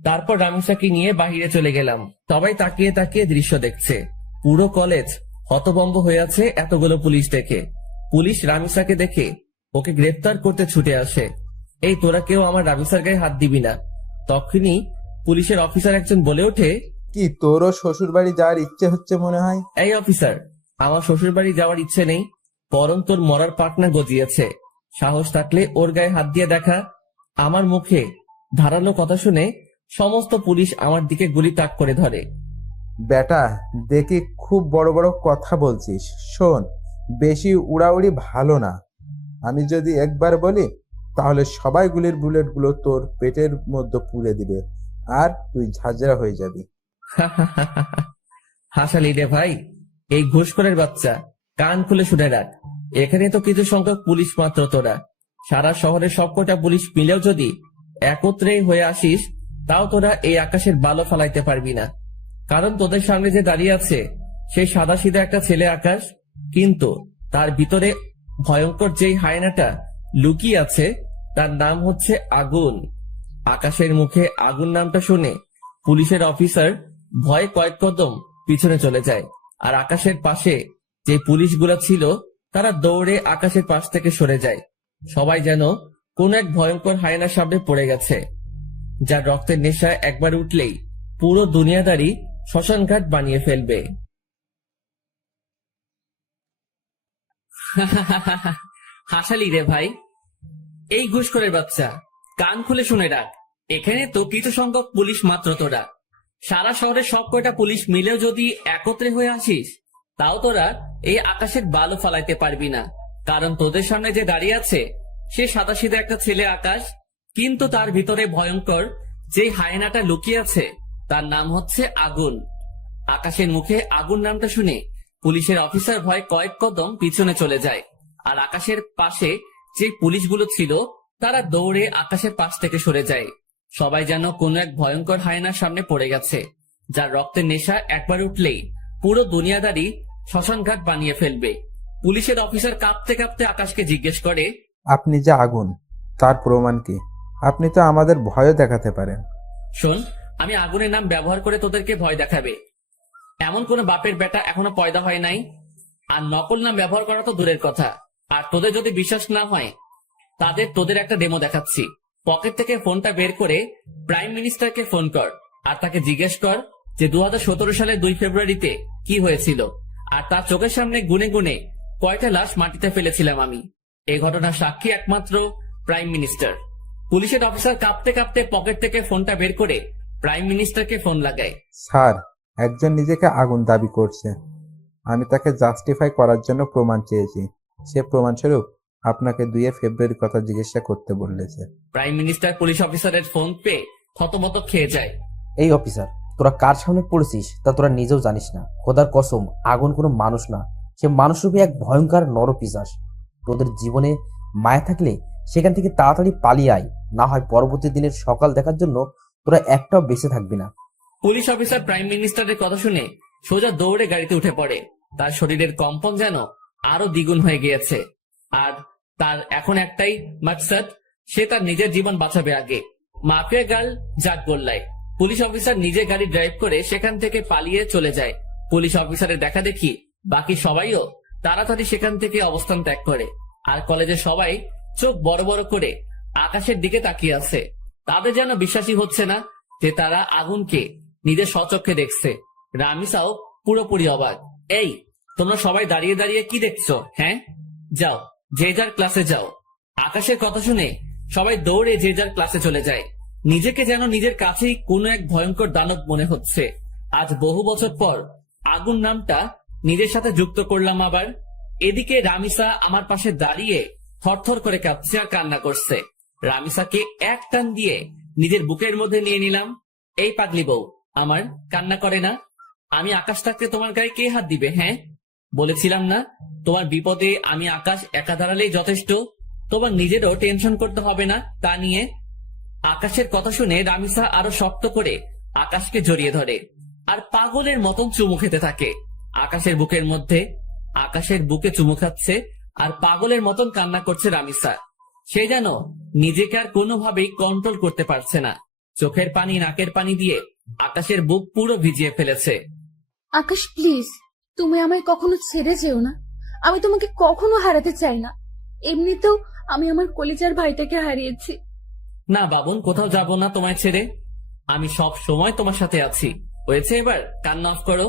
তারপর রামিসাকে নিয়ে বাহিরে চলে গেলাম। সবাই তাকিয়ে তাকিয়ে দৃশ্য দেখছে। পুরো কলেজ হতভম্ব হয়ে আছে এতগুলো পুলিশ দেখে। পুলিশ রামিসাকে দেখে ওকে গ্রেফতার করতে ছুটে আসে। এই তোরা কেউ আমার রামিসার গায়ে হাত দিবি না। তখনই পুলিশের অফিসার একজন বলে ওঠে, কি তোরও শ্বশুর বাড়ি যাওয়ার ইচ্ছে হচ্ছে মনে হয়? এই অফিসার, আমার শ্বশুর বাড়ি যাওয়ার ইচ্ছে নেই, বরং তোর মরার পাটনা গজিয়েছে। সাহস থাকলে ওর গায়ে হাত দিয়ে দেখা। আমার মুখে ধারালো কথা শুনে সমস্ত পুলিশ আমার দিকে গুলি তাক করে ধরে। বেটা, দেখি খুব বড় বড় কথা বলছিস। শোন, বেশি উড়াউড়ি ভালো না। আমি যদি একবার বলি তাহলে সবাই গুলির বুলেটগুলো তোর পেটের মধ্যে পুড়ে দিবে আর তুই ঝাঁঝরা হয়ে যাবি। হাসালি রে ভাই, এই ঘুষখোরের বাচ্চা, কান খুলে শুনে রাখ। এখানে তো কিছু সংখ্যক পুলিশ মাত্র তোরা। সারা শহরের সবকটা পুলিশ মিলেও যদি একত্রে হয়ে আসিস, তাও তোরা এই আকাশের বালো ফালাইতে পারবি না। কারণ তোদের সামনে যে দাঁড়িয়ে আছে সেই সাদা সিধা একটা ছেলে আকাশ, কিন্তু তার ভিতরে ভয়ঙ্কর যেই হায়নাটা লুকিয়ে আছে তার নাম হচ্ছে আগুন। আকাশের মুখে আগুন নামটা শুনে পুলিশের অফিসার ভয়ে কয়েক কদম পিছনে চলে যায়। আর আকাশের পাশে যে পুলিশগুলো ছিল তারা দৌড়ে আকাশের পাশ থেকে সরে যায়। সবাই যেন কোন এক ভয়ঙ্কর হায়নার সামনে পড়ে গেছে, যার রক্তের নেশা একবার উঠলেই পুরো দুনিয়াদারি শ্মশানঘাট বানিয়ে ফেলবে। হাসালি রে ভাই, এই ঘুষখোরের বাচ্চা, কান খুলে শুনে রাখ। এখানে তো কিছু সংখ্যক পুলিশ মাত্র তোরা। সারা শহরের সব কয়টা পুলিশ মিলেও যদি একত্রে হয়ে আসিস, তাও তোরা এই আকাশের বালু ফালাইতে পারবি না। কারণ তোদের সামনে যে দাঁড়িয়ে আছে সে সাদাসিধা একটা ছেলে আকাশ, কিন্তু তার ভিতরে ভয়ঙ্কর যে হায়নাটা লুকিয়ে আছে তার নাম হচ্ছে আগুন। আকাশের মুখে আগুন নামটা শুনে পুলিশের অফিসার ভয় কয়েক কদম পিছনে চলে যায়। আর আকাশের পাশে যে পুলিশগুলো ছিল তারা দৌড়ে আকাশের পাশ থেকে সরে যায়। সবাই যেন কোনো এক ভয়ঙ্কর হায়নার সামনে পড়ে গেছে, যার রক্তের নেশা একবার উঠলেই পুরো দুনিয়াদারি শ্মশানঘাট বানিয়ে ফেলবে। পুলিশের অফিসার কাঁপতে কাঁপতে আকাশকে জিজ্ঞেস করে, আপনি যে আগুন, তার প্রমাণ কি? আপনি তো আমাদের ভয়ও দেখাতে পারেন। শোন, আমি আগুনের নাম ব্যবহার করে তোদেরকে ভয় দেখাবে এমন কোন বাপের বেটা এখনো পয়দা হয় নাই। আর নকল নাম ব্যবহার করা তো দূরের কথা। আর তোদের যদি বিশ্বাস না হয় তোদের একটা ডেমো দেখাচ্ছি। পকেট থেকে ফোনটা বের করে প্রাইম মিনিস্টারকে ফোন কর আর তাকে জিজ্ঞেস কর যে 2017 সালের 2 ফেব্রুয়ারিতে কি হয়েছিল, আর তার চোখের সামনে গুনে গুনে কয়টা লাশ মাটিতে ফেলেছিলাম আমি। এই ঘটনার সাক্ষী একমাত্র প্রাইম মিনিস্টার। পুলিশের অফিসার কাঁপতে কাঁপতে পকেট থেকে ফোনটা বের করে প্রাইম মিনিস্টারকে ফোন লাগায়। স্যার, একজন নিজেকে আগুন দাবি করছে। আমি তাকে জাস্টিফাই করার জন্য প্রমাণ চেয়েছি। সে প্রমাণস্বরূপ আপনাকে 2 ফেব্রুয়ারির কথা জিজ্ঞাসা করতে বলেছে। প্রাইম মিনিস্টার পুলিশ অফিসারের ফোন পেয়ে থতমত খেয়ে যায়। এই অফিসার, তোরা কার সামনে পড়েছিস তা তোরা নিজেও জানিস না। খোদার কসম, আগুন কোনো মানুষ না, সে মানুষরূপী এক ভয়ঙ্কর নরপিশাচ। তোদের জীবনে মায়া থাকলে সেখান থেকে তাড়াতাড়ি পালিয়ে আয়, না হয় পরবর্তী দিনের সকাল দেখার জন্য তোরা একটাও বেঁচে থাকবি না। পুলিশ অফিসার প্রাইম মিনিস্টারের কথা শুনে সোজা দৌড়ে গাড়িতে উঠে পড়ে। তার শরীরের কম্পন যেন আরো দ্বিগুণ হয়ে গিয়েছে। আর তার এখন একটাই মাকসাদ, সে তার নিজের জীবন বাঁচাবে আগে। মাফিয়া গার্ল জাগ গোল্লায় পুলিশ অফিসার নিজে গাড়ি ড্রাইভ করে সেখান থেকে পালিয়ে চলে যায়। পুলিশ অফিসারের দেখা দেখি বাকি সবাইও তাড়াতাড়ি সেখান থেকে অবস্থান ত্যাগ করে। আর কলেজের সবাই চোখ বড় বড় করে আকাশের দিকে তাকিয়ে আছে। তাদের যেন বিশ্বাসই হচ্ছে না যে তারা আগুনকে নিজের স্বচক্ষে দেখছে। রামিসাও পুরোপুরি অবাক। এই, তোমরা সবাই দাঁড়িয়ে দাঁড়িয়ে কি দেখছো? হ্যাঁ, যাও যে যার ক্লাসে যাও। আকাশের কথা শুনে সবাই দৌড়ে যে যার ক্লাসে চলে যায়। নিজেকে যেন নিজের কাছেই কোনো এক ভয়ঙ্কর দানব মনে হচ্ছে। আজ বহু বছর পর আগুন নামটা নিজের সাথে যুক্ত করলাম আবার। এদিকে রামিসা আমার পাশে দাঁড়িয়ে থরথর করে কাঁপছে আর কান্না করছে। রামিসাকে এক টান দিয়ে নিজের বুকের মধ্যে নিয়ে নিলাম। এই পাগলি বউ আমার, কান্না করে না। আমি আকাশ থাকতে তোমার গায়ে কে হাত দিবে? হ্যাঁ, বলেছিলাম না তোমার বিপদে আমি আকাশ একা দাঁড়ালেই যথেষ্ট, তোমার নিজেরও টেনশন করতে হবে না তা নিয়ে। আকাশের কথা শুনে রামিসা আরো শক্ত করে আকাশকে জড়িয়ে ধরে আর পাগলের মতন চুমু খেতে থাকে আকাশের বুকের মধ্যে। আকাশের বুকে চুমু খাচ্ছে আর পাগলের মতন কান্না করছে রামিসা। সে যেন নিজেকে আর কোনোভাবেই কন্ট্রোল করতে পারছে না। চোখের পানি নাকের পানি দিয়ে আকাশের বুক পুরো ভিজিয়ে ফেলেছে। আকাশ প্লিজ, তুমি আমায় কখনো ছেড়ে যেও না। আমি তোমাকে কখনো হারাতে চাই না। এমনিতেও আমি আমার কলিজার ভাইটাকে হারিয়েছি। না বাবুন, কোথাও যাব না তোমায় ছেড়ে। আমি সব সময় তোমার সাথে আছি। হয়েছে, এবার কান্না অফ করো।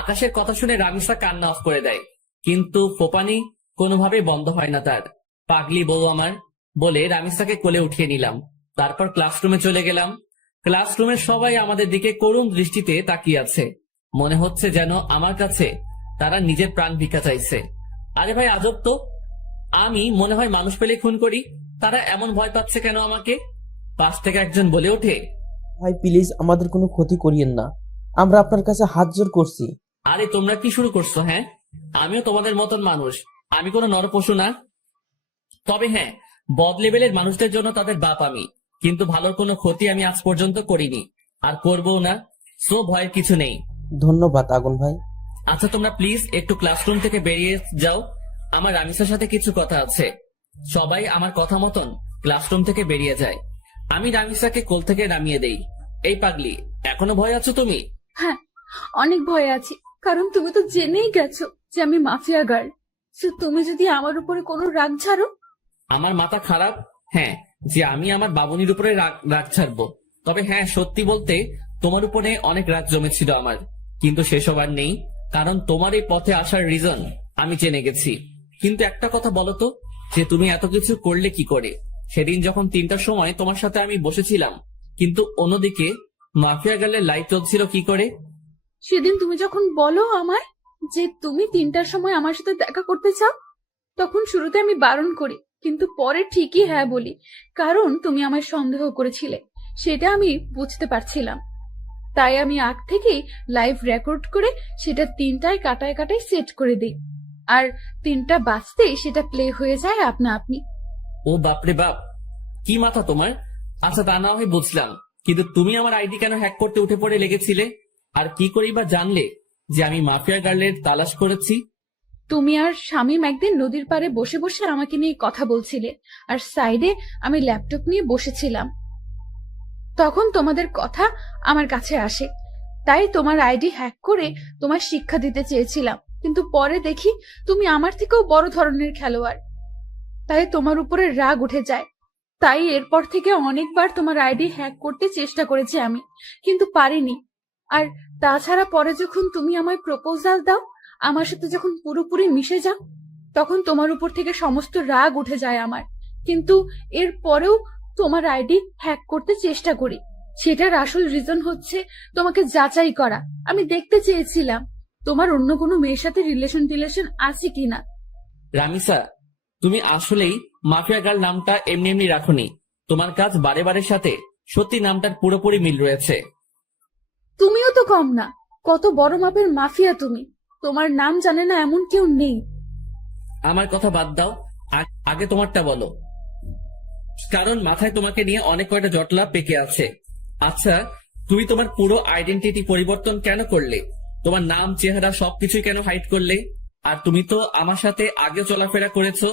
আকাশের কথা শুনে রামিসা কান্না অফ করে দেয়, কিন্তু ফোপানি কোনোভাবেই বন্ধ হয় না তার। পাগলি বউ আমার বলে রামিসাকে কোলে উঠিয়ে নিলাম। তারপর ক্লাসরুমে চলে গেলাম। ক্লাসরুমের সবাই আমাদের দিকে করুণ দৃষ্টিতে তাকিয়ে আছে। মনে হচ্ছে যেন আমার কাছে তারা নিজের প্রাণ ভিক্ষা চাইছে। আরে ভাই, আজব তো, আমি মনে হয় মানুষ পেলে খুন করি, তারা এমন ভয় পাচ্ছে কেন আমাকে? পাশ থেকে একজন বলে ওঠে, ভাই প্লিজ, আমাদের কোনো ক্ষতি করিয়েন না, আমরা আপনার কাছে হাত জোর করছি। আরে তোমরা কি শুরু করছো? হ্যাঁ, আমিও তোমাদের মতন মানুষ, আমি কোনো নরপশু না। তবে হ্যাঁ, বদ লেভেলের মানুষদের জন্য তাদের বাপ আমি, কিন্তু ভালোর কোনো ক্ষতি আমি আজ পর্যন্ত করিনি আর করবও না। সো ভয়ের কিছু নেই। ধন্যবাদ আগুন ভাই। আচ্ছা, তোমরা প্লিজ একটু ক্লাসরুম থেকে বেরিয়ে যাও, আমার রামিসার সাথে কিছু কথা আছে। সবাই আমার কথা মতন ক্লাসরুম থেকে বেরিয়ে যায়। আমি রামিসাকে কোল থেকে নামিয়ে দেই। এই পাগলি, এখনো ভয় আছো তুমি? হ্যাঁ, অনেক ভয়ে আছি, কারণ তুমি তো জেনেই গেছো যে আমি মাফিয়া গার্ল। তো তুমি যদি আমার উপরে কোনো রাগ ছাড়ো। আমার মাথা খারাপ, হ্যাঁ, যে আমি আমার বাবুনির উপরে রাগ ছাড়বো। তবে হ্যাঁ, সত্যি বলতে তোমার উপরে অনেক রাগ জমেছিল আমার, কিন্তু সেসব আর নেই, কারণ তোমার এই পথে আসার রিজন আমি জেনে গেছি। কিন্তু একটা কথা বলো তো, যে তুমি এত কিছু করলে কি করে? সেদিন যখন 3টার সময় তোমার সাথে আমি বসেছিলাম, কিন্তু অন্যদিকে মাফিয়া গার্লের লাইট চলছিল কি করে? সেদিন তুমি যখন বলো আমায় যে তুমি 3টার সময় আমার সাথে দেখা করতে চাও, তখন শুরুতে আমি বারণ করি, কিন্তু পরে ঠিকই হ্যাঁ বলি, কারণ তুমি আমায় সন্দেহ করেছিলে, সেটা আমি বুঝতে পারছিলাম। তাই আমি আগ থেকেই লাইভ রেকর্ড করে সেটা 3টায় কাটায় কাটায় সেট করে দিই, আর 3টা বাজতেই সেটা প্লে হয়ে যায় আপনা আপনি। ও বাপরে বাপ, কি মাথা তোমার! আচ্ছা, তা না হয় বুঝলাম, কিন্তু তুমি আমার আইডি কেন হ্যাক করতে উঠে পড়ে লেগেছিলে? আর কি করেই বা জানলে যে আমি মাফিয়া গার্লের তালাশ করেছি? তুমি আর শামীম একদিন নদীর পাড়ে বসে বসে আমাকে নিয়ে কথা বলছিলে, আর সাইডে আমি ল্যাপটপ নিয়ে বসেছিলাম। তখন তোমাদের কথা আমার কাছে আসে, তাই তোমার আইডি হ্যাক করে তোমার শিক্ষা দিতে চেয়েছিলাম, কিন্তু পরে দেখি তুমি আমার থেকেও বড় ধরনের খেলোয়াড়, তাই তোমার উপরে রাগ উঠে যায়। তাই এরপর থেকে অনেকবার তোমার আইডি হ্যাক করতে চেষ্টা করেছি আমি, কিন্তু পারিনি। আর তাছাড়া পরে যখন তুমি আমায় প্রপোজাল দাও, আমার সাথে যখন পুরোপুরি মিশে যাও, তখন তোমার উপর থেকে সমস্ত রাগ উঠে যায় আমার, কিন্তু এর পরেও তোমার আইডি হ্যাক করতে চেষ্টা করি। সেটার আসল রিজন হচ্ছে তোমাকে যাচাই করা। আমি দেখতে চেয়েছিলাম তোমার অন্য কোনো মেয়ের সাথে রিলেশন আছে কিনা। রামিসা, তুমি আসলেই মাফিয়া গার্ল নামটা এমনি এমনি রাখোনি। তোমার কাজ বারে বারের সাথে সত্যি নামটার পুরোপুরি মিল রয়েছে। তুমিও তো কম না, কত বড় মাপের মাফিয়া তুমি। তোমার নাম জানে না এমন কেউ নেই। আমার কথা বাদ দাও, আগে তোমারটা বলো, কারণ মাথায় তোমাকে নিয়ে অনেক কয়টা জটলা পেকে আছে। আচ্ছা, তুমি তোমার পুরো আইডেন্টিটি পরিবর্তন কেন করলে? তোমার নাম, চেহারা সবকিছুই কেন হাইড করলে? আর তুমি তো আমার সাথে আগে চলাফেরা করেছো,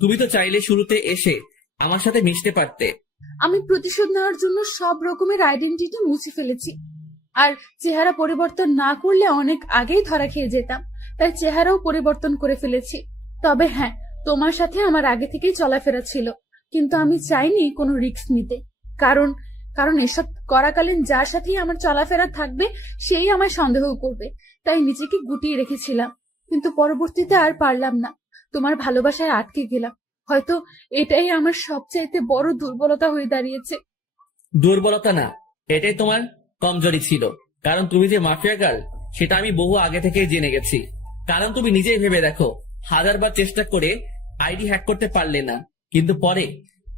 তুমি তো চাইলে শুরুতে এসে আমার সাথে মিশতে পারতে। আমি প্রতিশোধ নেওয়ার জন্য সব রকমের আইডেন্টিটি মুছে ফেলেছি। আর চেহারা পরিবর্তন না করলে অনেক আগেই ধরা খেয়ে যেতাম, তাই চেহারাও পরিবর্তন করে ফেলেছি। তবে হ্যাঁ, তোমার সাথে আমার আগে থেকেই চলাফেরা ছিল, কিন্তু আমি চাইনি কোনো রিস্ক নিতে। কারণ কারণ এসব করাকালীন যার সাথেই আমার চলাফেরা থাকবে সেই আমায় সন্দেহ করবে, তাই নিজেকে গুটিয়ে রেখেছিলাম। কিন্তু পরবর্তীতে আর পারলাম না, তোমার ভালোবাসায় আটকে গেলাম। হয়তো এটাই আমার সবচাইতে বড় দুর্বলতা হয়ে দাঁড়িয়েছে। দুর্বলতা না, এটাই তোমার কমজোরি ছিল। কারণ তুমি যে মাফিয়া গার্ল সেটা আমি বহু আগে থেকেই জেনে গেছি। কারণ তুমি নিজেই ভেবে দেখো, 1000বার চেষ্টা করে আইডি হ্যাক করতে পারলে না, কিন্তু পরে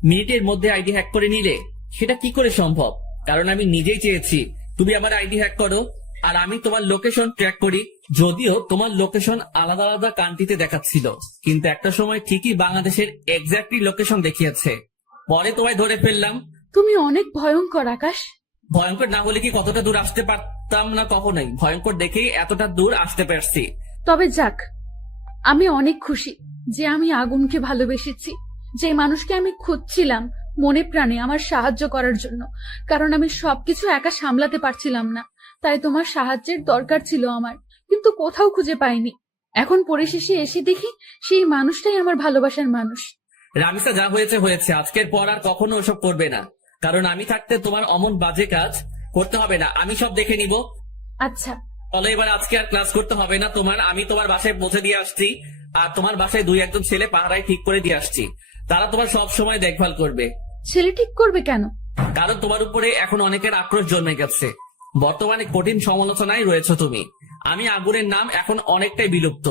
মিনিটের মধ্যে আইডি হ্যাক করে নিলে। সেটা কি করে সম্ভব? কারণ আমি নিজেই চেয়েছি তুমি আমার আইডি হ্যাক করো, আর আমি তোমার লোকেশন ট্র্যাক করি। যদিও তোমার লোকেশন আলাদা আলাদা কান্ট্রিতে দেখাচ্ছিল, কিন্তু একটা সময় ঠিকই বাংলাদেশের এক্স্যাক্টলি লোকেশন দেখিয়েছে। পরে তোমায় ধরে ফেললাম। তুমি অনেক ভয়ঙ্কর আকাশ। ভয়ঙ্কর না হলে কি কতটা দূর আসতে পারতাম না? কখনোই। ভয়ঙ্কর দেখেই এতটা দূর আসতে পারছি। তবে যাক, আমি অনেক খুশি যে আমি আগুনকে ভালোবেসেছি, যে মানুষকে আমি খুঁজছিলাম মনে প্রাণে আমার সাহায্য করার জন্য। কারণ আমি সবকিছু একা সামলাতে পারছিলাম না, তাই তোমার সাহায্যের দরকার ছিল আমার, কিন্তু কোথাও খুঁজে পাইনি। এখন পরিশেষে এসে দেখি সেই মানুষটাই আমার ভালোবাসার মানুষ। রামিসা, যা হয়েছে হয়েছে, আজকের পর আর কখনো ওসব করবে না। কারণ আমি থাকতে তোমার অমন বাজে কাজ করতে হবে না, আমি সব দেখে নিব। আচ্ছা, তাহলে এবার আজকে আর ক্লাস করতে হবে না তোমার। আমি তোমার বাসায় পৌঁছে দিয়ে আসছি, আর তোমার বাসায় 2-1 ছেলে পাহারায় ঠিক করে দিয়ে আসছি। তারা তোমার সব সময় দেখভাল করবে। ছেলে ঠিক করবে কেন? কারণ তোমার উপরে এখন অনেকের আক্রোশ জন্মে গেছে। বর্তমানে কঠিন সমালোচনায় রয়েছে তুমি। আমি আগুনের নাম এখন অনেকটাই বিলুপ্ত।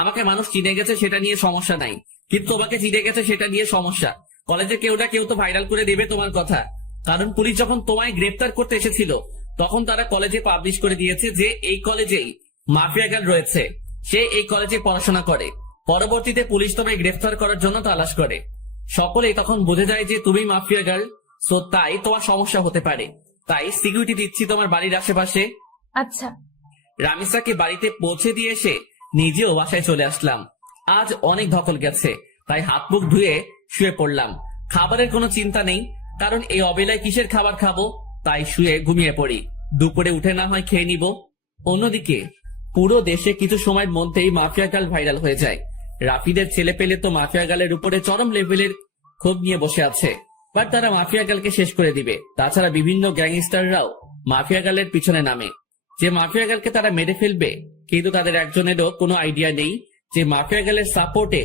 আমাকে মানুষ চিনে গেছে, সেটা নিয়ে সমস্যা নাই, কিন্তু তোমাকে চিনে গেছে সেটা নিয়ে সমস্যা। কলেজে কেউ না কেউ তো ভাইরাল করে দেবে তোমার কথা। কারণ পুলিশ যখন তোমায় গ্রেফতার করতে এসেছিল, তখন তারা কলেজে পাবলিশ করে দিয়েছে যে এই কলেজেই মাফিয়া গার্ল রয়েছে, সে এই কলেজে পড়াশোনা করে। পরবর্তীতে পুলিশ তোমায় গ্রেফতার করার জন্য তালাশ করে। সকলেই তখন বুঝে যায় যে তুমি মাফিয়া গার্ল, সো তাই তোমার সমস্যা হতে পারে। তাই সিকিউরিটি দিচ্ছি তোমার বাড়ির আশেপাশে। আচ্ছা, রামিসাকে বাড়িতে পৌঁছে দিয়ে এসে নিজেও বাসায় চলে আসলাম। আজ অনেক ধকল গেছে, তাই হাত মুখ ধুয়ে শুয়ে পড়লাম। খাবারের কোনো চিন্তা নেই, কারণ এই অবেলায় কিসের খাবার খাবো, তাই শুয়ে ঘুমিয়ে পড়ি। দুপুরে উঠে না হয় খেয়ে নিব। অন্যদিকে পুরো দেশে কিছু সময়ের মধ্যেই মাফিয়া গার্ল ভাইরাল হয়ে যায়। রাফিদের ছেলে পেলে তো মাফিয়া গার্লের উপরে চরম লেভেলের ক্ষোভ নিয়ে বসে আছে, বাট তারা মাফিয়া গার্লকে শেষ করে দিবে। তাছাড়া বিভিন্ন গ্যাংস্টাররাও মাফিয়া গার্লের পিছনে নামে, যে মাফিয়া গার্লকে তারা মেরে ফেলবে। কিন্তু তাদের একজনেরও কোনো আইডিয়া নেই যে মাফিয়া গার্লের সাপোর্টে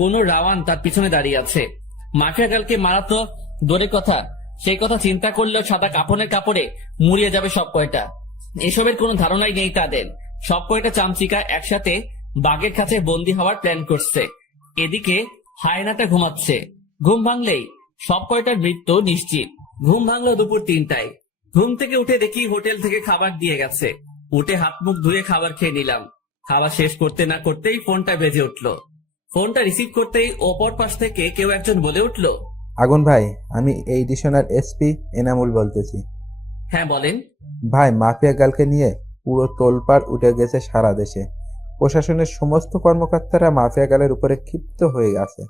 কোনো রাওয়ান তার পিছনে দাঁড়িয়ে আছে। মাফিয়া গার্লকে মারা তো দূরের কথা, সেই কথা চিন্তা করলেও সাদা কাপড়ের কাপড়ে মুড়িয়ে যাবে সব কয়টা। এসবের কোনো ধারণাই নেই তাদের। সব কয়টা চামচিকা একসাথে বাঘের কাছে বন্দী হওয়ার প্ল্যান করছে। এদিকে হায়নাটা ঘুমাচ্ছে, ঘুম ভাঙলেই সব কয়টার মৃত্যু নিশ্চিত। ঘুম ভাঙলো দুপুর 3টায়। ঘুম থেকে উঠে দেখি হোটেল থেকে খাবার দিয়ে গেছে। উঠে হাত মুখ ধুয়ে খাবার খেয়ে নিলাম। খাবার শেষ করতে না করতেই ফোনটা বেজে উঠলো। ফোনটা রিসিভ করতেই ওপর পাশ থেকে কেউ একজন বলে উঠলো, আগুন ভাই, আমি এই ডিশনার এসপি এনামুল বলতেছি। হ্যাঁ বলেন। ভাই, মাফিয়া গার্লকে নিয়ে পুরো তোলপাড় উঠে গেছে সারা দেশে। প্রশাসনের সমস্ত কর্মকর্তারা মাফিয়া গার্লের উপরে ক্ষিপ্ত হয়ে গেছে।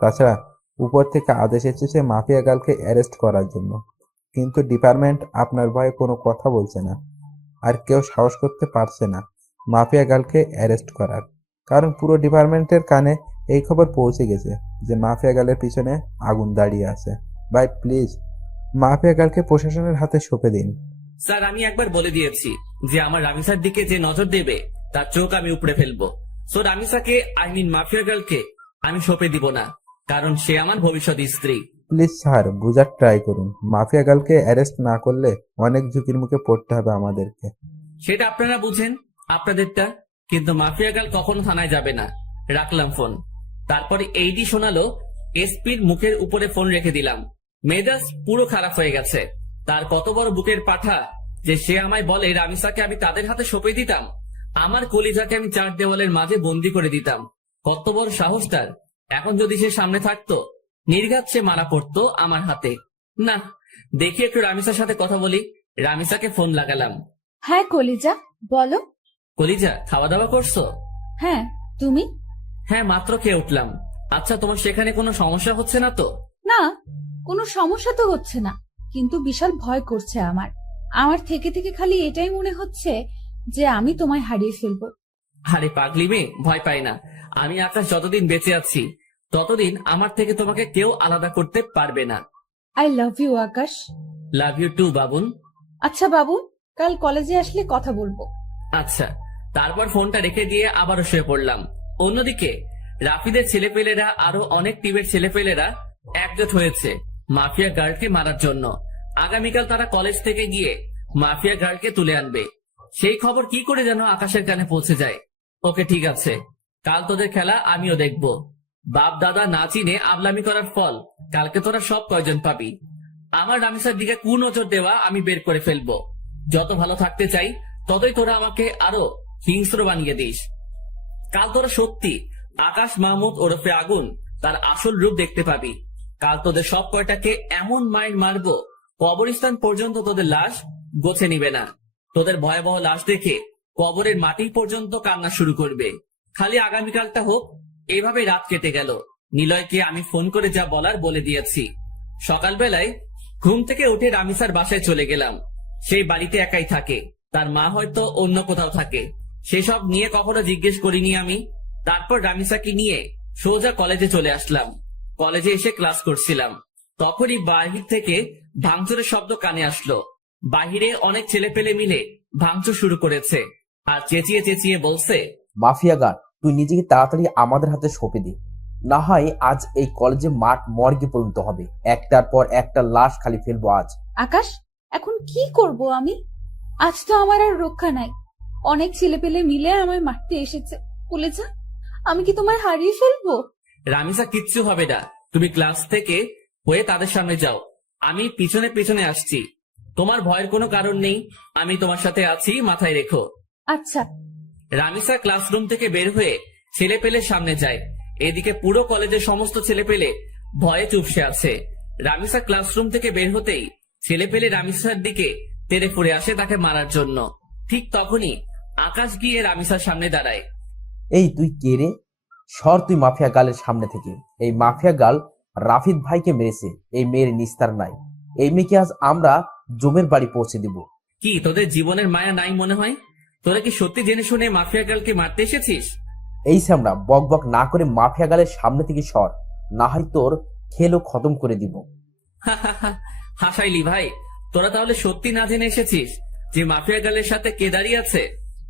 তাছাড়া উপর থেকে আদেশ এসেছে মাফিয়া গার্লকে অ্যারেস্ট করার জন্য, কিন্তু ডিপার্টমেন্ট আপনার ভয়ে কোনো কথা বলছে না, আর কেউ সাহস করতে পারছে না মাফিয়া গার্লকে অ্যারেস্ট করার। কারণ পুরো ডিপার্টমেন্টের কানে এই খবর পৌঁছে গেছে যে মাফিয়া গার্লের পিছনে আগুন দাঁড়িয়ে আছে। ভাই প্লিজ, মাফিয়া গার্লকে প্রশাসনের হাতে সঁপে দিন। স্যার, আমি একবার বলে দিয়েছি যে আমার রামিসার দিকে যে নজর দেবে তার চোখ আমি উপড়ে ফেলবো। সো রামিসাকে, আই মিন মাফিয়া গার্লকে, আমি সঁপে দিব না, কারণ সে আমার ভবিষ্যৎ স্ত্রী। প্লিজ স্যার, বুঝার ট্রাই করুন। মাফিয়া গার্লকে অ্যারেস্ট না করলে অনেক ঝুঁকির মুখে পড়তে হবে আমাদেরকে। সেটা আপনারা বুঝেন আপনাদেরটা, কিন্তু মাফিয়া গার্ল কখনো থানায় যাবে না। রাখলাম ফোন। তারপরে এইডি শোনালো, এসপির মুখের উপরে ফোন রেখে দিলাম। মেজাজ পুরো খারাপ হয়ে গেছে। তার কত বড় বুকের পাঠা যে সে আমায় বলে রামিসাকে আমি তাদের হাতে সঁপে দিতাম, আমার কলিজাকে আমি 4 দেওয়ালের মাঝে বন্দি করে দিতাম। কত বড় সাহস তার! এখন যদি সে সামনে থাকতো, নির্ঘাত সে মারা পড়তো আমার হাতে। না, দেখি একটু রামিসার সাথে কথা বলি। রামিসাকে ফোন লাগালাম। হ্যাঁ কলিজা, বলো। কলিজা, খাওয়া দাওয়া করছো? হ্যাঁ, তুমি? হ্যাঁ, মাত্র খেয়ে উঠলাম। আচ্ছা, তোমার সেখানে কোনো সমস্যা হচ্ছে না তো? না, কোনো সমস্যা তো হচ্ছে না, কিন্তু বিশাল ভয় করছে আমার। আমার থেকে থেকে খালি এটাই মনে হচ্ছে যে আমি তোমায় হারিয়ে ফেলবো। আরে পাগলি মেয়ে, ভয় পাই না। আমি আকাশ যতদিন বেঁচে আছি ততদিন আমার থেকে তোমাকে কেউ আলাদা করতে পারবে না। I love you Akash. Love you too Babun. আচ্ছা বাবু, কাল কলেজে আসলে কথা বলবো। আচ্ছা। তারপর ফোনটা রেখে দিয়ে আবারও শুয়ে পড়লাম। অন্যদিকে রাফিদের ছেলেপেলেরা আরো অনেক টিমের ছেলেপেলেরা একজোট হয়েছে মাফিয়া গার্লকে মারার জন্য। আগামীকাল তারা কলেজ থেকে গিয়ে মাফিয়া গার্লকে তুলে আনবে। সেই খবর কি করে যেন আকাশের কানে পৌঁছে যায়। ওকে, ঠিক আছে, কাল তোদের খেলা আমিও দেখব। বাপ দাদা না চিনে আবলামি করার ফল কালকে তোরা সব কয়জন পাবি। আমার রামিসার দিকে কুনজর দেওয়া আমি বের করে ফেলবো। যত ভালো থাকতে চাই ততই তোরা আমাকে আরো হিংস্র বানিয়ে দিস। কাল তোরা সত্যি আকাশ মাহমুদ ওরফে আগুন তার আসল রূপ দেখতে পাবি। কাল তোদের সব কয়টাকে এমন মাইন্ড মারবো, কবরস্থান পর্যন্ত তোদের লাশ গোছে নিবে না। তোদের ভয়াবহ লাশ দেখে কবরের মাটি পর্যন্ত কান্না শুরু করবে। খালি আগামীকালটা হোক। এইভাবে রাত কেটে গেল। নিলয়কে আমি ফোন করে যা বলার বলে দিয়েছি। সকালবেলায় ঘুম থেকে উঠে রামিসার বাসায় চলে গেলাম। সেই বাড়িতে একাই থাকে, তার মা হয়তো অন্য কোথাও থাকে। সেসব নিয়ে কখনো জিজ্ঞেস করিনি আমি। তারপর রামিসাকে নিয়ে সোজা কলেজে চলে আসলাম। কলেজে এসে ক্লাস করছিলাম, তখনই বাহির থেকে ভাঙচুরের শব্দ কানে আসলো। বাহিরে অনেক ছেলেপেলে মিলে ভাঙচুর শুরু করেছে আর চেঁচিয়ে চেঁচিয়ে বলছে, মাফিয়া গার্ড, তুই নিজেকে তাড়াতাড়ি আমাদের হাতে সঁপে দে, না হয় আজ এই কলেজে মাঠ মর্গে পরিণত হবে। একটার পর একটা লাশ খালি ফেলবো আজ। আকাশ, এখন কি করব আমি? আজ তো আমার আর রক্ষা নাই। অনেক ছেলেপেলে মিলে আমায় মারতে এসেছে। বলে যা, আমি কি তোমায় হারিয়ে ফেলবো? রামিসা, কিচ্ছু হবে না। তুমি ক্লাস থেকে হয়ে তাদের সামনে যাও, আমি পিছনে পিছনে আসছি। তোমার ভয়ের কোনো কারণ নেই, আমি তোমার সাথে আছি, মাথায় রেখো। আচ্ছা। রামিসা ক্লাসরুম থেকে বের হয়ে ছেলেপেলের সামনে যায়। এদিকে পুরো কলেজের সমস্ত ছেলেপেলে ভয়ে চুপসে আছে। রামিসা ক্লাসরুম থেকে বের হতেই ছেলেপেলে রামিসার দিকে তেড়ে ফুরে আসে তাকে মারার জন্য। ঠিক তখনই আকাশ গিয়ে রামিসার সামনে দাঁড়ায়। এই তুই কে রে? সর তুই মাফিয়া গালের সামনে থেকে। এই মাফিয়া গাল রাফিদ ভাইকে মেরেছে, এই মেয়ের নিস্তার নাই। এই মেয়েকে আজ আমরা জমের বাড়ি পৌঁছে দিব। কি তোদের জীবনের মায়া নাই মনে হয়? তোরা কি সত্যি জেনে শুনে মাফিয়া গার্লকে মারতে এসেছিস? এই সামরা বক বক না করে মাফিয়া গালের সামনে থেকে সর, না হয় তোর খেলো খতম করে দিব। হাসাইলি ভাই, তোরা তাহলে সত্যি না জেনে এসেছিস যে মাফিয়া গার্লের সাথে কে দাঁড়িয়ে আছে?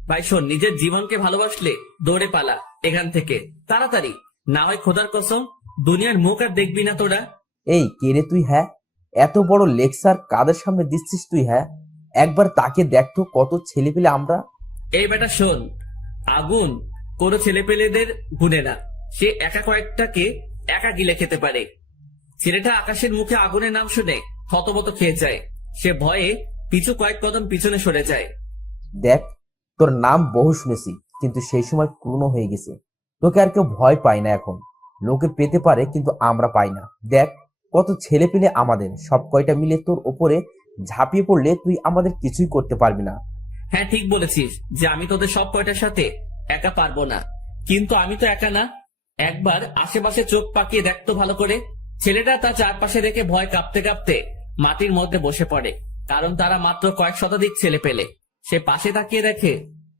ভাই শোন, নিজের জীবনকে ভালোবাসলে দৌড়ে পালা এখান থেকে তাড়াতাড়ি, না হয় খোদার কসম দুনিয়ার মুখ আর দেখবি না তোরা। এই কে রে তুই? হ্যাঁ, এত বড় লেকচার কাদের সামনে দিচ্ছিস তুই? হ্যাঁ, একবার তাকে দেখতো কত ছেলে পেলে আমরা। এই বেটা শোন, আগুন কোনো ছেলেপেলেদের গুনে না। সে একা কয়েকটাকে একা গিলে খেতে পারে। ছেলেটা আকাশের মুখে আগুনের নাম শুনে থতমত খেয়ে যায়। সে ভয়ে পিছু কয়েক কদম পিছনে সরে যায়। দেখ, তোর নাম বহু শুনেছি, কিন্তু সেই সময় পুরনো হয়ে গেছে। তোকে আর কেউ ভয় পায় না এখন। লোকে পেতে পারে কিন্তু আমরা পাই না। দেখ, কত ছেলে পেলে আমাদের, সব কয়টা মিলে তোর ওপরে ঝাঁপিয়ে পড়লে তুই আমাদের কিছুই করতে পারবি না। হ্যাঁ, ঠিক বলেছিস যে আমি তোদের সব কয়টার সাথে একা পারবো না, কিন্তু আমি তো একা না। একবার আশেপাশে চোখ পাকিয়ে দেখতো ভালো করে। ছেলেটা তার চারপাশে দেখে ভয় কাঁপতে কাঁপতে মাটির মধ্যে বসে পড়ে, কারণ তারা মাত্র কয়েক শতাধিক ছেলে পেলে। সে পাশে তাকিয়ে দেখে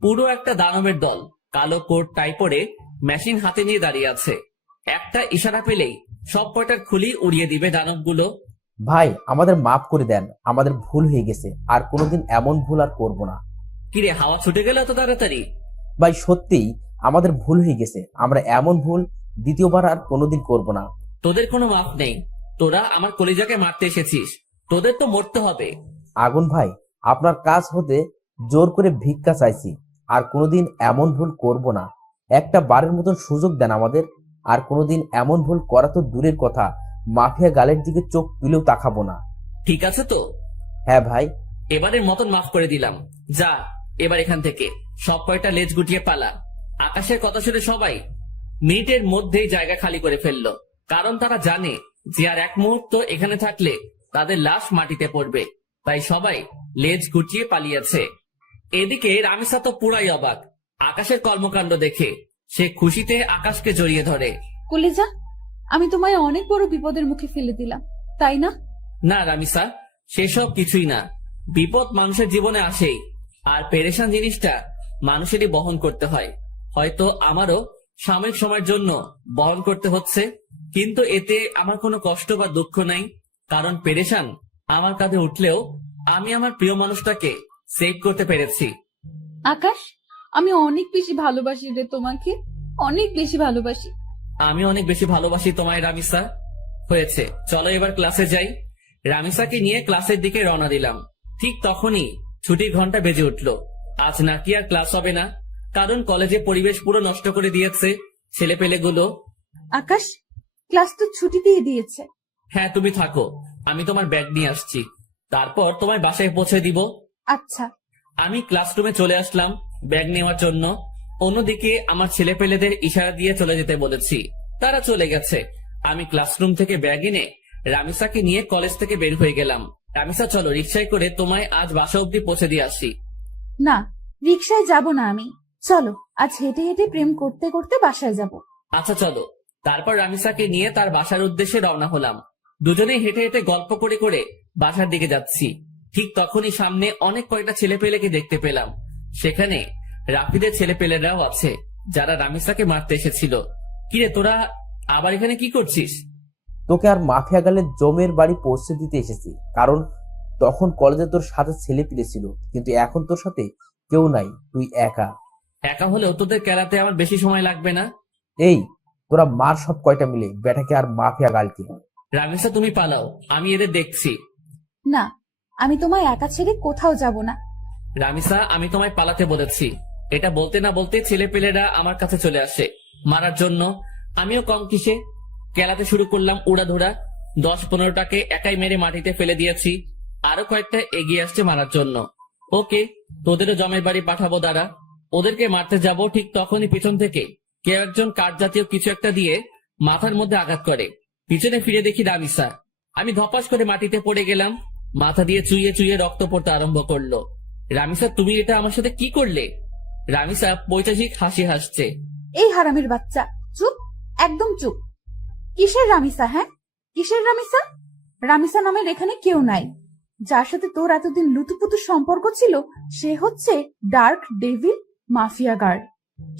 পুরো একটা দানবের দল কালো কোট টাই পরে মেশিন হাতে নিয়ে দাঁড়িয়ে আছে। একটা ইশারা পেলেই সব কয়টার খুলি উড়িয়ে দিবে দানবগুলো। ভাই, আমাদের মাফ করে দেন, আমাদের ভুল হয়ে গেছে, আর কোনোদিন এমন ভুল আর করব না। কিরে, হাওয়া ছুটে গেল এত তাড়াতাড়ি? ভাই সত্যিই আমাদের ভুল হয়ে গেছে, আমরা এমন ভুল দ্বিতীয়বার আর কোনোদিন করব না। তোদের কোনো মাপ নেই। তোরা আমার কলিজাকে মারতে এসেছিস, তোদের তো মরতে হবে। আগুন ভাই, আপনার কাজ হতে জোর করে ভিক্ষা চাইছি, আর কোনোদিন এমন ভুল করব না। একটা বারের মতন সুযোগ দেন আমাদের, আর কোনোদিন এমন ভুল করা তো দূরের কথা, মাফিয়া গালের দিকে চোখ তুলেও তাকাবো না। ঠিক আছে তো, হ্যাঁ ভাই। এবারের মতন মাফ করে দিলাম, যা এবার এখান থেকে সব কয়টা লেজ গুটিয়ে পালা। আকাশের কথা শুনে সবাই মিনিটের মধ্যেই জায়গা খালি করে ফেললো, কারণ তারা জানে যে আর এক মুহূর্ত এখানে থাকলে তাদের লাশ মাটিতে পড়বে, তাই সবাই লেজ গুটিয়ে পালিয়েছে। এদিকে রামিসা তো পুরাই অবাক আকাশের কর্মকাণ্ড দেখে। সে খুশিতে আকাশকে জড়িয়ে ধরে। কলিজা, আমি তোমায় অনেক বড় বিপদের মুখে ফেলে দিলাম, তাই না? না রামিসা, সেসব কিছুই না। বিপদ মানুষের জীবনে আসেই, আর পেরেশান জিনিসটা মানুষেরই বহন করতে হয়। হয়তো আমারও সাময়িক সময়ের জন্য বহন করতে হচ্ছে, কিন্তু এতে আমার কোনো কষ্ট বা দুঃখ নাই, কারণ পেরেশান আমার কাঁধে উঠলেও আমি আমার প্রিয় মানুষটাকে সেভ করতে পেরেছি। আকাশ, আমি অনেক বেশি ভালোবাসি রে তোমাকে, অনেক বেশি ভালোবাসি। আমি অনেক বেশি ভালোবাসি তোমায় রামিসা। হয়েছে, চলো এবার ক্লাসে যাই। রামিসাকে নিয়ে ক্লাসের দিকে রওনা দিলাম। ঠিক তখনই ছুটির ঘন্টা বেজে উঠল। আজ নাকি আর ক্লাস হবে না, কারণ কলেজে পরিবেশ পুরো নষ্ট করে দিয়েছে ছেলেপেলেগুলো। আকাশ, ক্লাস তো ছুটি দিয়ে দিয়েছে। হ্যাঁ, তুমি থাকো, আমি তোমার ব্যাগ নিয়ে আসছি, তারপর তোমার বাসায় পৌঁছে দিব। আচ্ছা। আমি ক্লাসরুমে চলে আসলাম ব্যাগ নেওয়ার জন্য। অন্যদিকে আমার ছেলেপেলেদের ইশারা দিয়ে চলে যেতে বলেছি, তারা চলে গেছে। আমি ক্লাসরুম থেকে ব্যাগ এনে রামিসাকে নিয়ে কলেজ থেকে বের হয়ে গেলাম। রামিসা, চলো রিক্সায় করে তোমায় আজ বাসা অব্দি পৌঁছে দিয়ে আসি। না, রিক্সায় যাব না আমি, চলো আজ হেঁটে হেঁটে প্রেম করতে করতে বাসায় যাব। আচ্ছা চলো। তারপর রামিসাকে নিয়ে তার বাসার উদ্দেশ্যে রওনা হলাম। দুজনেই হেঁটে হেঁটে গল্প করে করে বাসার দিকে যাচ্ছি। ঠিক তখনই সামনে অনেক কয়টা ছেলেপেলেকে দেখতে পেলাম। সেখানে রাফিদের ছেলেপেলেরাও আছে, যারা রামিসাকে মারতে এসেছিল। কিরে, তোরা আবার এখানে কি করছিস? তোকে আর মাফিয়া গালের জমের বাড়ি পৌঁছে দিতে এসেছি, কারণ তখন কলেজে তোর সাথে ছেলে পিলে ছিল, কিন্তু এখন তোর সাথে কেউ নাই, তুই একা। একা হলেও তোদের কেরাতে আমার বেশি সময় লাগবে না। এই, তোরা মার সব কয়টা মিলে বেটাকে আর মাফিয়া গালকে। রামিসা, তুমি পালাও, আমি এদের দেখছি। না, আমি তোমায় একা ছেড়ে কোথাও যাব না। রামিসা, আমি তোমায় পালাতে বলেছি। এটা বলতে না বলতে ছেলেপেলেরা আমার কাছে চলে আসে মারার জন্য। আমিও কম কিসে কেলাতে শুরু করলাম উড়াধুরা। 10-15টাকে একাই মেরে মাটিতে ফেলে দিয়েছি, আরো কয়েকটা এগিয়ে আসছে মারার জন্য। ওকে, তোদেরও জমের বাড়ি পাঠাবো দাঁড়া। ওদেরকে মারতে যাব, ঠিক তখনই পিছন থেকে কেউ একজন কাঠ জাতীয় কিছু একটা দিয়ে মাথার মধ্যে আঘাত করে। পিছনে ফিরে দেখি রামিসা। আমি ধপাস করে মাটিতে পড়ে গেলাম। মাথা দিয়ে চুইয়ে চুইয়ে রক্ত পড়তে আরম্ভ করলো। রামিসা, তুমি এটা আমার সাথে কি করলে? রামিসা পৈশাচিক হাসি হাসছে। এই হারামের বাচ্চা, চুপ, একদম চুপ। কিসের রামিসা? হ্যাঁ, কিসের রামিসা? রামিসা নামের এখানে কেউ নাই। যার সাথে তোর এতদিন লুতুপুতু সম্পর্ক ছিল সে হচ্ছে ডার্ক ডেভিল মাফিয়া গার্ড।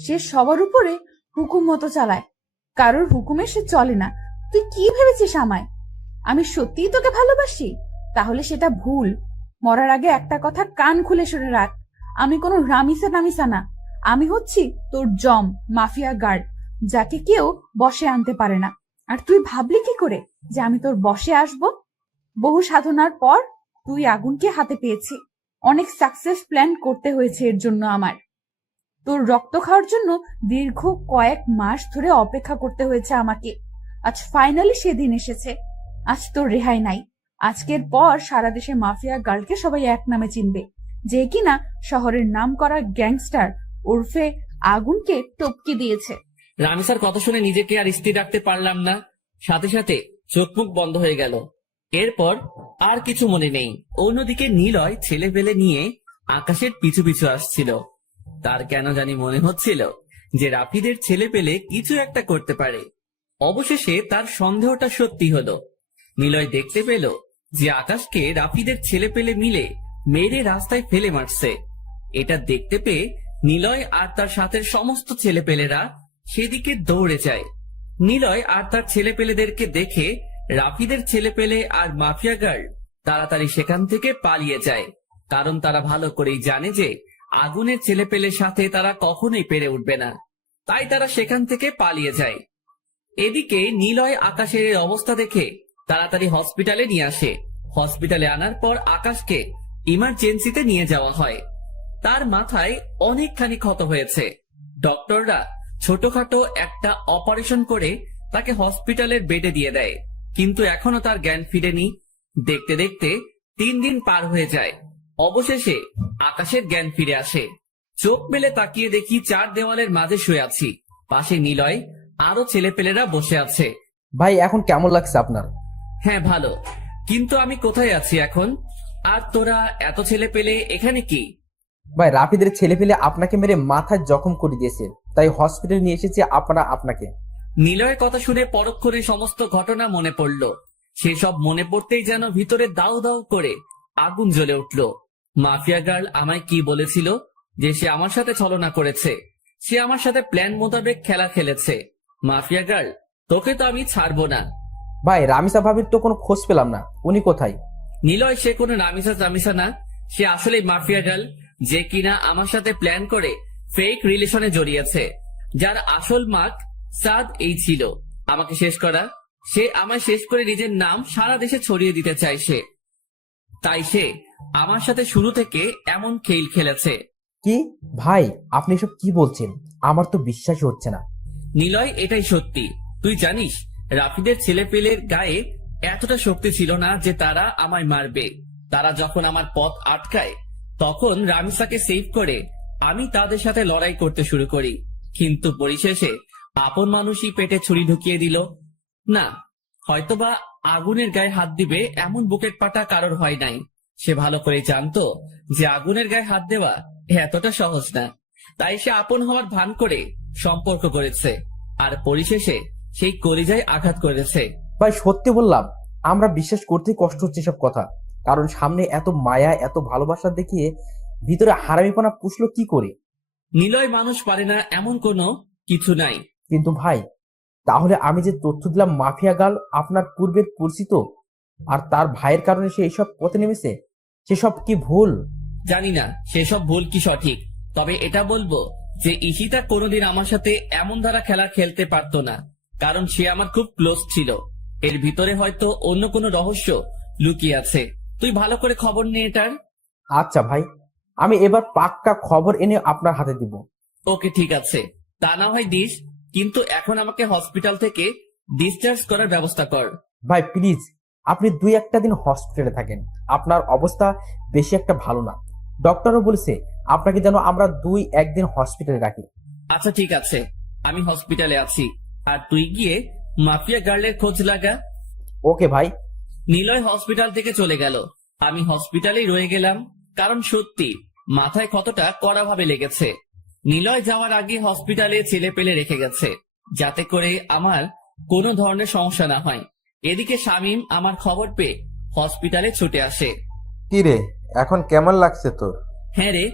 সে সবার উপরে হুকুম মতো চালায়, কারোর হুকুমে সে চলে না। তুই কি ভেবেছিস আমায়? আমি সত্যিই তোকে ভালোবাসি? তাহলে সেটা ভুল। মরার আগে একটা কথা কান খুলে শুনে রাখ, আমি কোনো রামিসা নামিসা না। আমি হচ্ছি তোর জম মাফিয়া গার্ড, যাকে কেউ বশে আনতে পারে না। আর তুই ভাবলি কি করে যে আমি তোর বশে আসব? বহু সাধনার পর তুই আগুনকে হাতে পেয়েছি। অনেক সাকসেস প্ল্যান করতে হয়েছে এর জন্য আমার। তোর রক্ত খাওয়ার জন্য দীর্ঘ কয়েক মাস ধরে অপেক্ষা করতে হয়েছে আমাকে। আজ ফাইনালি সেদিন এসেছে। আজ তোর রেহাই নাই। আজকের পর সারা দেশে মাফিয়া গার্লকে সবাই এক নামে চিনবে, যে কিনা শহরের নাম করা গ্যাংস্টার ওরফে আগুনকে টপকে দিয়েছে। রামিসার কথা শুনে নিজেকে আর স্থির রাখতে পারলাম না, সাথে সাথে চোখ মুখ বন্ধ হয়ে গেল। এরপর আর কিছু মনে নেই। অন্যদিকে নিলয় ছেলেপেলে নিয়ে আকাশের পিছু পিছু আসছিল। তার কেন জানি মনে হচ্ছিল যে রাফিদের ছেলেপেলে কিছু একটা করতে পারে। অবশেষে তার সন্দেহটা সত্যি হলো। নিলয় দেখতে পেল যে আকাশকে রাফিদের ছেলেপেলে মিলে মেরে রাস্তায় ফেলে মারছে। এটা দেখতে পেয়ে নিলয় আর তার সাথে সমস্ত ছেলেপেলেরা সেদিকে দৌড়ে যায়। নিলয় আর তার ছেলেপেলেদেরকে দেখে রাফিদের ছেলেপেলে আর মাফিয়া গার্ল তাড়াতাড়ি সেখান থেকে পালিয়ে যায়, কারণ তারা ভালো করেই জানে যে আগুনের ছেলেপেলের সাথে তারা কখনোই পেরে উঠবে না, তাই তারা সেখান থেকে পালিয়ে যায়। এদিকে নিলয় আকাশের এই অবস্থা দেখে তাড়াতাড়ি হসপিটালে নিয়ে আসে। হসপিটালে আনার পর আকাশকে ইমার্জেন্সিতে নিয়ে যাওয়া হয়। তার মাথায় অনেকখানি ক্ষত হয়েছে। ডক্টররা ছোটখাটো একটা অপারেশন করে তাকে হসপিটালের বেডে দিয়ে দেয়, কিন্তু এখনো তার জ্ঞান ফিরেনি। দেখতে দেখতে 3 দিন পার হয়ে যায়। অবশেষে আকাশের জ্ঞান ফিরে আসে। চোখ মেলে তাকিয়ে দেখি 4 দেওয়ালের মাঝে শুয়ে আছি। পাশে নিলয়, আরো ছেলেপেলেরা বসে আছে। ভাই এখন কেমন লাগছে আপনার? হ্যাঁ ভালো, কিন্তু আমি কোথায় আছি এখন? আর তোরা এত ছেলে পেলে এখানে কি? ভাই রাফিদের ছেলে পেলে আপনাকে মেরে মাথায় জখম করে দিয়েছে, তাই হসপিটালে নিয়ে এসেছে আপনাকে। নিলয়ের কথা শুনে পরক্ষণে সমস্ত ঘটনা মনে পড়ল। সেসব মনে পড়তেই যেন ভিতরে দাউ দাউ করে আগুন জ্বলে উঠল। মাফিয়া গার্ল আমায় কি বলেছিল? যে সে আমার সাথে ছলনা করেছে, সে আমার সাথে প্ল্যান মোতাবেক খেলা খেলেছে। মাফিয়া গার্ল, তোকে তো আমি ছাড়বো না। ভাই রামিসা ভাবির তো কোনো খোঁজ পেলাম না, উনি কোথায়? নিলয়, সে কোনো নামিসা জামিসা না, সে আসলে মাফিয়া গার্ল, যে কিনা আমার সাথে প্ল্যান করে ফেক রিলেশনে জড়িয়েছে। যার আসল মার্ক সাদ এই ছিল, আমাকে শেষ করা। সে আমায় শেষ করে নিজের নাম সারা দেশে ছড়িয়ে দিতে চায় সে। তাই সে আমার সাথে শুরু থেকে এমন খেল খেলেছে। কি ভাই আপনি এসব কি বলছেন? আমার তো বিশ্বাসই হচ্ছে না। নিলয়, এটাই সত্যি। তুই জানিস রাফিদের ছেলেপেলের গায়ে এতটা শক্তি ছিল না যে তারা আমায় মারবে। তারা যখন আমার পথ আটকায় তখন রামিসাকে সেভ করে আমি তাদের সাথে লড়াই করতে শুরু করি, কিন্তু পরিশেষে আপন মানুষই পেটে ছুরি ঢুকিয়ে দিল। না, হয়তোবা আগুনের গায়ে হাত দিবে এমন বুকেট পাটা কারোর হয় নাই। সে ভালো করে জানতো যে আগুনের গায়ে হাত দেওয়া এতটা সহজ না। তাই সে আপন হওয়ার ভান করে সম্পর্ক করেছে, আর পরিশেষে সেই কলিজায় আঘাত করেছে। ভাই সত্যি বললাম, আমরা বিশ্বাস করতেই কষ্ট হচ্ছে সব কথা, কারণ সামনে এত মায়া এত ভালোবাসা দেখিয়ে ভিতরে হারামিপনা পুষলো কি করে? নিলয়, মানুষ পারে না এমন কোনো কিছু নাই। কিন্তু ভাই তাহলে আমি যে তথ্য দিলাম মাফিয়া গার্ল আপনার পূর্বের পরিচিত, আর তার ভাইয়ের কারণে সে এইসব পথে নেমেছে, সেসব কি ভুল? জানি না সেসব ভুল কি সঠিক, তবে এটা বলবো যে ঈশিতা কোনোদিন আমার সাথে এমন ধারা খেলা খেলতে পারতো না, কারণ সে আমার খুব ক্লোজ ছিল। এর ভিতরে হয়তো অন্য কোনো রহস্য লুকিয়ে আছে। তুই ভালো করে খবর নিয়ে এটার। আচ্ছা ভাই, আমি এবার পাক্কা খবর এনে আপনার হাতে দিব। ওকে ঠিক আছে, তা না হয় দিস, কিন্তু এখন আমাকে হসপিটাল থেকে ডিসচার্জ করার ব্যবস্থা কর। ভাই প্লিজ, আপনি 2-1 দিন হসপিটালে থাকেন, আপনার অবস্থা বেশি একটা ভালো না। ডক্টরও বলেছে আপনাকে যেন আমরা 2-1 দিন হসপিটালে রাখি। আচ্ছা ঠিক আছে, আমি হসপিটালে আছি, আর তুই গিয়ে মাফিয়া গার্লের খোঁজ লাগা। ওকে ভাই। নিলয় হসপিটাল থেকে চলে গেল। আমি হসপিটালেই রয়ে গেলাম, কারণ সত্যি মাথায় ক্ষতটা কড়াভাবে লেগেছে। নিলয় যাওয়ার আগে হসপিটালে ছেলে পেলে রেখে গেছে, যাতে করে আমার কোনো ধরনের সমস্যা না হয়। এদিকে শামীম আমার খবর পেয়ে হসপিটালে ছুটে আসে। কি রে, এখন কেমন লাগছে তোর? হ্যাঁ রে,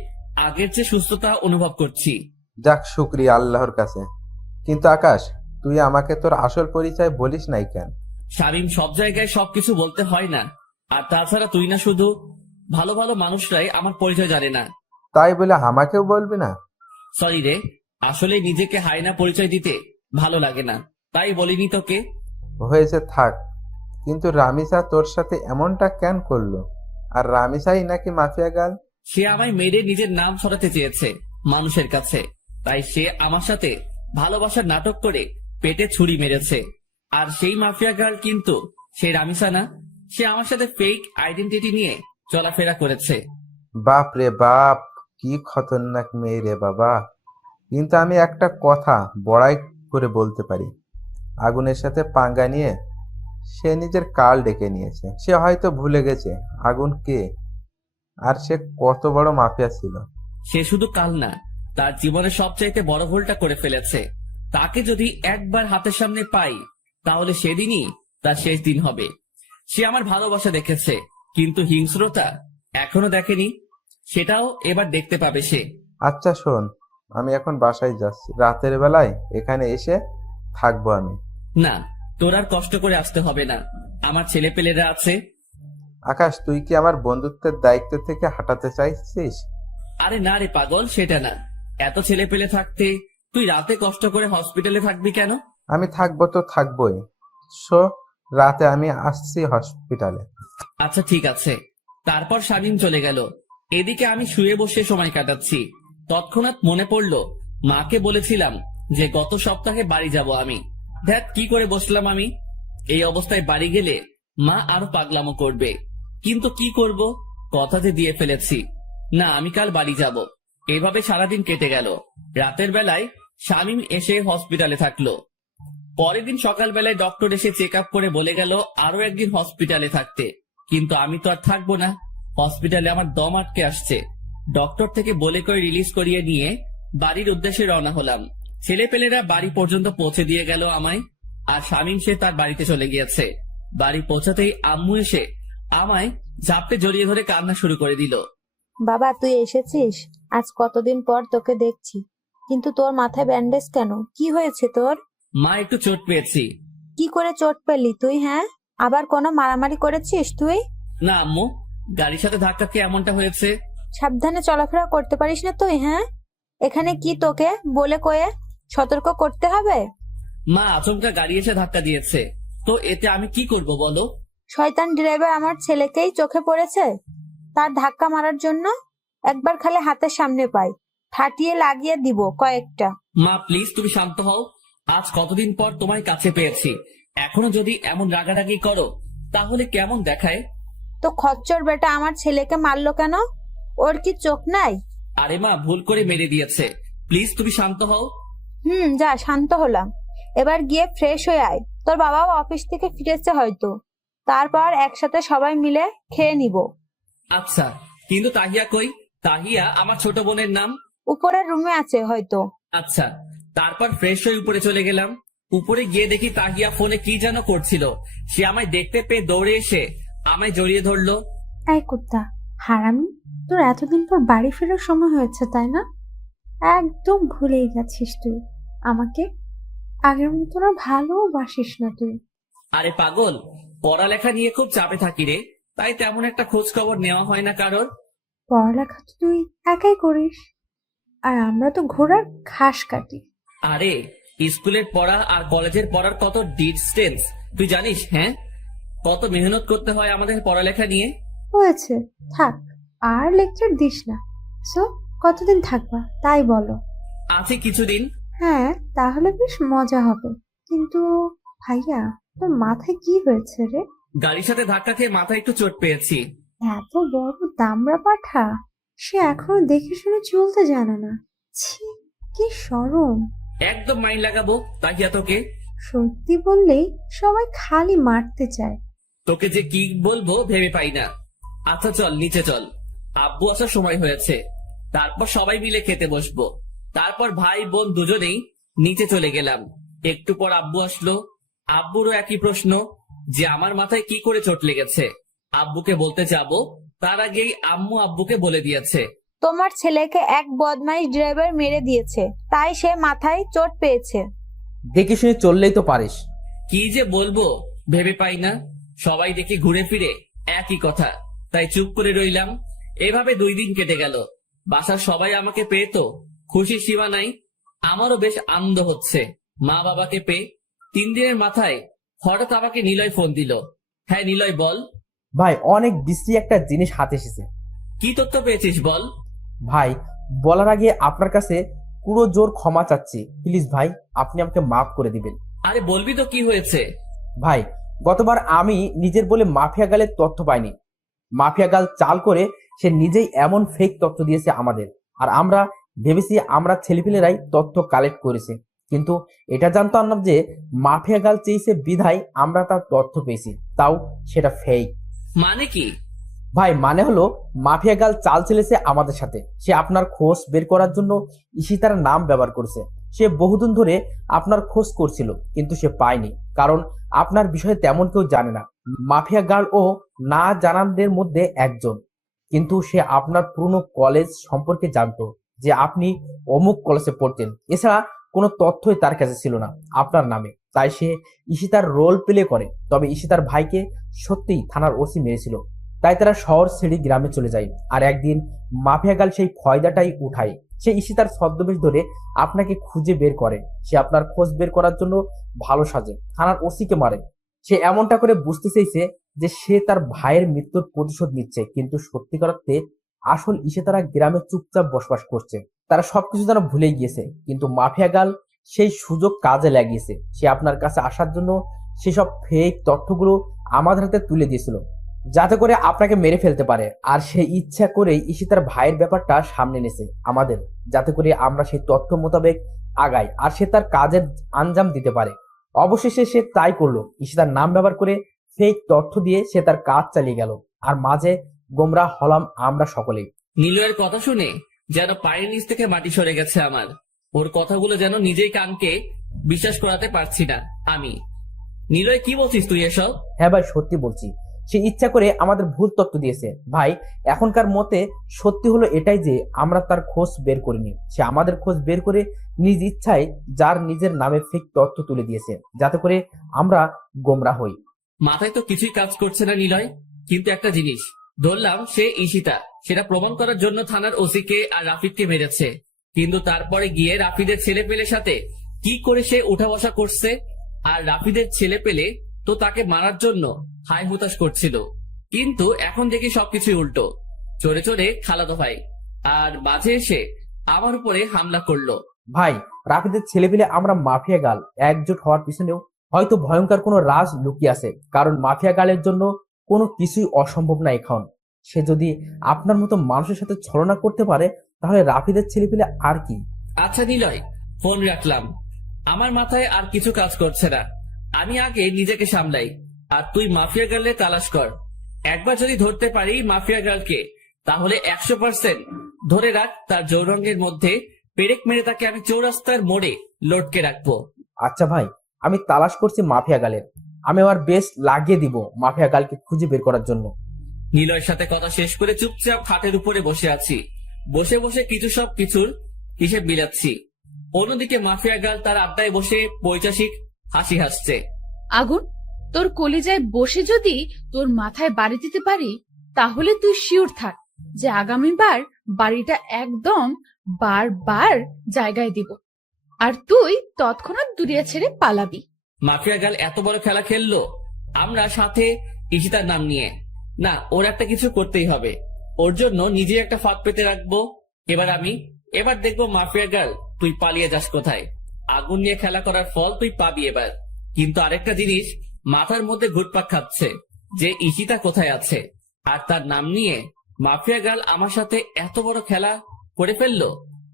আগের চেয়ে সুস্থতা অনুভব করছি। যাক, শুক্রিয়া আল্লাহর কাছে। কিন্তু আকাশ, তুই আমাকে তোর আসল পরিচয় বলিস নাই কেন? শামীম, সব জায়গায় সবকিছু বলতে হয় না, আর তাছাড়া তুই না, শুধু ভালো ভালো মানুষরাই আমার পরিচয় জানে না। তাই বলে আমাকেও বলবি না? সরি রে, আসলে নিজেকে হায়না পরিচয় দিতে ভালো লাগে না, তাই বলিনি তোকে। হয়েছে, থাক। কিন্তু রামিসা তোর সাথে এমনটা কেন করলো? আর রামিসাই নাকি মাফিয়া গার্ল? সে আমায় মেরে নিজের নাম সরাতে চেয়েছে মানুষের কাছে, তাই সে আমার সাথে ভালোবাসার নাটক করে পেটে ছুরি মেরেছে। আর সেই মাফিয়া গার্ল কিন্তু সে রামিসা না, সে আমার সাথে ফেক আইডেন্টিটি নিয়ে চলাফেরা করেছে। বাপ রে বাপ, কি খতরনাক মেয়ে রে বাবা। কিন্তু আমি একটা কথা বড়াই করে বলতে পারি, আগুনের সাথে পাঙ্গা নিয়ে সে নিজের কাল ডেকে নিয়েছে। সে হয়তো ভুলে গেছে আগুন কে, আর সে কত বড় মাফিয়া ছিল। সে শুধু কাল না, তার জীবনের সবচাইতে বড় ভুলটা করে ফেলেছে। তাকে যদি একবার হাতের সামনে পাই তাহলে সেদিনই তার শেষ দিন হবে। সে আমার ভালোবাসা দেখেছে, কিন্তু হিংস্রতা এখনো দেখেনি, সেটাও এবার দেখতে পাবে সে। আচ্ছা শোন, আমি এখন বাসায় যাচ্ছি, রাতের বেলায় এখানে এসে থাকবো আমি। না, তোর আর কষ্ট করে আসতে হবে না, আমার ছেলেপেলেরা আছে। আকাশ, তুই কি আমার বন্ধুত্বের দায়িত্ব থেকে হাঁটাতে চাইছিস? আরে না রে পাগল, সেটা না। এত ছেলেপেলে থাকতে তুই রাতে কষ্ট করে হসপিটালে থাকবি কেন? আমি থাকবো তো থাকবোই। সো রাতে আমি আসছি হসপিটালে। আচ্ছা ঠিক আছে। তারপর শামীম চলে গেল। এদিকে আমি শুয়ে বসে সময় কাটাচ্ছি। তৎক্ষণাৎ মনে পড়ল মাকে বলেছিলাম যে গত সপ্তাহে বাড়ি যাব আমি। ধ্যাত, কি করে বসলাম আমি। এই অবস্থায় বাড়ি গেলে মা আরো পাগলামো করবে। কিন্তু কি করব, কথা যে দিয়ে ফেলেছি। না, আমি কাল বাড়ি যাব। এভাবে সারাদিন কেটে গেল। রাতের বেলায় শামীম এসে হসপিটালে থাকলো। পরের দিন সকালবেলায় ডক্টর এসে চেক আপ করে বলে গেল আরো একদিন হসপিটালে থাকতে। কিন্তু আমি তো আর থাকবো না, হসপিটালে আমার দম আটকে আসছে। ডক্টর থেকে বলে করে রিলিজ করিয়ে নিয়ে বাড়ির উদ্দেশ্যে রওনা হলাম। ছেলেপেলেরা বাড়ি পর্যন্ত পৌঁছে দিয়ে গেল আমায়, আর শামীম সে তার বাড়িতে চলে গিয়েছে। বাড়ি পৌঁছাতেই আম্মু এসে আমায় ঝাপটে জড়িয়ে ধরে কান্না শুরু করে দিল। বাবা তুই এসেছিস? আজ কতদিন পর তোকে দেখছি, কিন্তু তোর মাথায় ব্যান্ডেজ কেন? কি হয়েছে তোর? মা, একটু চোট পেয়েছি। কি করে চোট পেলি তুই? হ্যাঁ, আবার কোনো মারামারি করেছিস তুই? না আম্মু, গাড়ির সাথে ধাক্কা খেয়ে এমনটা হয়েছে। সাবধানে চলাফেরা করতে পারিস না তুই? হ্যাঁ, এখানে কি তোকে বলে কয়ে সতর্ক করতে হবে? মা, আচমকা গাড়ি এসে ধাক্কা দিয়েছে, তো এতে আমি কি করব বলো? শয়তান ড্রাইভার আমার ছেলেকেই চোখে পড়েছে, তার ধাক্কা মারার জন্য একবার খালি হাতের সামনে পাই, ঠাটিয়ে লাগিয়ে দিব কয়েকটা। মা প্লিজ, তুমি শান্ত হও। আজ কতদিন পর তোমার কাছে পেয়েছি, এখনো যদি এমন রাগারাগি করো তাহলে কেমন দেখায়? তো খচ্চর বেটা আমার ছেলেকে মারলো কেন? ওর কি চোখ নাই? আরে মা, ভুল করে মেরে দিয়েছে, প্লিজ তুমি শান্ত হও। যা, শান্ত হলাম। এবার গিয়ে ফ্রেশ হয়ে আয়, তোর বাবাও অফিস থেকে ফিরেছে হয়তো, তারপর একসাথে সবাই মিলে খেয়ে নিব। আচ্ছা, কিন্তু তাহিয়া কই? তাহিয়া আমার ছোট বোনের নাম। উপরের রুমে আছে হয়তো। আচ্ছা, তারপর ফ্রেশ হয়ে উপরে চলে গেলাম। উপরে গিয়ে দেখি তাহিয়া ফোনে কি যেন করছিল। সে আমায় দেখতে পেয়ে দৌড়ে এসে আমায় জড়িয়ে ধরলো। এই কুত্তা হারামি, তোর এতদিন পর বাড়ি ফেরার সময় হয়েছে তাই না? একদম ভুলেই গেছিস তুই আমাকে। আগের মতো আর ভালোবাসিস না তুই। আরে পাগল, পড়ালেখা নিয়ে খুব চাপে থাকি রে, তাই তেমন একটা খোঁজ খবর নেওয়া হয় না কারোর। পড়ালেখা তো তুই একাই করিস, আর আমরা তো ঘোড়ার ঘাস কাটি। আরে, স্কুলের পড়া আর কলেজের পড়ার কত ডিস্টেন্স তুই জানিস? হ্যাঁ, কত মেহনত করতে হয় আমাদের পড়ালেখা নিয়ে। হয়েছে, থাক, আর লেকচার দিস না। সো কতদিন থাকবা তাই বলো? আছে কিছুদিন। হ্যাঁ, তাহলে বেশ মজা হবে। কিন্তু ভাইয়া, তোর মাথায় কি হয়েছে রে? গাড়ির সাথে ধাক্কা খেয়ে মাথায় একটু চোট পেয়েছি। এত বড় দামড়া পাঠা, সে এখনো দেখে শুনে চলতে জানে না। ছি, কি শরম। একদম মাইন্ড লাগাবো তাহিয়া তোকে। সত্যি বললেই সবাই খালি মারতে চায়। তোকে যে কি বলবো ভেবে পাই না। আচ্ছা চল নিচে চল, আব্বু আসার সময় হয়েছে। তারপর সবাই মিলে খেতে বসবো। তারপর ভাই বোন দুজনেই নিচে চলে গেলাম। একটু পর আব্বু আসলো। আব্বুরও একই প্রশ্ন যে আমার মাথায় কি করে চোট লেগেছে। আব্বুকে বলতে যাবো, তার আগেই আম্মু আব্বুকে বলে দিয়েছে। তোমার ছেলেকে এক বদমাইশ ড্রাইভার মেরে দিয়েছে, তাই সে মাথায় চোট পেয়েছে। দেখে শুনে চললেই তো পারিস। কি যে বলবো ভেবে পাই না। সবাই দেখি ঘুরে ফিরে একই কথা, তাই চুপ করে রইলাম। এভাবে 2 দিন কেটে গেল। বাসার সবাই আমাকে পেয়ে তো খুশির সীমা নাই। আমারও বেশ আনন্দ হচ্ছে মা বাবাকে পেয়ে। 3 দিনের মাথায় হঠাৎ আমাকে নিলয় ফোন দিল। হ্যাঁ নিলয়, বল। ভাই, অনেক বিশ্রী একটা জিনিস হাতে এসেছে। কি তথ্য পেয়েছিস বল। ভাই, বলার আগে আপনার কাছে পুরো জোর ক্ষমা চাচ্ছি। প্লিজ ভাই, আপনি আমাকে মাফ করে দিবেন। আরে বলবি তো কি হয়েছে। ভাই, গতবার আমি নিজের বলে মাফিয়া গালের তথ্য পাইনি। মাফিয়া গাল চাল করে সে নিজেই এমন ফেক তথ্য দিয়েছে আমাদের, আর আমরা ভেবেছি আমরা ছেলেপিলেরাই তথ্য কালেক্ট করেছে। কিন্তু এটা জানতাম না যে মাফিয়া গাল চেয়েছে বিধায় আমরা তার তথ্য পেয়েছি, তাও সেটা ফেক। মানে কি? ভাই, মানে হলো মাফিয়া গাল চাল চেলেছে আমাদের সাথে। সে আপনার খোঁজ বের করার জন্য ঈশিতার নাম ব্যবহার করছে। সে বহুদিন ধরে আপনার খোঁজ করছিল, কিন্তু সে পায়নি, কারণ আপনার বিষয়ে তেমন কেউ জানে না। মাফিয়া গার্ল ও না জানানদের মধ্যে একজন, কিন্তু সে আপনার পুরনো কলেজ সম্পর্কে জানতো, যে আপনি অমুক কলেজে পড়তেন। এছাড়া কোনো তথ্যই তার কাছে ছিল না আপনার নামে, তাই সে ঈশিতার রোল প্লে করে। তবে ঈশিতার ভাইকে সত্যিই থানার ওসি মেরেছিল, তাই তারা শহর ছেড়ে গ্রামে চলে যায়। আর একদিন মাফিয়া গাল সেই ফয়দাটাই উঠায়। সে ঈশিতার ছদ্মবেশ ধরে আপনাকে খুঁজে বের করে। সে আপনার খোঁজ বের করার জন্য ভালো সাজে, থানার ওসিকে মারে। সে এমনটা করে বুঝতে চাইছে যে সে তার ভাইয়ের মৃত্যুর প্রতিশোধ নিচ্ছে, কিন্তু সত্যিকার অর্থে আসল ঈশিতারা গ্রামে চুপচাপ বসবাস করছে। তারা সবকিছু যেন ভুলে গিয়েছে, কিন্তু মাফিয়া গাল সেই সুযোগ কাজে লাগিয়েছে। সে আপনার কাছে আসার জন্য সেসব ফেক তথ্যগুলো আমাদের হাতে তুলে দিয়েছিল। যাতে করে আপনাকে মেরে ফেলতে পারে। আর সে ইচ্ছা করেই ঈশিতার ভাইয়ের ব্যাপারটা সামনে এনেছে আমাদের, যাতে করে আমরা সেই তথ্য মোতাবেক আগাই আর সে তার কাজের আঞ্জাম দিতে পারে। অবশেষে সে তাই করলো। ঈশিতার নাম ব্যবহার করে ফেক তথ্য দিয়ে সে তার কাজ চালিয়ে গেল, আর মাঝে গোমরা হলাম আমরা সকলেই। নিলয়ের কথা শুনে যেন পায়ের নিচ থেকে মাটি সরে গেছে আমার। ওর কথাগুলো যেন নিজেই কানকে বিশ্বাস করাতে পারছি না আমি। নিলয়, কি বলছিস তুই এসব? হ্যাঁ ভাই, সত্যি বলছি। সে ইচ্ছা করে আমাদের ভুল তথ্য দিয়েছে ভাই। এখনকার মতে সত্যি হলো এটাই যে আমরা তার খোঁজ বের করিনি, সে আমাদের খোঁজ বের করে নিজ ইচ্ছায় যার নিজের নামে ফেক তথ্য তুলে দিয়েছে, যাতে করে আমরা গোমরা হই। মাথায় তো কিছুই কাজ করছে না নিলয়। কিন্তু একটা জিনিস ধরলাম, সে ঈশিতা, সেটা প্রমাণ করার জন্য থানার ওসিকে আর রাফিদকে মেরেছে। কিন্তু তারপরে গিয়ে রাফিদের ছেলে পেলের সাথে কি করে সে উঠা বসা করছে। আর রাফিদের ছেলে পেলে তো তাকে মারার জন্য হাই হুতাশ করছিল। কিন্তু এখন দেখি সবকিছুই উল্টো। চোরে চোরে খালাতো ভাই আর মাঝে এসে আমার উপরে হামলা করলো। ভাই, রাফিদের ছেলেপিলে আমরা মাফিয়া গাল একজোট হওয়ার পিছনেও হয়তো ভয়ঙ্কর কোনো রাজ লুকিয়ে আছে, কারণ মাফিয়া গালের জন্য কোনো কিছুই অসম্ভব না। এখন সে যদি আপনার মতো মানুষের সাথে ছলনা করতে পারে, তাহলে রাফিদের ছেলেপিলে আর কি। আচ্ছা নিলয়, ফোন রাখলাম। আমার মাথায় আর কিছু কাজ করছে না। আমি আগে নিজেকে সামলাই, আর তুই মাফিয়া গার্লে তালাশ কর। একবার যদি ধরতে পারি মাফিয়া গার্লকে, তাহলে 100% ধরে রাখ তার যৌরঙ্গের মধ্যে পেরেক মেরে তাকে আমি চৌরাস্তার মোড়ে লটকে রাখবো। আচ্ছা ভাই, আমি তালাশ করছি মাফিয়া গালের। আমি আমার বেস্ট লাগিয়ে দিব মাফিয়া গালকে খুঁজে বের করার জন্য। নিলয়ের সাথে কথা শেষ করে চুপচাপ খাটের উপরে বসে আছি। বসে বসে সব কিছুর হিসেব মিলাচ্ছি। অন্যদিকে মাফিয়া গার্ল তার আড্ডায় বসে পৈশাসিক হাসি হাসছে। আগুন, তোর কলিজায় বসে যদি তোর মাথায় বাড়ি দিতে পারি, তাহলে তুই শিওর থাক যে আগামীবার বাড়িটা একদম বারবার জায়গায় দিব, আর তুই তৎক্ষণাৎ দুনিয়া ছেড়ে পালাবি। মাফিয়া গার্ল এত বড় খেলা খেললো, আমরা সাথে ঈশিতার নাম নিয়ে। না, ওর একটা কিছু করতেই হবে। ওর জন্য নিজে একটা ফাঁদ পেতে রাখবো। এবার দেখবো মাফিয়া গার্ল তুই পালিয়ে যাস কোথায়। আগুন নিয়ে খেলা করার ফল তুই পাবি এবার। কিন্তু আরেকটা জিনিস মাথার মধ্যে ঘুরপাক খাচ্ছে, যে ঈশিতা কোথায় আছে। আর তার নাম নিয়ে মাফিয়া গার্ল আমার সাথে এত বড় খেলা করে ফেললো,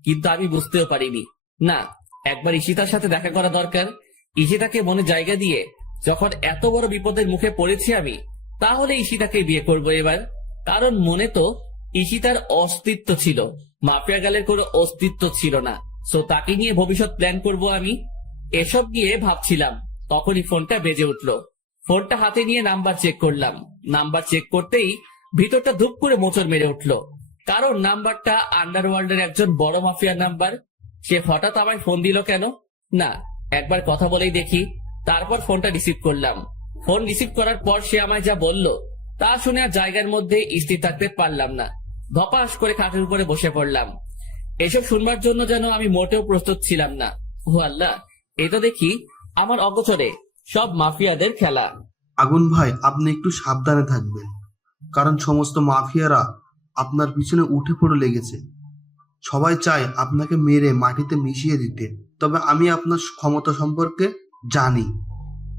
কিন্তু আমি বুঝতেও পারিনি। না, একবার ঈশিতার সাথে দেখা করা দরকার। ঈশিতাকে মনে জায়গা দিয়ে যখন এত বড় বিপদের মুখে পড়েছি আমি, তাহলে ঈশিতাকে বিয়ে করবো এবার। কারণ মনে তো ঈশিতার অস্তিত্ব ছিল, মাফিয়া গালের কোনো অস্তিত্ব ছিল না। সো তাকে নিয়ে ভবিষ্যৎ প্ল্যান করব আমি। এসব নিয়ে ভাবছিলাম, তখনই ফোনটা বেজে উঠলো। ফোনটা হাতে নিয়ে নাম্বার চেক করলাম। নাম্বার চেক করতেই ভিতরটা ধুপ করে মোচড় মেরে উঠলো, কারণ নাম্বারটা আন্ডারওয়ার্ল্ডের একজন বড় মাফিয়ার নাম্বার। সে হঠাৎ আমায় ফোন দিল কেন? না, একবার কথা বলেই দেখি। তারপর ফোনটা রিসিভ করলাম। ফোন রিসিভ করার পর সে আমায় যা বলল, তা শুনে আর জায়গার মধ্যে স্থির থাকতে পারলাম না। ধপাস করে খাটের উপরে বসে পড়লাম। এসব শুনবার জন্য যেন আমি মোটেও প্রস্তুত ছিলাম না। ও আল্লাহ, এ তো দেখি আমার অগোচরে সব মাফিয়াদের খেলা। আগুন ভাই, আপনি একটু সাবধানে থাকবেন, কারণ সমস্ত মাফিয়ারা আপনার পিছনে উঠে পড়ে লেগেছে। সবাই চায় আপনাকে মেরে মাটিতে মিশিয়ে দিতে। তবে আমি আপনার ক্ষমতা সম্পর্কে জানি,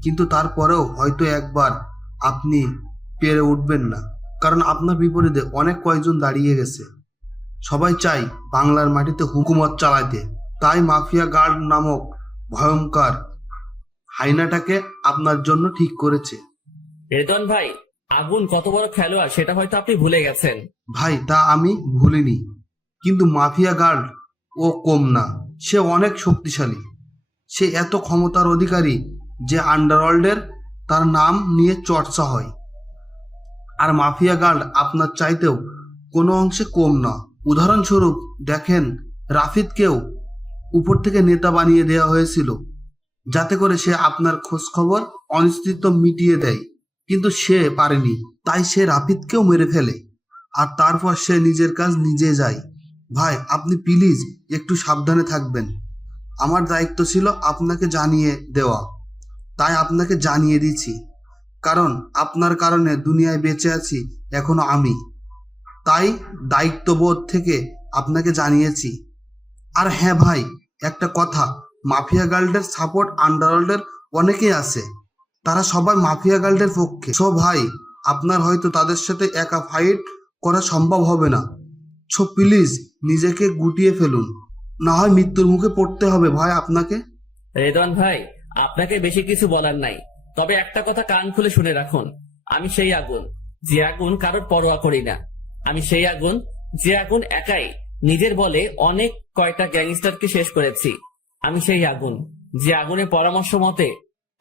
কিন্তু তারপরেও হয়তো একবার আপনি পেরে উঠবেন না, কারণ আপনার বিপরীতে অনেক কয়েকজন দাঁড়িয়ে গেছে। সবাই চায় বাংলার মাটিতে হুকুমত চালাতে, তাই মাফিয়া গার্ড নামক ভয়ঙ্কর হাইনাটাকে আপনার জন্য ঠিক করেছে। রেদন ভাই, আগুন কত বড় খেলোয়াড় সেটা হয়তো আপনি ভুলে গেছেন। ভাই, তা আমি ভুলিনি, কিন্তু মাফিয়া গার্ড ও কম না, সে অনেক শক্তিশালী। সে এত ক্ষমতার অধিকারী যে আন্ডারওয়ার্ল্ডের তার নাম নিয়ে চর্চা হয়। আর মাফিয়া গার্ড আপনার চাইতেও কোনো অংশে কম না। উদাহরণস্বরূপ দেখেন, রাফিদকেও উপর থেকে নেতা বানিয়ে দেওয়া হয়েছিল, যাতে করে সে আপনার খোঁজ খবর অনিশ্চিত মিটিয়ে দেয়। কিন্তু সে পারেনি, তাই সে রাফিদকেও মেরে ফেলে, আর তারপর সে নিজের কাজ নিজে যায়। ভাই, আপনি প্লিজ একটু সাবধানে থাকবেন। আমার দায়িত্ব ছিল আপনাকে জানিয়ে দেওয়া, তাই আপনাকে জানিয়ে দিচ্ছি। কারণ আপনার কারণে দুনিয়ায় বেঁচে আছি এখনো আমি, তাই দায়িত্ববোধ থেকে আপনাকে জানিয়েছি। আর হ্যাঁ ভাই, একটা কথা, মাফিয়া গার্লদের সাপোর্ট আন্ডারওয়ার্ল্ডের অনেকেই আছে, তারা সবাই মাফিয়া গার্লদের পক্ষে। সো ভাই, আপনার হয়তো তাদের সাথে একা ফাইট করা সম্ভব হবে না। সো প্লিজ নিজেকে গুটিয়ে ফেলুন, না হয় মৃত্যুর মুখে পড়তে হবে ভাই আপনাকে। রেদওয়ান ভাই, আপনাকে বেশি কিছু বলার নাই, তবে একটা কথা কান খুলে শুনে রাখুন। আমি সেই আগুন, যে আগুন কারোর পরোয়া করি না। আমি সেই আগুন, যে আগুন একাই নিজের বলে অনেক কয়টা গ্যাংস্টারকে শেষ করেছি। আমি সেই আগুন, যে আগুনের পরামর্শ মতে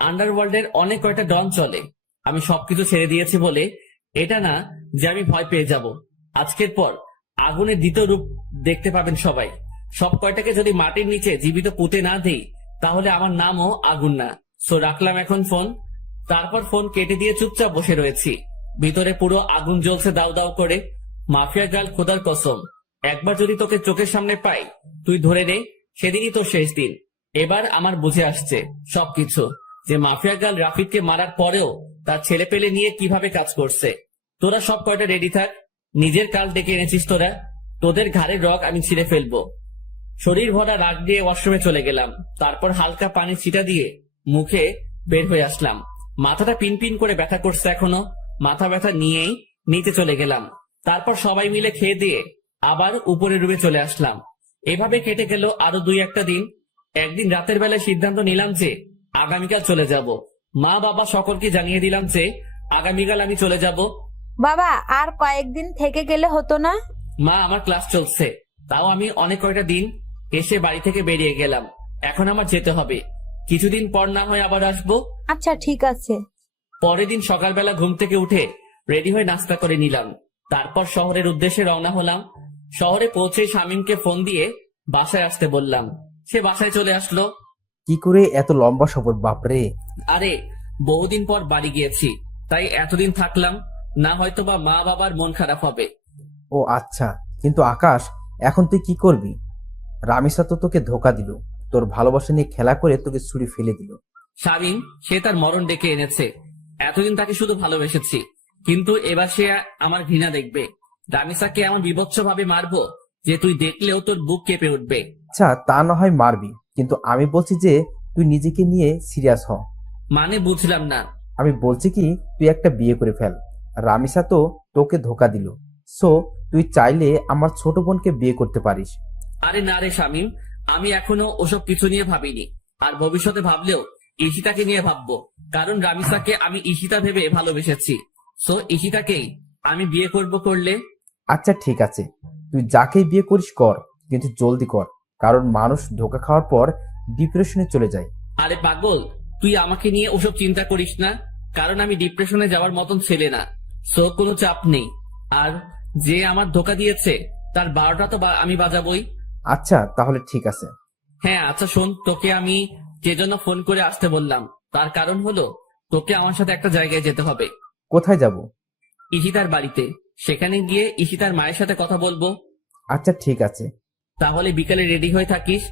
আন্ডারওয়ার্ল্ডের অনেক কয়টা ডন চলে। আমি সবকিছু ছেড়ে দিয়েছি বলে এটা না যে আমি ভয় পেয়ে যাব। আজকের পর আগুনের দ্বিতীয় রূপ দেখতে পাবেন সবাই। সব কয়টাকে যদি মাটির নিচে জীবিত পুঁতে না দেই, তাহলে আমার নামও আগুন না। সো রাখলাম এখন ফোন। তারপর ফোন কেটে দিয়ে চুপচাপ বসে রয়েছি। ভিতরে পুরো আগুন জ্বলছে দাউ দাউ করে। মাফিয়া গার্ল, খোদার কসম, একবার যদি তোকে চোখের সামনে পাই, তুই ধরে নে সেদিনই তোর শেষ দিন। এবার আমার বুঝে আসছে সবকিছু, যে মাফিয়া গার্ল রাফিদকে মারার পরেও তার ছেলে পেলে নিয়ে কিভাবে কাজ করছে। তোরা সব কয়টা রেডি থাক, নিজের কাল ডেকে এনেছিস তোরা। তোদের ঘাড়ের রগ আমি ছিঁড়ে ফেলবো। শরীর ভরা রাগ দিয়ে ওয়াশরুমে চলে গেলাম। তারপর হালকা পানি ছিটা দিয়ে মুখে বের হয়ে আসলাম। মাথাটা পিনপিন করে ব্যথা করছে এখনো। মাথা ব্যথা নিয়েই নিতে চলে গেলাম। তারপর সবাই মিলে খেয়ে দিয়ে আবার উপরের রুমে চলে আসলাম। এভাবে কেটে গেল আরো 2-1টা দিন। একদিন রাতের বেলায় সিদ্ধান্ত নিলাম যে আগামীকাল চলে যাব। মা বাবা সকলকে জানিয়ে দিলাম যে আগামীকাল আমি চলে যাব। বাবা, আর কয়েকদিন থেকে গেলে হতো না? মা, আমার ক্লাস চলছে, তাও আমি অনেক কয়টা দিন এসে বাড়ি থেকে বেরিয়ে গেলাম। এখন আমার যেতে হবে। কিছুদিন পর না হয় আবার আসবো। আচ্ছা, ঠিক আছে। পরের দিন সকালবেলা ঘুম থেকে উঠে রেডি হয়ে নাস্তা করে নিলাম। তারপর শহরের উদ্দেশ্যে রওনা হলাম। শহরে পৌঁছে শামীমকে ফোন দিয়ে বাসায় আসতে বললাম। সে বাসায় চলে আসলো। কি করে এত লম্বা সফর, বাপরে! আরে, বহুদিন পর বাড়ি গিয়েছি, তাই এতদিন থাকলাম, না হয়তো বা মা বাবার মন খারাপ হবে। ও আচ্ছা, কিন্তু আকাশ, এখন তুই কি করবি? রামিসা তো তোকে ধোকা দিল, তোর ভালোবাসা নিয়ে খেলা করে তোকে ছুরি ফেলে দিল। শামীম, সে তার মরণ ডেকে এনেছে। এতদিন তাকে শুধু ভালোবেসেছি, কিন্তু এবার সে আমার ঘৃণা দেখবে। রামিসাকে এমন বিভৎস ভাবে মারবো যে তুই দেখলেও তোর বুক কেঁপে উঠবে। আচ্ছা, তা না হয় মারবি, কিন্তু আমি বলছি যে তুই নিজেকে নিয়ে সিরিয়াস হ। মানে বুঝলাম না। আমি বলছি কি, তুই একটা বিয়ে করে ফেল। রামিসা তো তোকে ধোকা দিল, সো তুই চাইলে আমার ছোট বোনকে বিয়ে করতে পারিস। আরে না রে শামীম, আমি এখনো ওসব কিছু নিয়ে ভাবিনি। আর ভবিষ্যতে ভাবলেও ঈশিতাকে নিয়ে ভাববো, কারণ রামিসাকে আমি ঈশিতা ভেবে ভালোবেসেছি। সো ঈশিতাকেই আমি বিয়ে করলে। আচ্ছা ঠিক আছে, তুই যাকেই বিয়ে করিস কর, কিন্তু জলদি কর, কারণ মানুষ ধোকা খাওয়ার পর ডিপ্রেশনে চলে যায়। আরে পাগল, তুই আমাকে নিয়ে ওসব চিন্তা করিস না, কারণ আমি ডিপ্রেশনে যাওয়ার মতন ছেলে না। সো কোনো চাপ নেই। আর যে আমার ধোকা দিয়েছে তার 12টা তো আমি বাজাবই। আচ্ছা তাহলে ঠিক আছে। হ্যাঁ আচ্ছা শোন, তোকে আমি যে জন্য ফোন করে আসতে বললাম তার কারণ হলো, তোকে আমার সাথে একটা জায়গায় যেতে হবে। কোথায় যাব? ঈশিতার বাড়িতে। সেখানে গিয়ে ঈশিতার মায়ের সাথে কথা বলবো। আচ্ছা ঠিক আছে। তাহলে বিকালে রেডি হয়ে থাকিস।